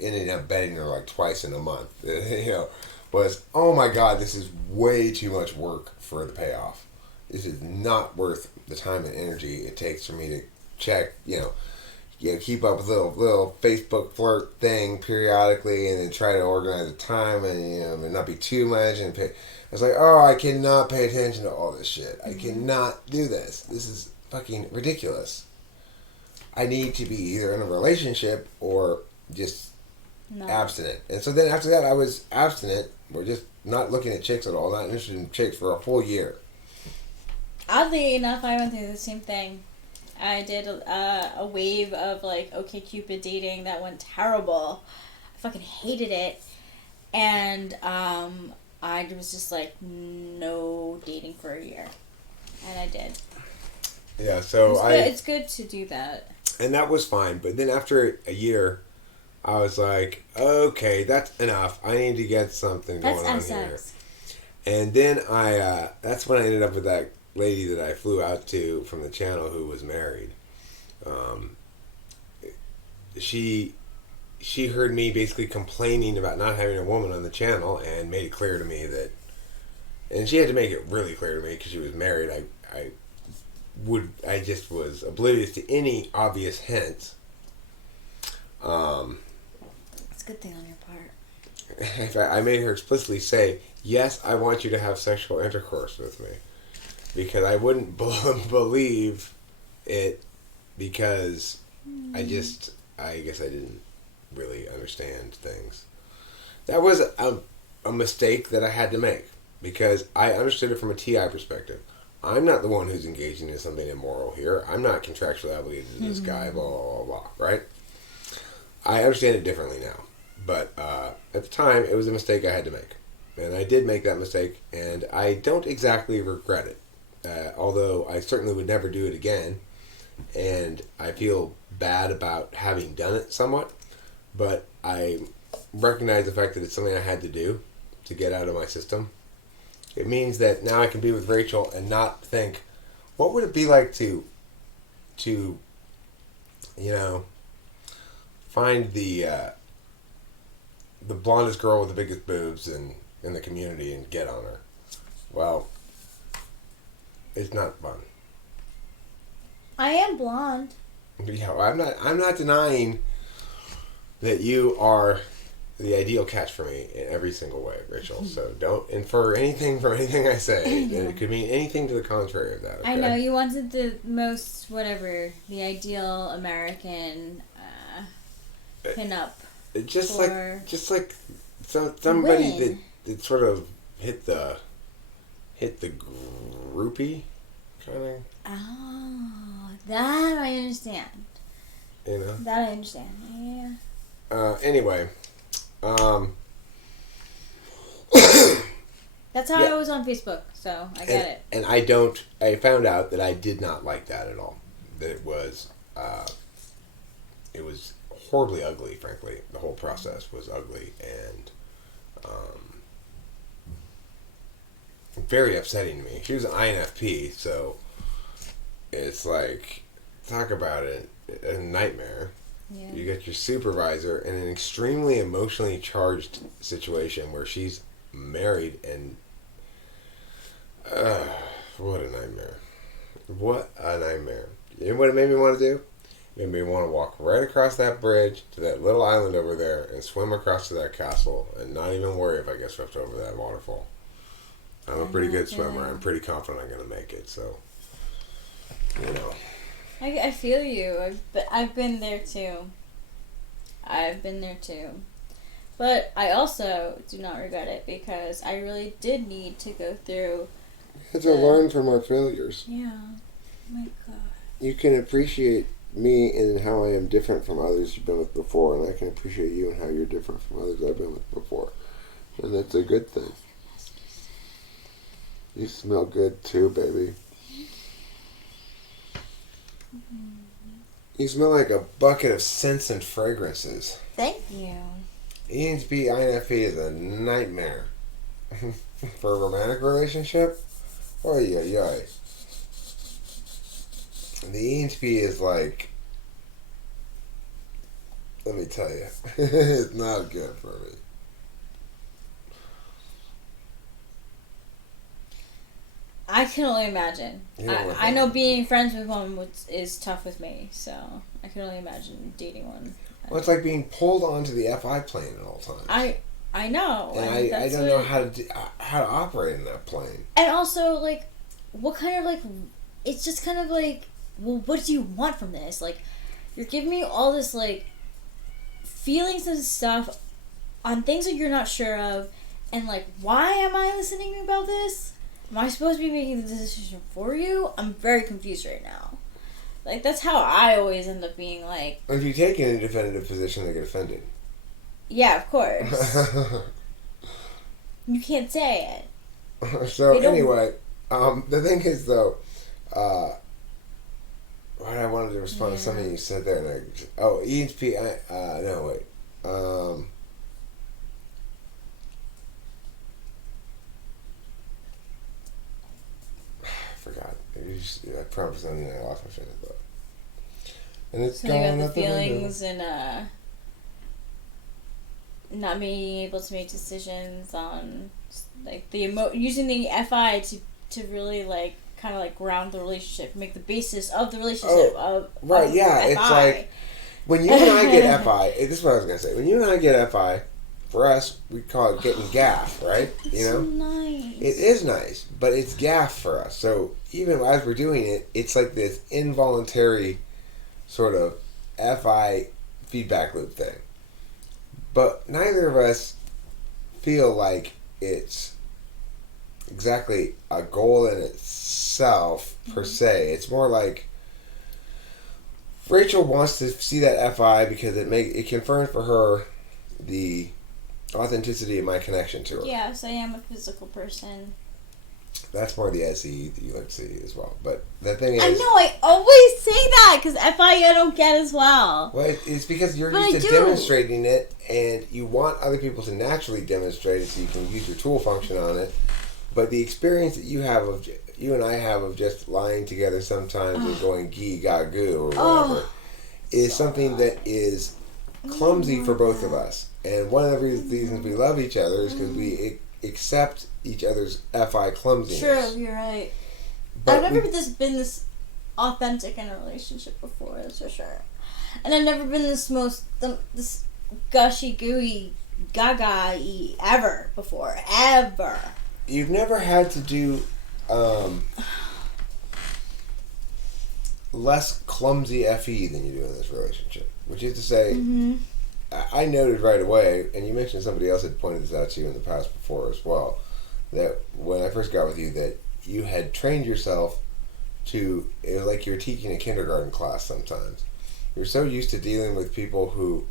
ending up betting her like twice in a month, you know, was, oh my God, this is way too much work for the payoff. This is not worth the time and energy it takes for me to check, keep up with little Facebook flirt thing periodically, and then try to organize a time and not be too much. And pay. I was like, oh, I cannot pay attention to all this shit. I cannot do this. This is fucking ridiculous. I need to be either in a relationship or just abstinent. And so then after that, I was abstinent. We're just not looking at chicks at all. Not interested in chicks for a full year. Oddly enough, I went through the same thing. I did a wave of like OkCupid dating that went terrible. I fucking hated it, and I was just like, no dating for a year, and I did. Yeah, so it's good to do that. And that was fine, but then after a year, I was like, okay, that's enough. I need to get something going on here. And then that's when I ended up with that lady that I flew out to from the channel who was married. She heard me basically complaining about not having a woman on the channel and made it clear to me that, and she had to make it really clear to me because she was married. I just was oblivious to any obvious hints. It's a good thing on your part. In fact, I made her explicitly say, yes, I want you to have sexual intercourse with me. Because I wouldn't believe it, because I guess I didn't really understand things. That was a mistake that I had to make, because I understood it from a TI perspective. I'm not the one who's engaging in something immoral here. I'm not contractually obligated to this guy, blah, blah, blah, blah, right? I understand it differently now. But at the time, it was a mistake I had to make. And I did make that mistake, and I don't exactly regret it. Although I certainly would never do it again. And I feel bad about having done it somewhat. But I recognize the fact that it's something I had to do to get out of my system. It means that now I can be with Rachel and not think, what would it be like to find the blondest girl with the biggest boobs in the community and get on her. Well, it's not fun. I am blonde. Yeah, I'm not denying that you are the ideal catch for me in every single way, Rachel. So don't infer anything from anything I say. And it could mean anything to the contrary of that. Okay? I know you wanted the most the ideal American pinup. Just like somebody that sort of hit the groupie kind of. Oh, that I understand. You know. That I understand. Yeah. Anyway. That's how I was on Facebook, so I get it. And I found out that I did not like that at all. That it was horribly ugly, frankly. The whole process was ugly and very upsetting to me. She was an INFP, so it's like, talk about it, a nightmare. Yeah. You get your supervisor in an extremely emotionally charged situation where she's married and what a nightmare. What a nightmare. You know what it made me want to do? It made me want to walk right across that bridge to that little island over there and swim across to that castle and not even worry if I get swept over that waterfall. I'm a pretty good swimmer. I'm pretty confident I'm going to make it, so, you know. I feel you. I've been there too. But I also do not regret it because I really did need to go through. You have to learn from our failures. Yeah. Oh my God. You can appreciate me and how I am different from others you've been with before, and I can appreciate you and how you're different from others I've been with before. And that's a good thing. You smell good too, baby. You smell like a bucket of scents and fragrances. Thank you. ENTP INFP is a nightmare. For a romantic relationship? Oh, yeah. The ENTP is like, let me tell you, it's not good for me. I can only imagine. I know being friends with one is tough with me, so I can only imagine dating one. Well, it's like being pulled onto the FI plane at all times. I know. And I don't know how to operate in that plane. And also, like, what kind of, like, it's just kind of like, well, what do you want from this? Like, you're giving me all this, like, feelings and stuff on things that you're not sure of, and, like, why am I listening about this? Am I supposed to be making the decision for you? I'm very confused right now. Like, that's how I always end up being like... If you take any definitive position, they get offended. Yeah, of course. You can't say it. So, anyway, the thing is, though, I wanted to respond to something you said there. And ENTP, no, wait. Forgot. I promised something and I lost my train of thought. And it's so gone you got out the the feelings and not being able to make decisions on like using the FI to really like kind of like ground the relationship, make the basis of the relationship of yeah, it's like when you and I get FI. This is what I was gonna say. When you and I get FI. For us, we call it getting gaff, right? It's you know, so nice. It is nice, but it's gaff for us. So even as we're doing it, it's like this involuntary sort of FI feedback loop thing. But neither of us feel like it's exactly a goal in itself per se. It's more like Rachel wants to see that FI because it confirms for her the authenticity of my connection to her. Yes, I am a physical person. That's more the SE that you like to see as well. But the thing is... I know, I always say that, because FI I don't get as well. Well, it's because you're used to demonstrating it, and you want other people to naturally demonstrate it so you can use your tool function on it. But the experience that you and I have of just lying together sometimes and going gee, ga, goo, or whatever, is something that is clumsy for both of us. And one of the reasons we love each other is because we accept each other's FI clumsiness. True, you're right. But I've never been this authentic in a relationship before, that's for sure. And I've never been this gushy, gooey gaga ever before. Ever. You've never had to do less clumsy FE than you do in this relationship. Which is to say, I noted right away, and you mentioned somebody else had pointed this out to you in the past before as well, that when I first got with you, that you had trained yourself to, it was like you were teaching a kindergarten class sometimes. You're so used to dealing with people who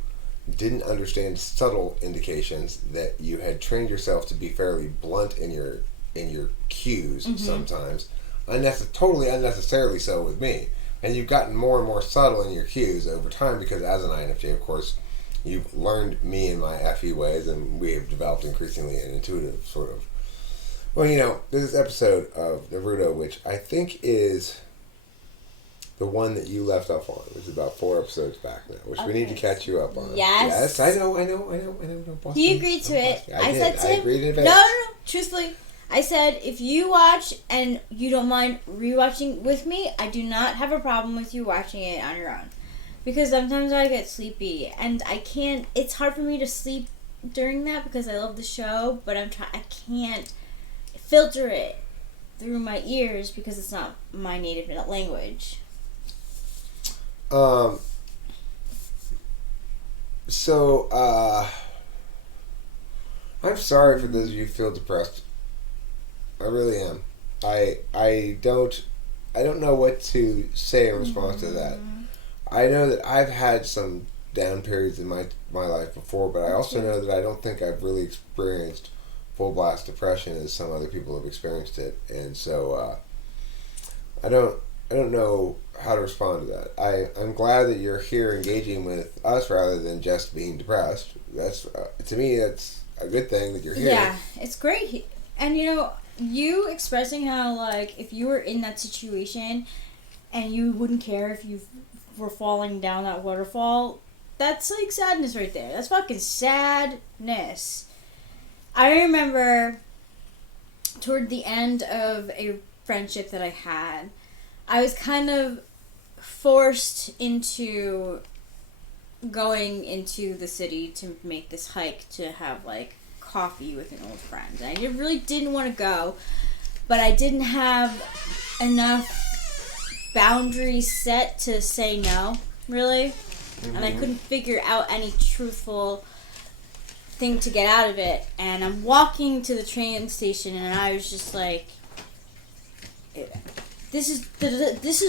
didn't understand subtle indications that you had trained yourself to be fairly blunt in your cues sometimes, totally unnecessarily so with me. And you've gotten more and more subtle in your cues over time because as an INFJ, of course, you've learned me and my FE ways, and we have developed increasingly an intuitive sort of. Well, there's this episode of Naruto, which I think is the one that you left off on. It was about 4 episodes back now, which we need to catch you up on. Yes. I know. Boston, He agreed to it. I said to him. I agreed in advance. No. Truthfully, I said, if you watch and you don't mind rewatching with me, I do not have a problem with you watching it on your own. Because sometimes I get sleepy, and I can't, it's hard for me to sleep during that because I love the show, but I can't filter it through my ears because it's not my native language. I'm sorry for those of you who feel depressed. I really am. I don't know what to say in response to that. I know that I've had some down periods in my life before, but I also know that I don't think I've really experienced full blast depression as some other people have experienced it, and so I don't know how to respond to that. I'm glad that you're here engaging with us rather than just being depressed. That's to me that's a good thing that you're here. Yeah, it's great. And you expressing how, like, if you were in that situation and you wouldn't care if you were falling down that waterfall, that's like sadness right there. That's fucking sadness. I remember toward the end of a friendship that I had, I was kind of forced into going into the city to make this hike to have, like, coffee with an old friend. And I really didn't want to go, but I didn't have enough boundaries set to say no, really. And I couldn't figure out any truthful thing to get out of it. And I'm walking to the train station, and I was just like, this is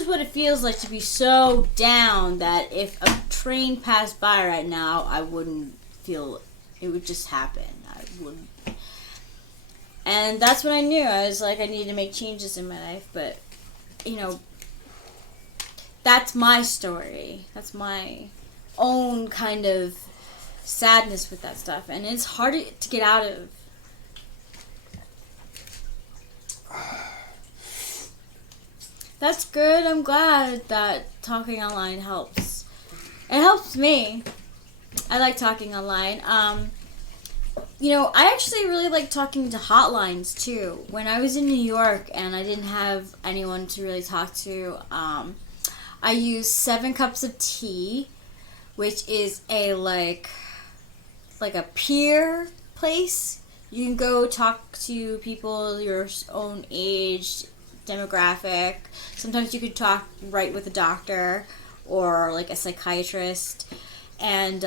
what it feels like to be so down that if a train passed by right now, I wouldn't feel, it would just happen. I wouldn't. And that's when I knew. I was like, I need to make changes in my life. But, that's my story. That's my own kind of sadness with that stuff. And it's hard to get out of. That's good. I'm glad that talking online helps. It helps me. I like talking online. I actually really like talking to hotlines too. When I was in New York and I didn't have anyone to really talk to, I used 7 Cups of Tea, which is a like a peer place. You can go talk to people your own age, demographic. Sometimes you could talk right with a doctor or like a psychiatrist. And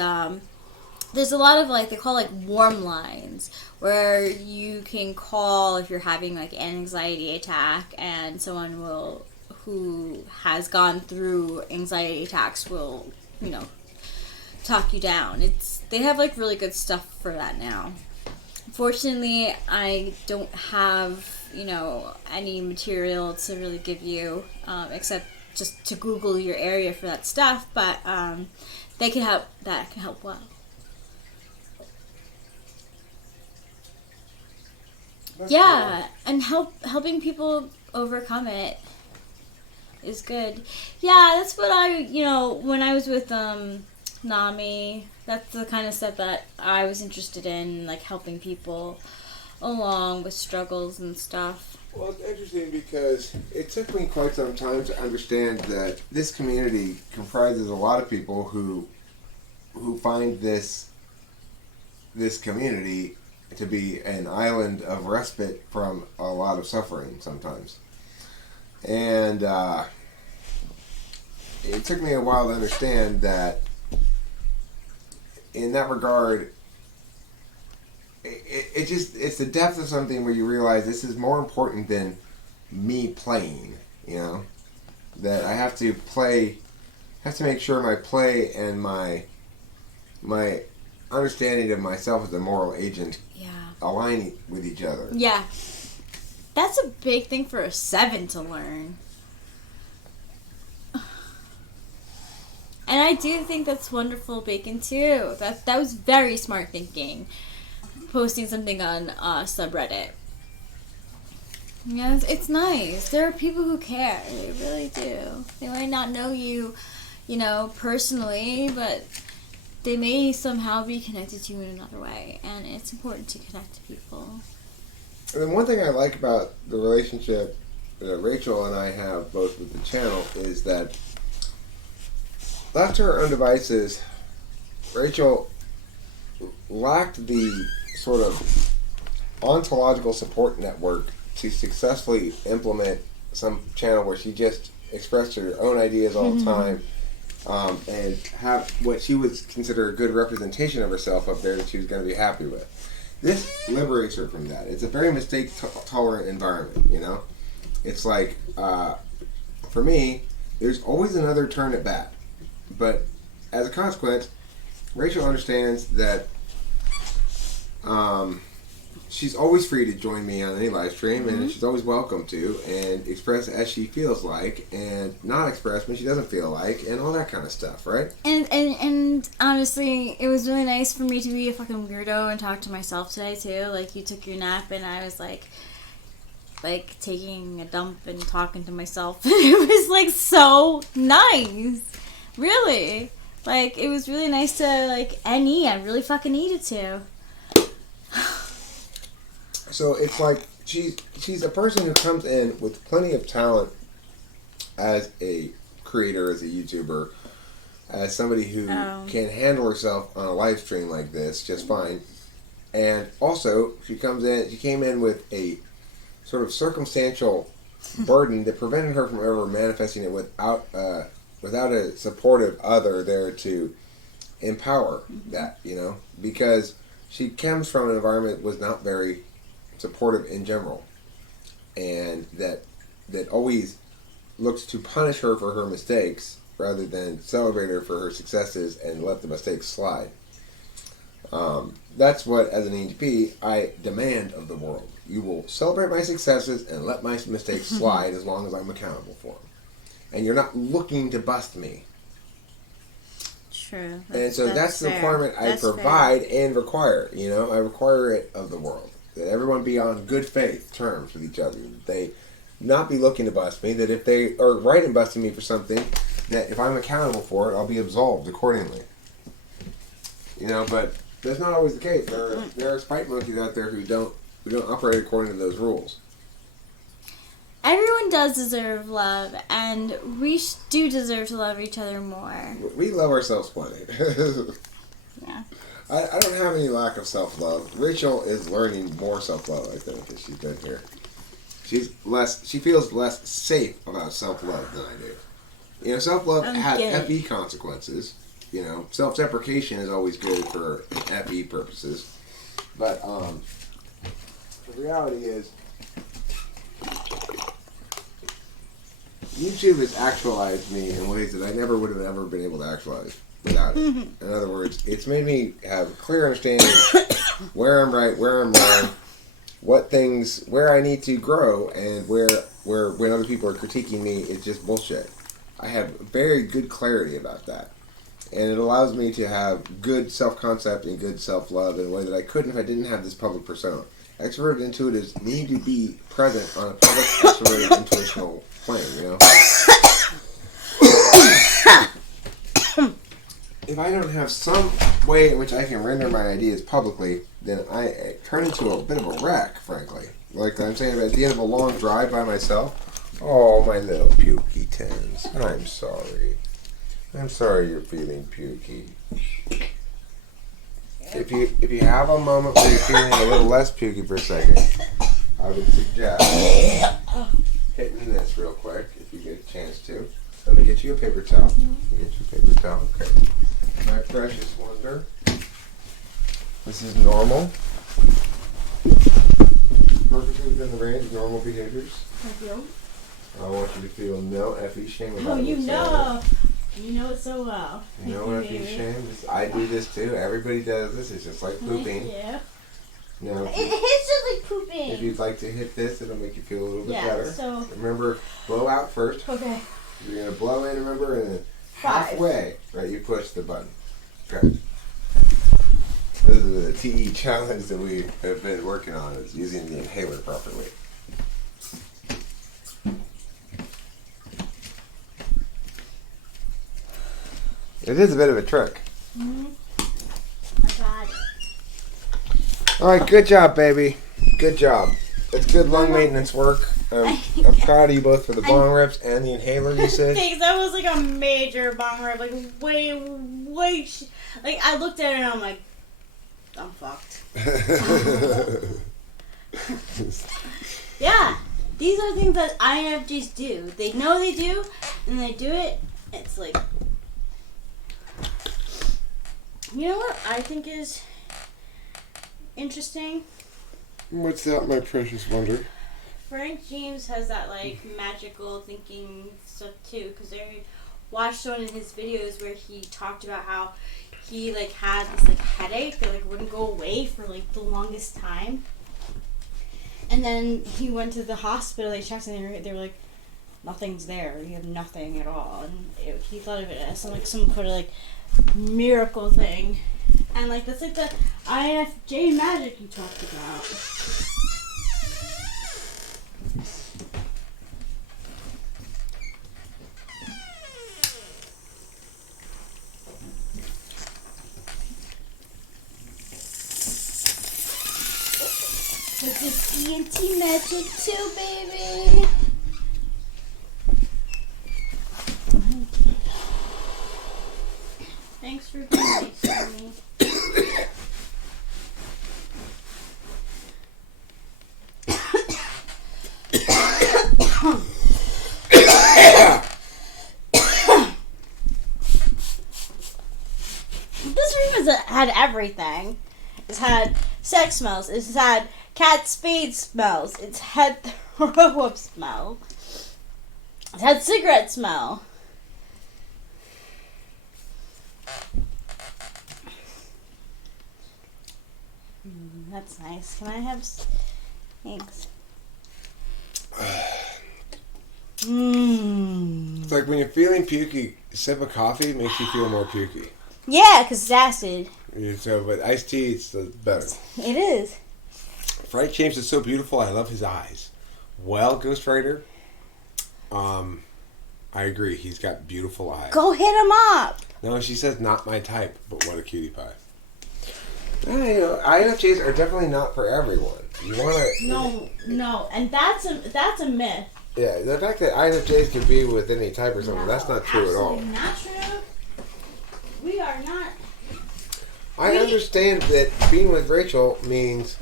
there's a lot of they call warm lines where you can call if you're having an anxiety attack, and someone who has gone through anxiety attacks will, talk you down. They have really good stuff for that now. Unfortunately, I don't have any material to really give you except just to Google your area for that stuff, but they can help. That can help well. That's yeah, cool. And helping people overcome it is good. Yeah, that's what when I was with Nami, that's the kind of stuff that I was interested in, helping people along with struggles and stuff. Well, it's interesting because it took me quite some time to understand that this community comprises a lot of people who find this this community to be an island of respite from a lot of suffering sometimes. And it took me a while to understand that in that regard, it's the depth of something where you realize this is more important than me playing, you know? That I have to make sure my play and my understanding of myself as a moral agent align with each other. Yeah. That's a big thing for a 7 to learn. And I do think that's wonderful, Bacon, too. That was very smart thinking. Posting something on subreddit. Yeah, it's nice. There are people who care. They really do. They might not know you, personally, but they may somehow be connected to you in another way. And it's important to connect to people. And then one thing I like about the relationship that Rachel and I have both with the channel is that left to her own devices, Rachel lacked the sort of ontological support network to successfully implement some channel where she just expressed her own ideas all the time and have what she would consider a good representation of herself up there that she was going to be happy with. This liberates her from that. It's a very mistake-tolerant environment, you know? It's like, for me, there's always another turn at bat. But as a consequence, Rachel understands that she's always free to join me on any live stream, and she's always welcome to, and express as she feels like, and not express when she doesn't feel like, and all that kind of stuff, right? And honestly, it was really nice for me to be a fucking weirdo and talk to myself today, too. Like, you took your nap, and I was like taking a dump and talking to myself. It was, like, so nice. Really. Like, it was really nice to, like, I really fucking needed to. So it's like she's a person who comes in with plenty of talent as a creator, as a YouTuber, as somebody who can handle herself on a live stream like this just fine. And also, she came in with a sort of circumstantial burden that prevented her from ever manifesting it without a supportive other there to empower that, you know, because she comes from an environment that was not very supportive in general, and that always looks to punish her for her mistakes rather than celebrate her for her successes and let the mistakes slide. That's what, as an EGP, I demand of the world. You will celebrate my successes and let my mistakes slide as long as I'm accountable for them. And you're not looking to bust me. True. And so that's the requirement I provide and require. You know, I require it of the world. That everyone be on good faith terms with each other. That they not be looking to bust me. That if they are right in busting me for something, that if I'm accountable for it, I'll be absolved accordingly. You know, but that's not always the case. There are spite monkeys out there who don't operate according to those rules. Everyone does deserve love, and we do deserve to love each other more. We love ourselves plenty. Yeah. I don't have any lack of self-love. Rachel is learning more self-love, I think, as she's been here. She feels less safe about self-love than I do. You know, self-love has FE consequences. You know, self-deprecation is always good for FE purposes. But the reality is, YouTube has actualized me in ways that I never would have ever been able to actualize without it. In other words, it's made me have a clear understanding where I'm right, where I'm wrong, where I need to grow, and where when other people are critiquing me, it's just bullshit. I have very good clarity about that. And it allows me to have good self-concept and good self-love in a way that I couldn't if I didn't have this public persona. Extroverted intuitives need to be present on a public extroverted intuitional plane, you know? If I don't have some way in which I can render my ideas publicly, then I turn into a bit of a wreck, frankly. Like I'm saying, at the end of a long drive by myself, oh, my little pukey tins, I'm sorry. I'm sorry you're feeling pukey. if you have a moment where you're feeling a little less pukey for a second, I would suggest hitting this real quick if you get a chance to. Let me get you a paper towel. Let me get you a paper towel. Okay. My precious wonder. This is normal. Perfectly within the range of normal behaviors. Thank you. I want you to feel no effie shame about Oh, it. you know. You know it so well. No effie shame. I do this too. Everybody does this. It's just like pooping. Yeah. Now, It's just like pooping. if you'd like to hit this, it'll make you feel a little bit better. So Remember, blow out first. okay. You're going to blow in, remember, and then 5. halfway, right, you push the button. Okay. This is the TE challenge that we have been working on, is using the inhaler properly. It is a bit of a trick. I got it. All right, good job, baby. Good job. It's good lung maintenance work. I'm proud of you both for the bong rips and the inhaler usage. Thanks. That was like a major bong rip. Like way. Like I looked at it and I'm like, I'm fucked. Yeah, these are things that INFJs do. They know they do, and they do it. It's like, you know what I think is interesting? What's that, my precious wonder? Frank James has that like magical thinking stuff too, because I watched one of his videos where he talked about how he like had this like headache that like wouldn't go away for like the longest time, and then he went to the hospital. They checked and they were like, nothing's there. You have nothing at all, and he thought of it as some kind of like miracle thing, and like that's like the INFJ magic you talked about. This is ENT magic too, baby. Thanks for being nice to me. This room has had everything. It's had sex smells. It's had cat spade smells. It's had throw up smell. It's had cigarette smell. That's nice. Can I have? Thanks. It's like when you're feeling pukey, a sip of coffee makes you feel more pukey. Yeah, because it's acid. So, but iced tea is better. It is. Frank James is so beautiful. I love his eyes. Well, Ghostwriter, I agree. He's got beautiful eyes. Go hit him up. No, she says not my type, but what a cutie pie. You know, INFJs are definitely not for everyone. You want to... No, and that's a myth. Yeah, the fact that INFJs can be with any type or something, that's not true at all. Absolutely not true. We are not. I understand that being with Rachel means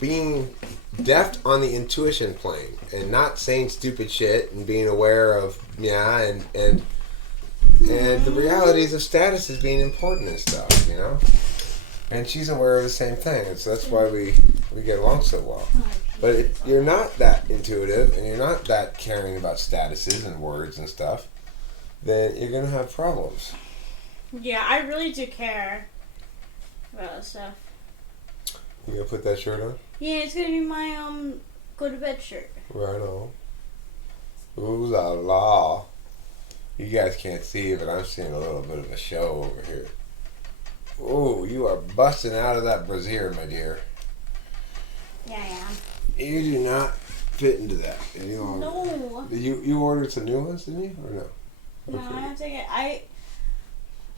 being deft on the intuition plane and not saying stupid shit and being aware of, and the realities of status as being important and stuff, you know? And she's aware of the same thing, and so that's why we get along so well. But if you're not that intuitive and you're not that caring about statuses and words and stuff, then you're going to have problems. Yeah, I really do care about that stuff. You going to put that shirt on? Yeah, it's going to be my go to bed shirt. Right on. Ooh la la. You guys can't see it, but I'm seeing a little bit of a show over here. Ooh, you are busting out of that brassiere, my dear. Yeah, I am. You do not fit into that. No. You ordered some new ones, didn't you? Or no? No, Okay. I have to get.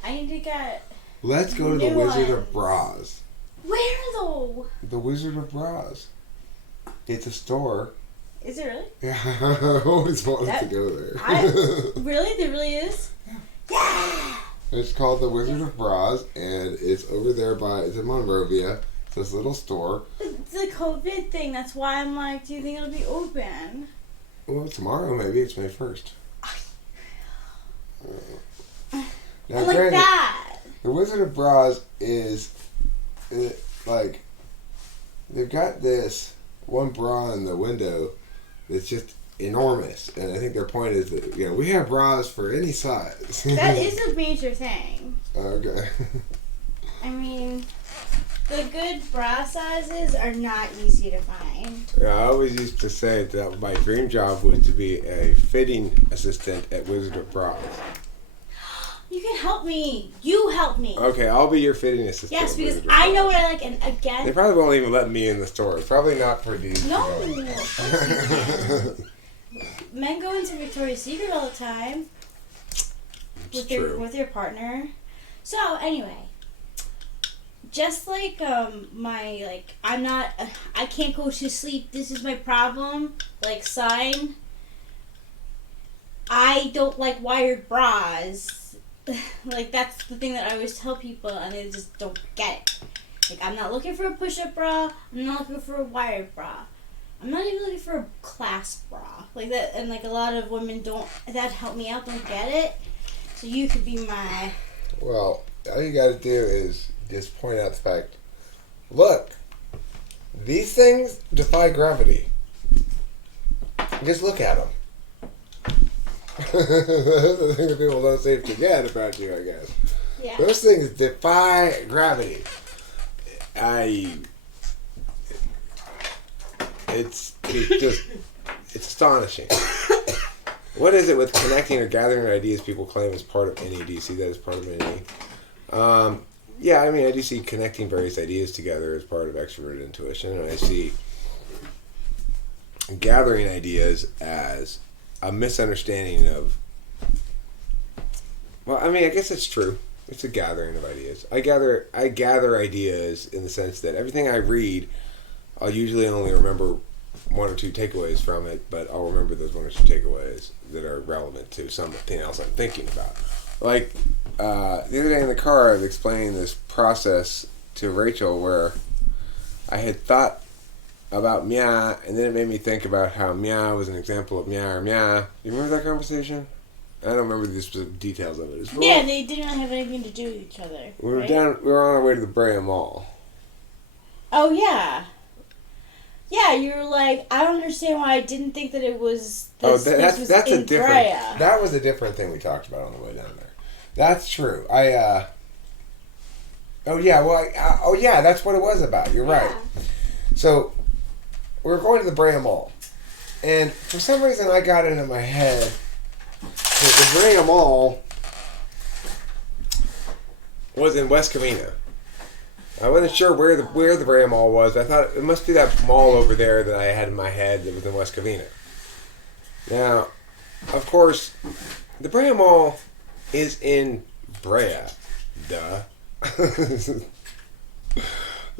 I need to get. Let's go to the New Wizard ones. of Bras. Where though? The Wizard of Bras. It's a store. Is it really? Yeah, I always wanted to go there. Really? There really is? Yeah. It's called the Wizard of Bras, and it's over there it's in Monrovia. It's this little store. It's the COVID thing. That's why I'm like, do you think it'll be open? Well, tomorrow maybe. It's May 1st. Now, I like granted, that. the Wizard of Bras is like they've got this one bra in the window that's just enormous, and I think their point is that we have bras for any size. That is a major thing. Okay. I mean, the good bra sizes are not easy to find. Yeah, I always used to say that my dream job was to be a fitting assistant at Wizard of Bras. You can help me. You help me. Okay, I'll be your fitting assistant. Yes, at because Wizard of I know Bras. what I like, and again. They probably won't even let me in the store. It's probably not for these. No. Men go into Victoria's Secret all the time with their partner. So anyway, just like I can't go to sleep. This is my problem. Like sign. I don't like wired bras. Like that's the thing that I always tell people, and they just don't get it. Like I'm not looking for a push-up bra. I'm not looking for a wired bra. I'm not even looking for a clasp bra. Like that, and like a lot of women that help me out don't get it. So you could be my... Well, all you gotta do is just point out the fact, look, these things defy gravity. Just look at them. That's the thing that people don't seem to get about you, I guess. Yeah. Those things defy gravity. It's astonishing. What is it with connecting or gathering ideas people claim is part of NE? Do you see that as part of NE? Yeah, I mean, I do see connecting various ideas together as part of extroverted intuition, and I see gathering ideas as a misunderstanding of... Well, I mean, I guess it's true. It's a gathering of ideas. I gather ideas in the sense that everything I read, I'll usually only remember one or two takeaways from it, but I'll remember those one or two takeaways that are relevant to something else I'm thinking about. Like, the other day in the car, I was explaining this process to Rachel where I had thought about meow, and then it made me think about how meow was an example of meow or meow. You remember that conversation? I don't remember the specific details of it. Yeah, they didn't really have anything to do with each other. We were on our way to the Brea Mall. Oh yeah. Yeah, you were like, I don't understand why I didn't think that it was. That's a different. Brea. That was a different thing we talked about on the way down there. That's true. Oh yeah, that's what it was about. You're right. So, we were going to the Brea Mall, and for some reason I got it in my head that the Brea Mall was in West Covina. I wasn't sure where the Brea Mall was. I thought it must be that mall over there that I had in my head that was in West Covina. Now, of course, the Brea Mall is in Brea. Duh.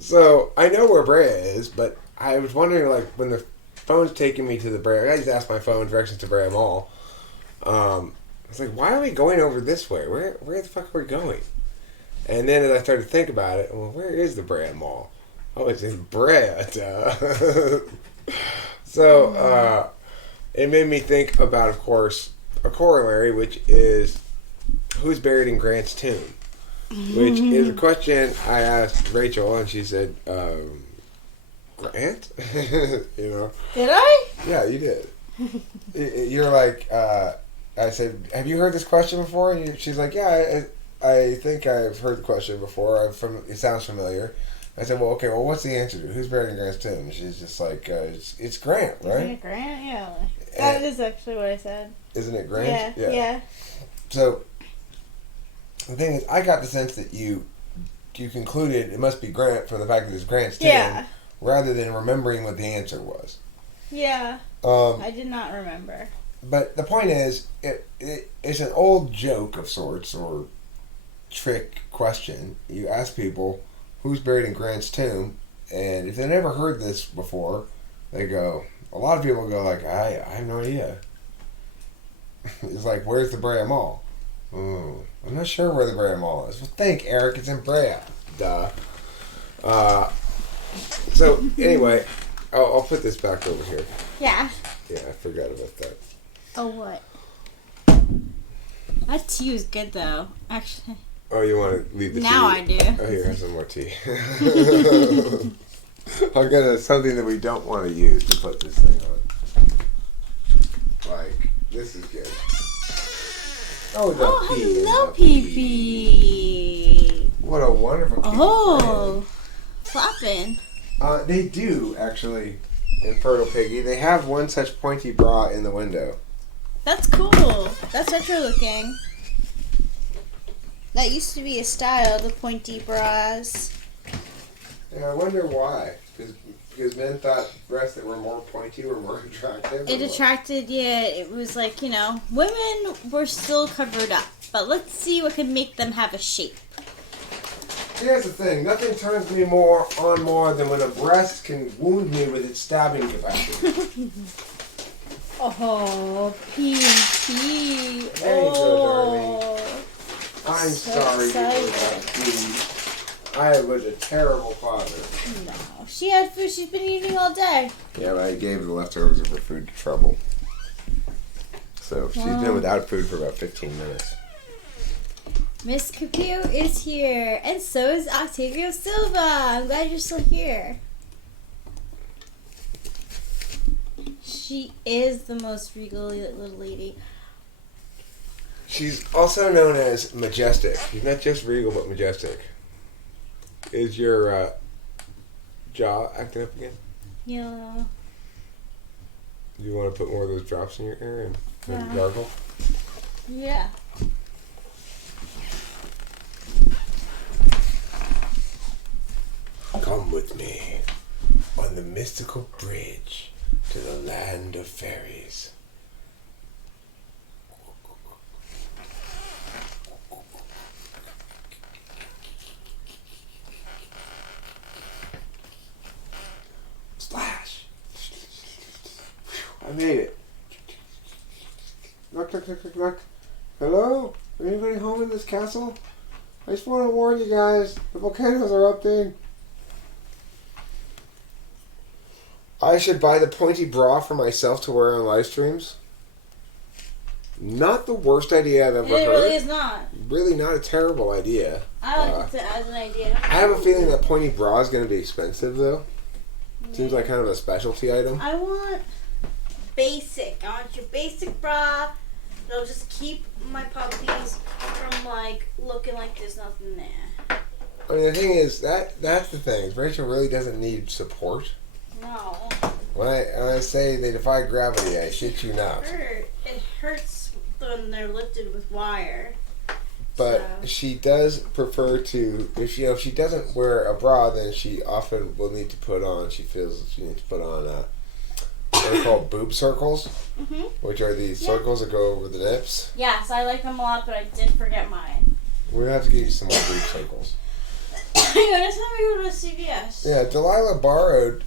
So, I know where Brea is, but I was wondering, like, when the phone's taking me to the Brea... I just asked my phone directions to Brea Mall. I was like, why are we going over this way? Where the fuck are we going? And then as I started to think about it, well, where is the Brea Mall? Oh, it's in Brea. Duh. So, it made me think about, of course, a corollary, which is, who's buried in Grant's tomb? Which is a question I asked Rachel, and she said, Grant? You know? Did I? Yeah, you did. You're like, I said, have you heard this question before? And she's like, yeah, I think I've heard the question before. It sounds familiar. I said, well, okay, what's the answer to it? Who's buried in Grant's tomb? And she's just like, it's Grant, right? Isn't it Grant? Yeah. That is actually what I said. Isn't it Grant? Yeah. So, the thing is, I got the sense that you concluded it must be Grant for the fact that it's Grant's tomb, rather than remembering what the answer was. Yeah. I did not remember. But the point is, it's an old joke of sorts, or trick question. You ask people, who's buried in Grant's tomb? And if they've never heard this before, they go, a lot of people go like, I have no idea. It's like, where's the Brea Mall? I'm not sure where the Brea Mall is. Well, think, Eric. It's in Brea. Duh. So, anyway, I'll put this back over here. Yeah. Yeah, I forgot about that. Oh, what? That tea was good, though. Actually. Oh, you want to leave the tea? Now I do. Oh, here, have some more tea. I'll get something that we don't want to use to put this thing on. Like, this is good. Oh, hello, Pee-Pee. What a wonderful Oh, flopping. They do, actually, in Fertile Piggy. They have one such pointy bra in the window. That's cool. That's retro looking. That used to be a style, the pointy bras. Yeah, I wonder why. Because men thought breasts that were more pointy were more attractive. It attracted, yeah, it was like, women were still covered up. But let's see what can make them have a shape. Here's the thing. Nothing turns me more than when a breast can wound me with its stabbing capacity. Oh, P&T. There you go, Oh. I'm So sorry. excited. I was a terrible father. No, she had food she's been eating all day. Yeah, but I gave the leftovers of her food trouble. So she's been without food for about 15 minutes. Miss Capio is here, and so is Octavio Silva. I'm glad you're still here. She is the most regal little lady. She's also known as Majestic. She's not just regal, but majestic. Is your jaw acting up again? Yeah. Do you want to put more of those drops in your ear and gargle? Yeah. Come with me on the mystical bridge to the land of fairies. Splash! I made it. Knock, knock, knock, knock, knock. Hello? Anybody home in this castle? I just want to warn you guys, the volcanoes are erupting. I should buy the pointy bra for myself to wear on live streams. Not the worst idea I've ever heard. It really is not. Really not a terrible idea. I like it as an idea. I have a feeling that pointy bra is going to be expensive, though. Seems like kind of a specialty item. I want basic. I want your basic bra. It'll just keep my puppies from looking like there's nothing there. I mean, the thing is that's the thing. Rachel really doesn't need support. No. When I say they defy gravity, I shit you not. It hurts when they're lifted with wire. But So. she does prefer to, if she doesn't wear a bra, then she often will need to put on, she feels she needs to put on what are called boob circles, which are these circles that go over the nips. Yes, I like them a lot, but I did forget mine. We're going to have to get you some more boob circles. Next time we go to CVS. Yeah, Delilah borrowed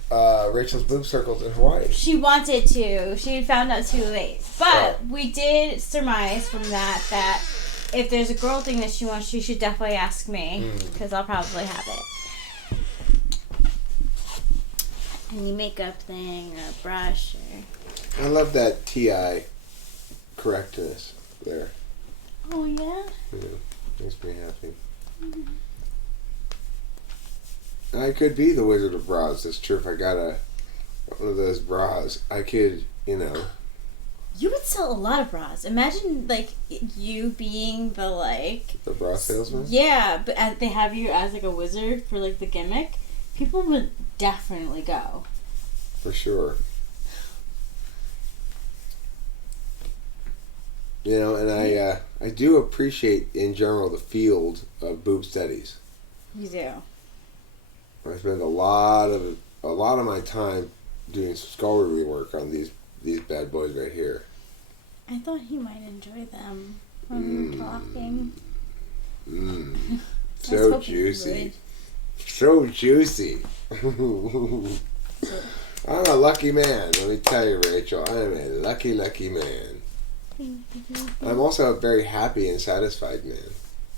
Rachel's boob circles in Hawaii. She wanted to. She found out too late. But we did surmise from that if there's a girl thing that she wants, she should definitely ask me. Because I'll probably have it. Any makeup thing or a brush. I love that TI correctness there. Oh, yeah? Yeah, makes me happy. I could be the Wizard of Bras. That's true. If I got one of those bras, I could, You would sell a lot of bras. Imagine, you being the bra salesman? Yeah, but they have you as, a wizard for, the gimmick. People would definitely go. For sure. And I do appreciate, in general, the field of boob studies. You do. I spend a lot of my time doing some scholarly work on these bad boys right here. I thought he might enjoy them from talking. So juicy. So juicy. I'm a lucky man, let me tell you, Rachel. I am a lucky, lucky man. I'm also a very happy and satisfied man.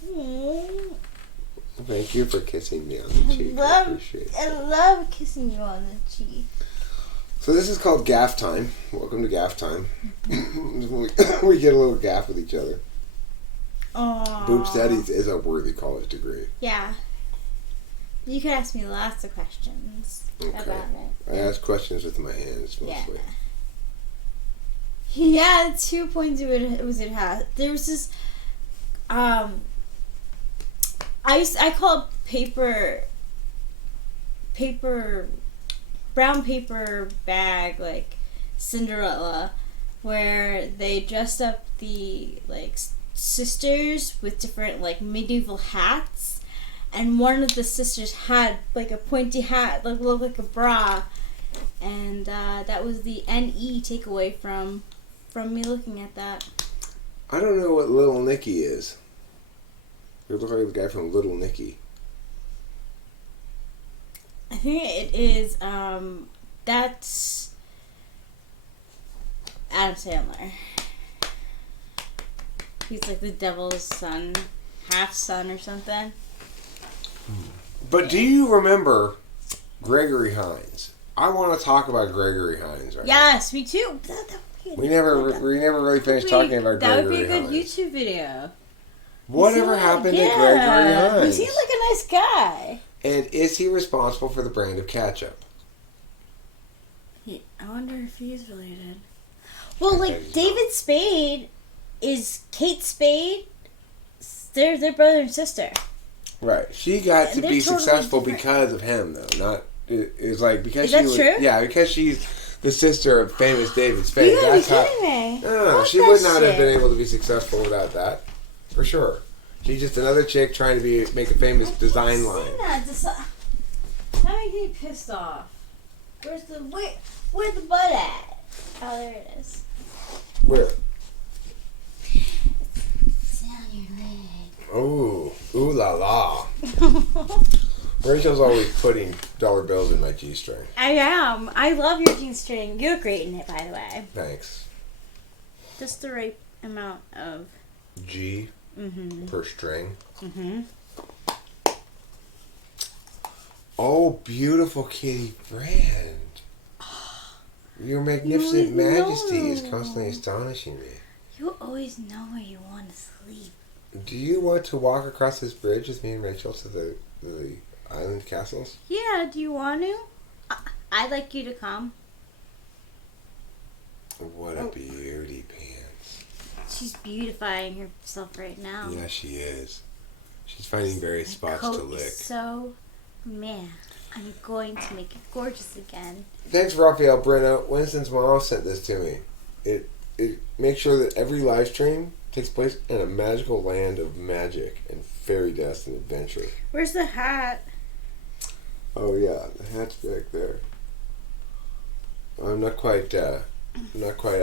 Mm. Thank you for kissing me on the cheek. I appreciate it. I love kissing you on the cheek. So this is called gaff time. Welcome to gaff time. We get a little gaff with each other. Aww. Boob Studies is a worthy college degree. Yeah. You could ask me lots of questions about it. I ask questions with my hands mostly. Yeah, 2 points it has. There was this I call it brown paper bag, like Cinderella, where they dressed up the like sisters with different like medieval hats, and one of the sisters had like a pointy hat that looked like a bra, and that was the NE takeaway from me looking at that. I don't know what Little Nicky is. You look like the guy from Little Nicky. I think it is, that's Adam Sandler. He's like the devil's son, half son or something. But do you remember Gregory Hines? I want to talk about Gregory Hines right Yes, me too. We never really finished talking about That Gregory would be a good Hines. YouTube video. Whatever happened to Gregory Hines? He seems like a nice guy. And is he responsible for the brand of ketchup? I wonder if he's related. Well, like David Spade is Kate Spade. They're brother and sister. Right. She got to be totally successful different. because of him, though. Not it's like because Is she that was, true? Yeah, because she's the sister of famous David Spade. You gotta be That's how. kidding me. No, Fuck she that would not have shit. been able to be successful without that, for sure. She's just another chick trying to make a famous design line. Now I get pissed off. Where's the butt at? Oh, there it is. Where? It's down your leg. Ooh la la. Rachel's always putting dollar bills in my G-string. I am. I love your jean string. You look great in it, by the way. Thanks. Just the right amount of G per string. Oh, beautiful kitty friend. Your magnificent You majesty is know. constantly astonishing me. You always know where you want to sleep. Do you want to walk across this bridge with me and Rachel to the island castles? Yeah, do you want to? I'd like you to come. What a beauty pants. She's beautifying herself right now. Yeah, she is. She's finding various spots to Coat lick. is so, man, I'm going to make it gorgeous again. Thanks, Raphael Breno. Winston's mom sent this to me. It makes sure that every live stream takes place in a magical land of magic and fairy dust and adventure. Where's the hat? Oh yeah, the hat's back there. I'm not quite up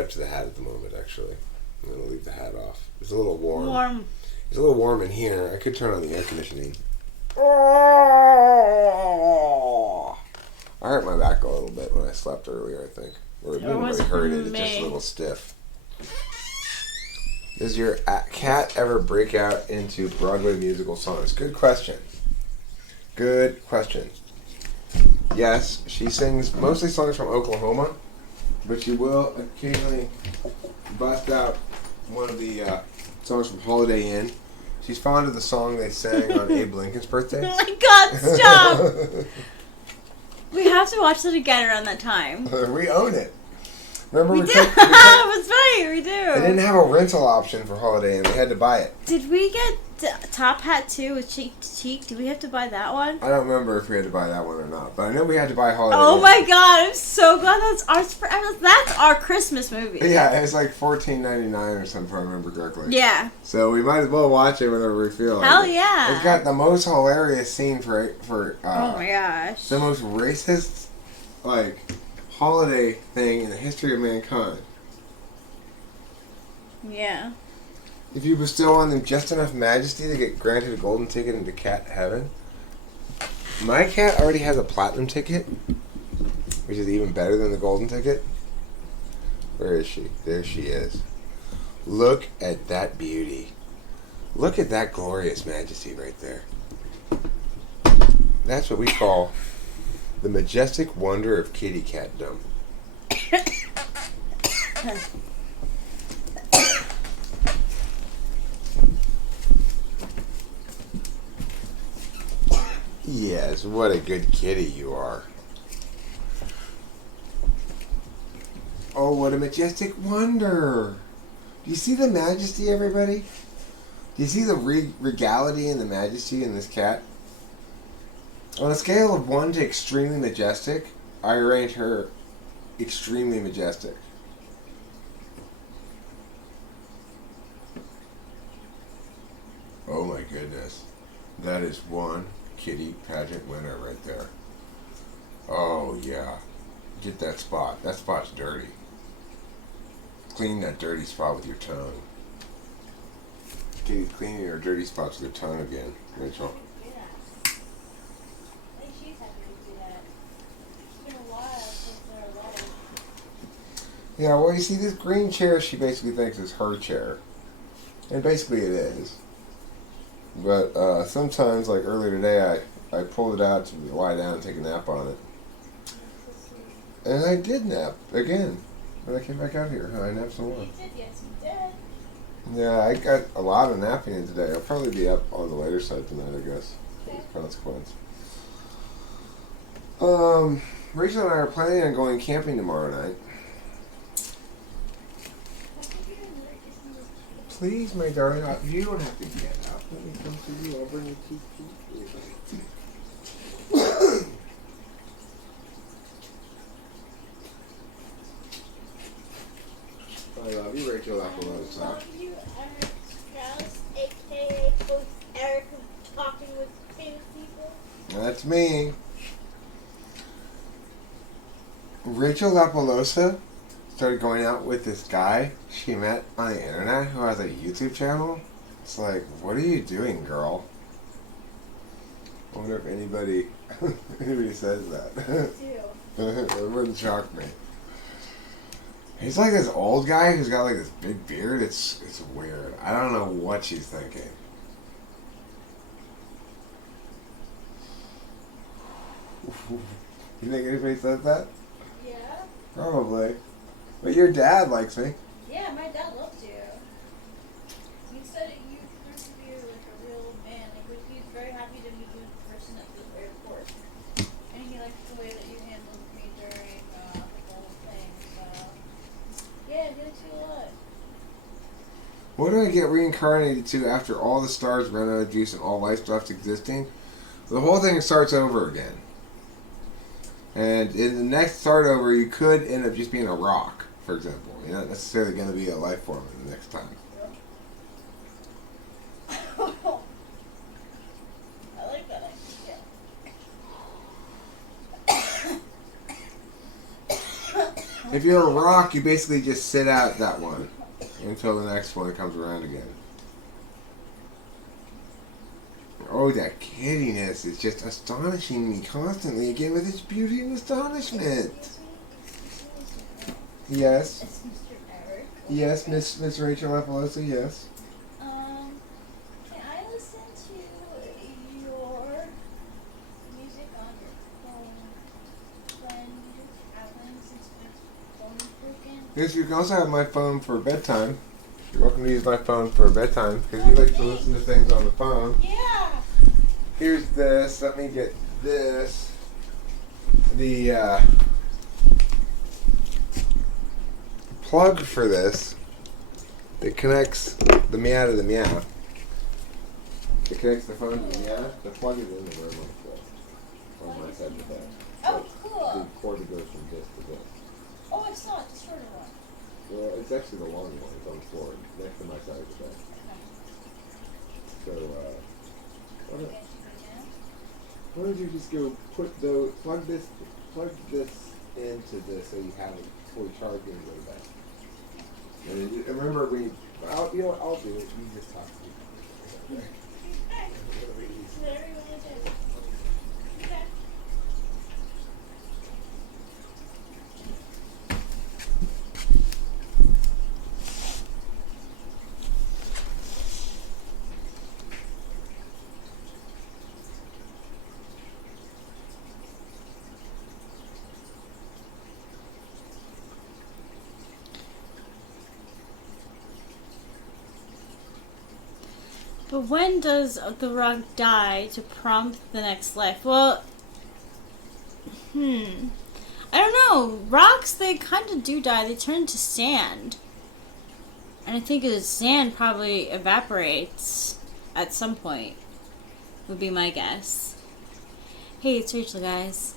to the hat at the moment. Actually, I'm gonna leave the hat off. It's a little warm. It's a little warm in here. I could turn on the air conditioning. Oh! I hurt my back a little bit when I slept earlier, I think. Or it didn't really hurt it. It's just a little stiff. Does your cat ever break out into Broadway musical songs? Good question. Good question. Yes, she sings mostly songs from Oklahoma, but she will occasionally bust out one of the songs from Holiday Inn. She's fond of the song they sang on Abe Lincoln's birthday. Oh my God, stop! We have to watch it again around that time. We own it. Remember We do. That's right, we do. They didn't have a rental option for Holiday Inn. They had to buy it. Did we get Top Hat too with Cheek to Cheek? Did we have to buy that one? I don't remember if we had to buy that one or not, but I know we had to buy Holiday Oh Inn. my God, I'm so glad that's our Christmas movie. Yeah, it was like $14.99 or something, if I remember correctly. Yeah. So we might as well watch it whenever we feel like Hell it. yeah. It's got the most hilarious scene for Oh my gosh. the most racist holiday thing in the history of mankind. Yeah. If you bestow on them just enough majesty to get granted a golden ticket into cat heaven. My cat already has a platinum ticket, which is even better than the golden ticket. Where is she? There she is. Look at that beauty. Look at that glorious majesty right there. That's what we call the majestic wonder of kitty catdom. Yes, what a good kitty you are. Oh, what a majestic wonder. Do you see the majesty, everybody? Do you see the regality and the majesty in this cat? On a scale of 1 to extremely majestic, I rate her extremely majestic. Oh my goodness. That is one kitty pageant winner right there. Oh yeah. Get that spot. That spot's dirty. Clean that dirty spot with your tongue. Kitty's cleaning her dirty spots with her tongue again, Rachel. Yeah, well, you see, this green chair she basically thinks is her chair. And basically it is. But sometimes, like earlier today, I pulled it out to lie down and take a nap on it. And I did nap again when I came back out here. I napped some more. You did, yes, you did. Yeah, I got a lot of napping in today. I'll probably be up on the later side tonight, I guess. Okay. As a consequence. Rachel and I are planning on going camping tomorrow night. Please, my darling, you don't have to get up. Let me come to you. I'll bring you tea. I love you, Rachel. I love you, Eric Strauss, a.k.a. Coach Eric, talking with famous people. That's me. Rachel LaPalosa started going out with this guy she met on the internet who has a YouTube channel. It's like, what are you doing, girl? I wonder if anybody says that. It wouldn't shock me. He's like this old guy who's got like this big beard. It's weird. I don't know what she's thinking. You think anybody says that? Yeah. Probably. But your dad likes me. Yeah, my dad loves you. He said that you proved to be like a real man. Like, he's very happy to meet you in person at the airport. And he likes the way that you handled me during the whole thing. So, yeah, he likes you a lot. What do I get reincarnated to after all the stars run out of juice and all life stops existing? The whole thing starts over again. And in the next start over, you could end up just being a rock, for example. You're not necessarily going to be a life form in the next time. I like that idea. If you're a rock, you basically just sit out that one until the next one comes around again. Oh, that kiddiness is just astonishing me constantly again with its beauty and astonishment. Yes. It's Mr. Eric. Yes, Miss Rachel Apolosa, yes. Can I listen to your music on your phone when you're traveling since my phone is broken? Yes, you can also have my phone for bedtime. You're welcome to use my phone for bedtime because you like to listen to things on the phone. Yeah. Here's this. Let me get this. The plug for this that connects the meow to the meow. It connects the phone to the meow. The plug is in the room on my side of the bed. Oh, cool. The cord that goes from this to this. Oh, it's not the shorter one. Well, it's actually the long one. It's on the floor next to my side of the bed. So, why don't you just go plug this into this so you have it fully charged and go to bed. And remember, you know what, I'll do it. You just talk to me. Okay. But when does the rock die to prompt the next life? Well, I don't know. Rocks, they kind of do die. They turn to sand. And I think the sand probably evaporates at some point, would be my guess. Hey, it's Rachel, guys.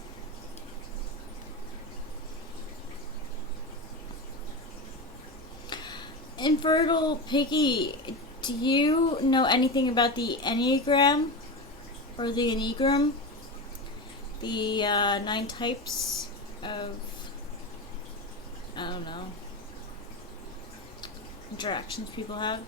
Infertile Piggy, do you know anything about the Enneagram? Or the Enneagram? The 9 types of, I don't know, interactions people have?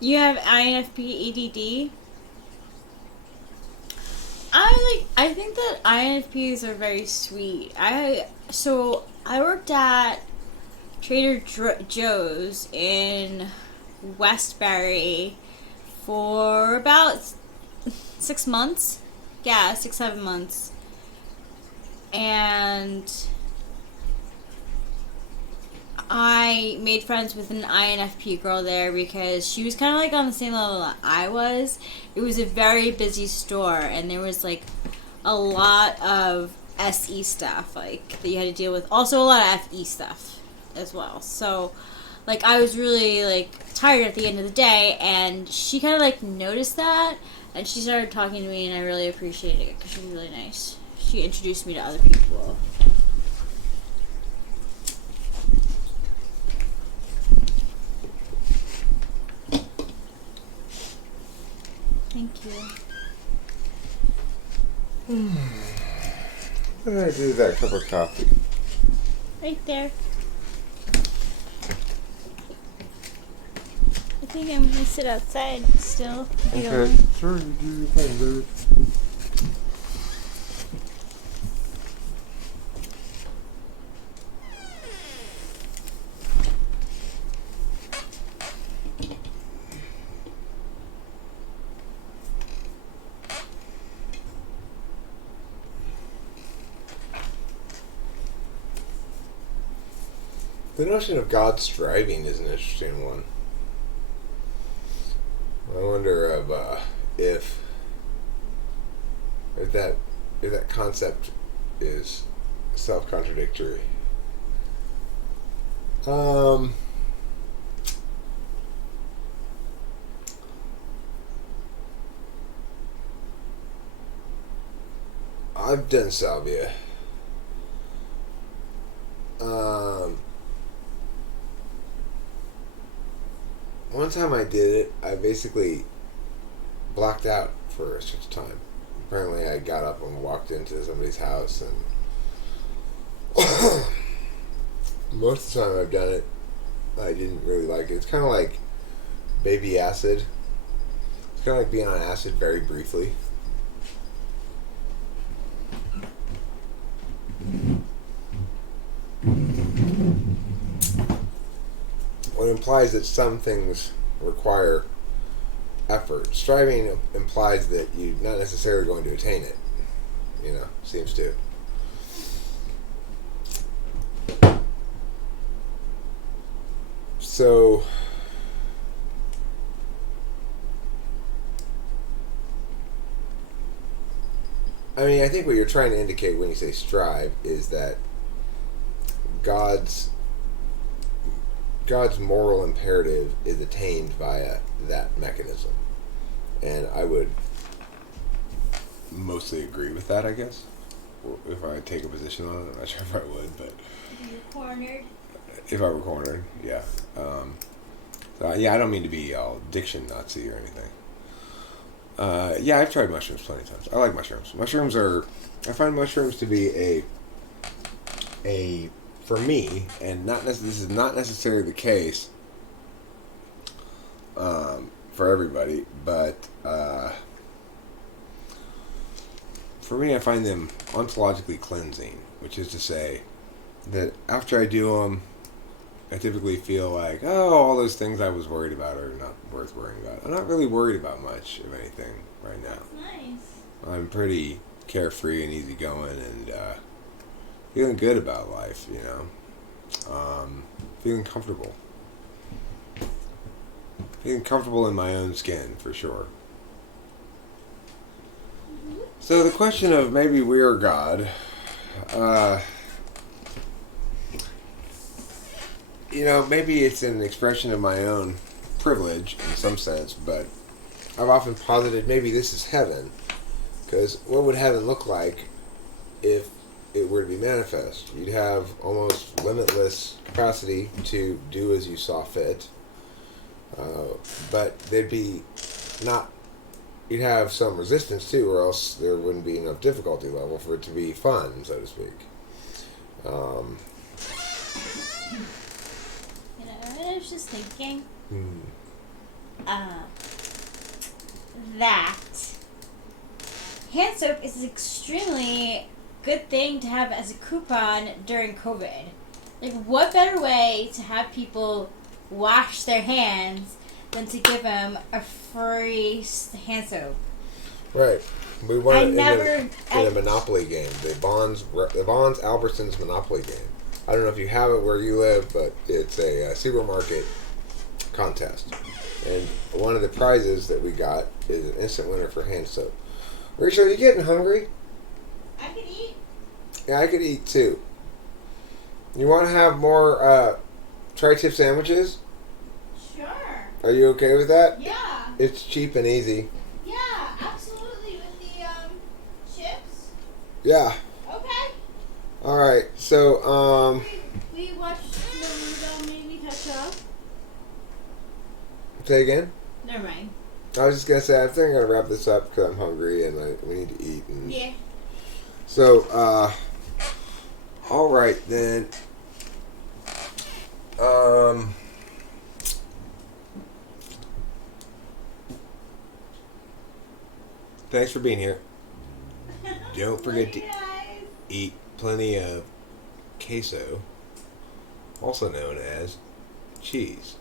You have INFP EDD? I think that INFPs are very sweet. I worked at Trader Joe's in Westbury for about 6 months. Yeah, 6-7 months. And I made friends with an INFP girl there because she was kind of like on the same level that I was. It was a very busy store, and there was like a lot of SE stuff like that you had to deal with. Also a lot of FE stuff as well. So like I was really like tired at the end of the day, and she kind of like noticed that, and she started talking to me, and I really appreciated it because she was really nice. She introduced me to other people. Thank you. What did I do with that cup of coffee? Right there. I think I'm gonna sit outside still. You don't Okay, mind? sure, you do your thing, dude. The notion of God striving is an interesting one. I wonder if that concept is self-contradictory. I've done salvia. One time I did it, I basically blacked out for a short time. Apparently I got up and walked into somebody's house, and most of the time I've done it, I didn't really like it. It's kind of like baby acid. It's kind of like being on acid very briefly. What implies that some things require effort. Striving implies that you're not necessarily going to attain it. Seems to. So, I think what you're trying to indicate when you say strive is that God's moral imperative is attained via that mechanism. And I would mostly agree with that, I guess. If I take a position on it, I'm not sure if I would, but... You're cornered. If I were cornered, yeah. I don't mean to be all diction Nazi or anything. I've tried mushrooms plenty of times. I like mushrooms. I find mushrooms to be for me, and this is not necessarily the case for everybody, but for me, I find them ontologically cleansing, which is to say that after I do them, I typically feel like, oh, all those things I was worried about are not worth worrying about. I'm not really worried about much of anything right now. Nice. I'm pretty carefree and easygoing and feeling good about life, you know. Feeling comfortable. Feeling comfortable in my own skin, for sure. So the question of maybe we are God, you know, maybe it's an expression of my own privilege in some sense, but I've often posited maybe this is heaven. Because what would heaven look like if it were to be manifest? You'd have almost limitless capacity to do as you saw fit, but there'd be not. You'd have some resistance too, or else there wouldn't be enough difficulty level for it to be fun, so to speak. You know, I was just thinking that hand soap is an extremely good thing to have as a coupon during COVID. Like, what better way to have people wash their hands than to give them a free hand soap? Right. We won it in a Monopoly game. The Bonds Albertsons Monopoly game. I don't know if you have it where you live, but it's a supermarket contest. And one of the prizes that we got is an instant winner for hand soap. Rachel, are you getting hungry? I could eat. Yeah, I could eat too. You want to have more tri-tip sandwiches? Sure. Are you okay with that? Yeah. It's cheap and easy. Yeah, absolutely. With the chips. Yeah. Okay. All right. So We watched Naruto. Maybe catch up. say again. Never mind. I was just gonna say I think I'm gonna wrap this up because I'm hungry and we need to eat. And Yeah. so all right then. Thanks for being here. Don't forget to eat plenty of queso, also known as cheese.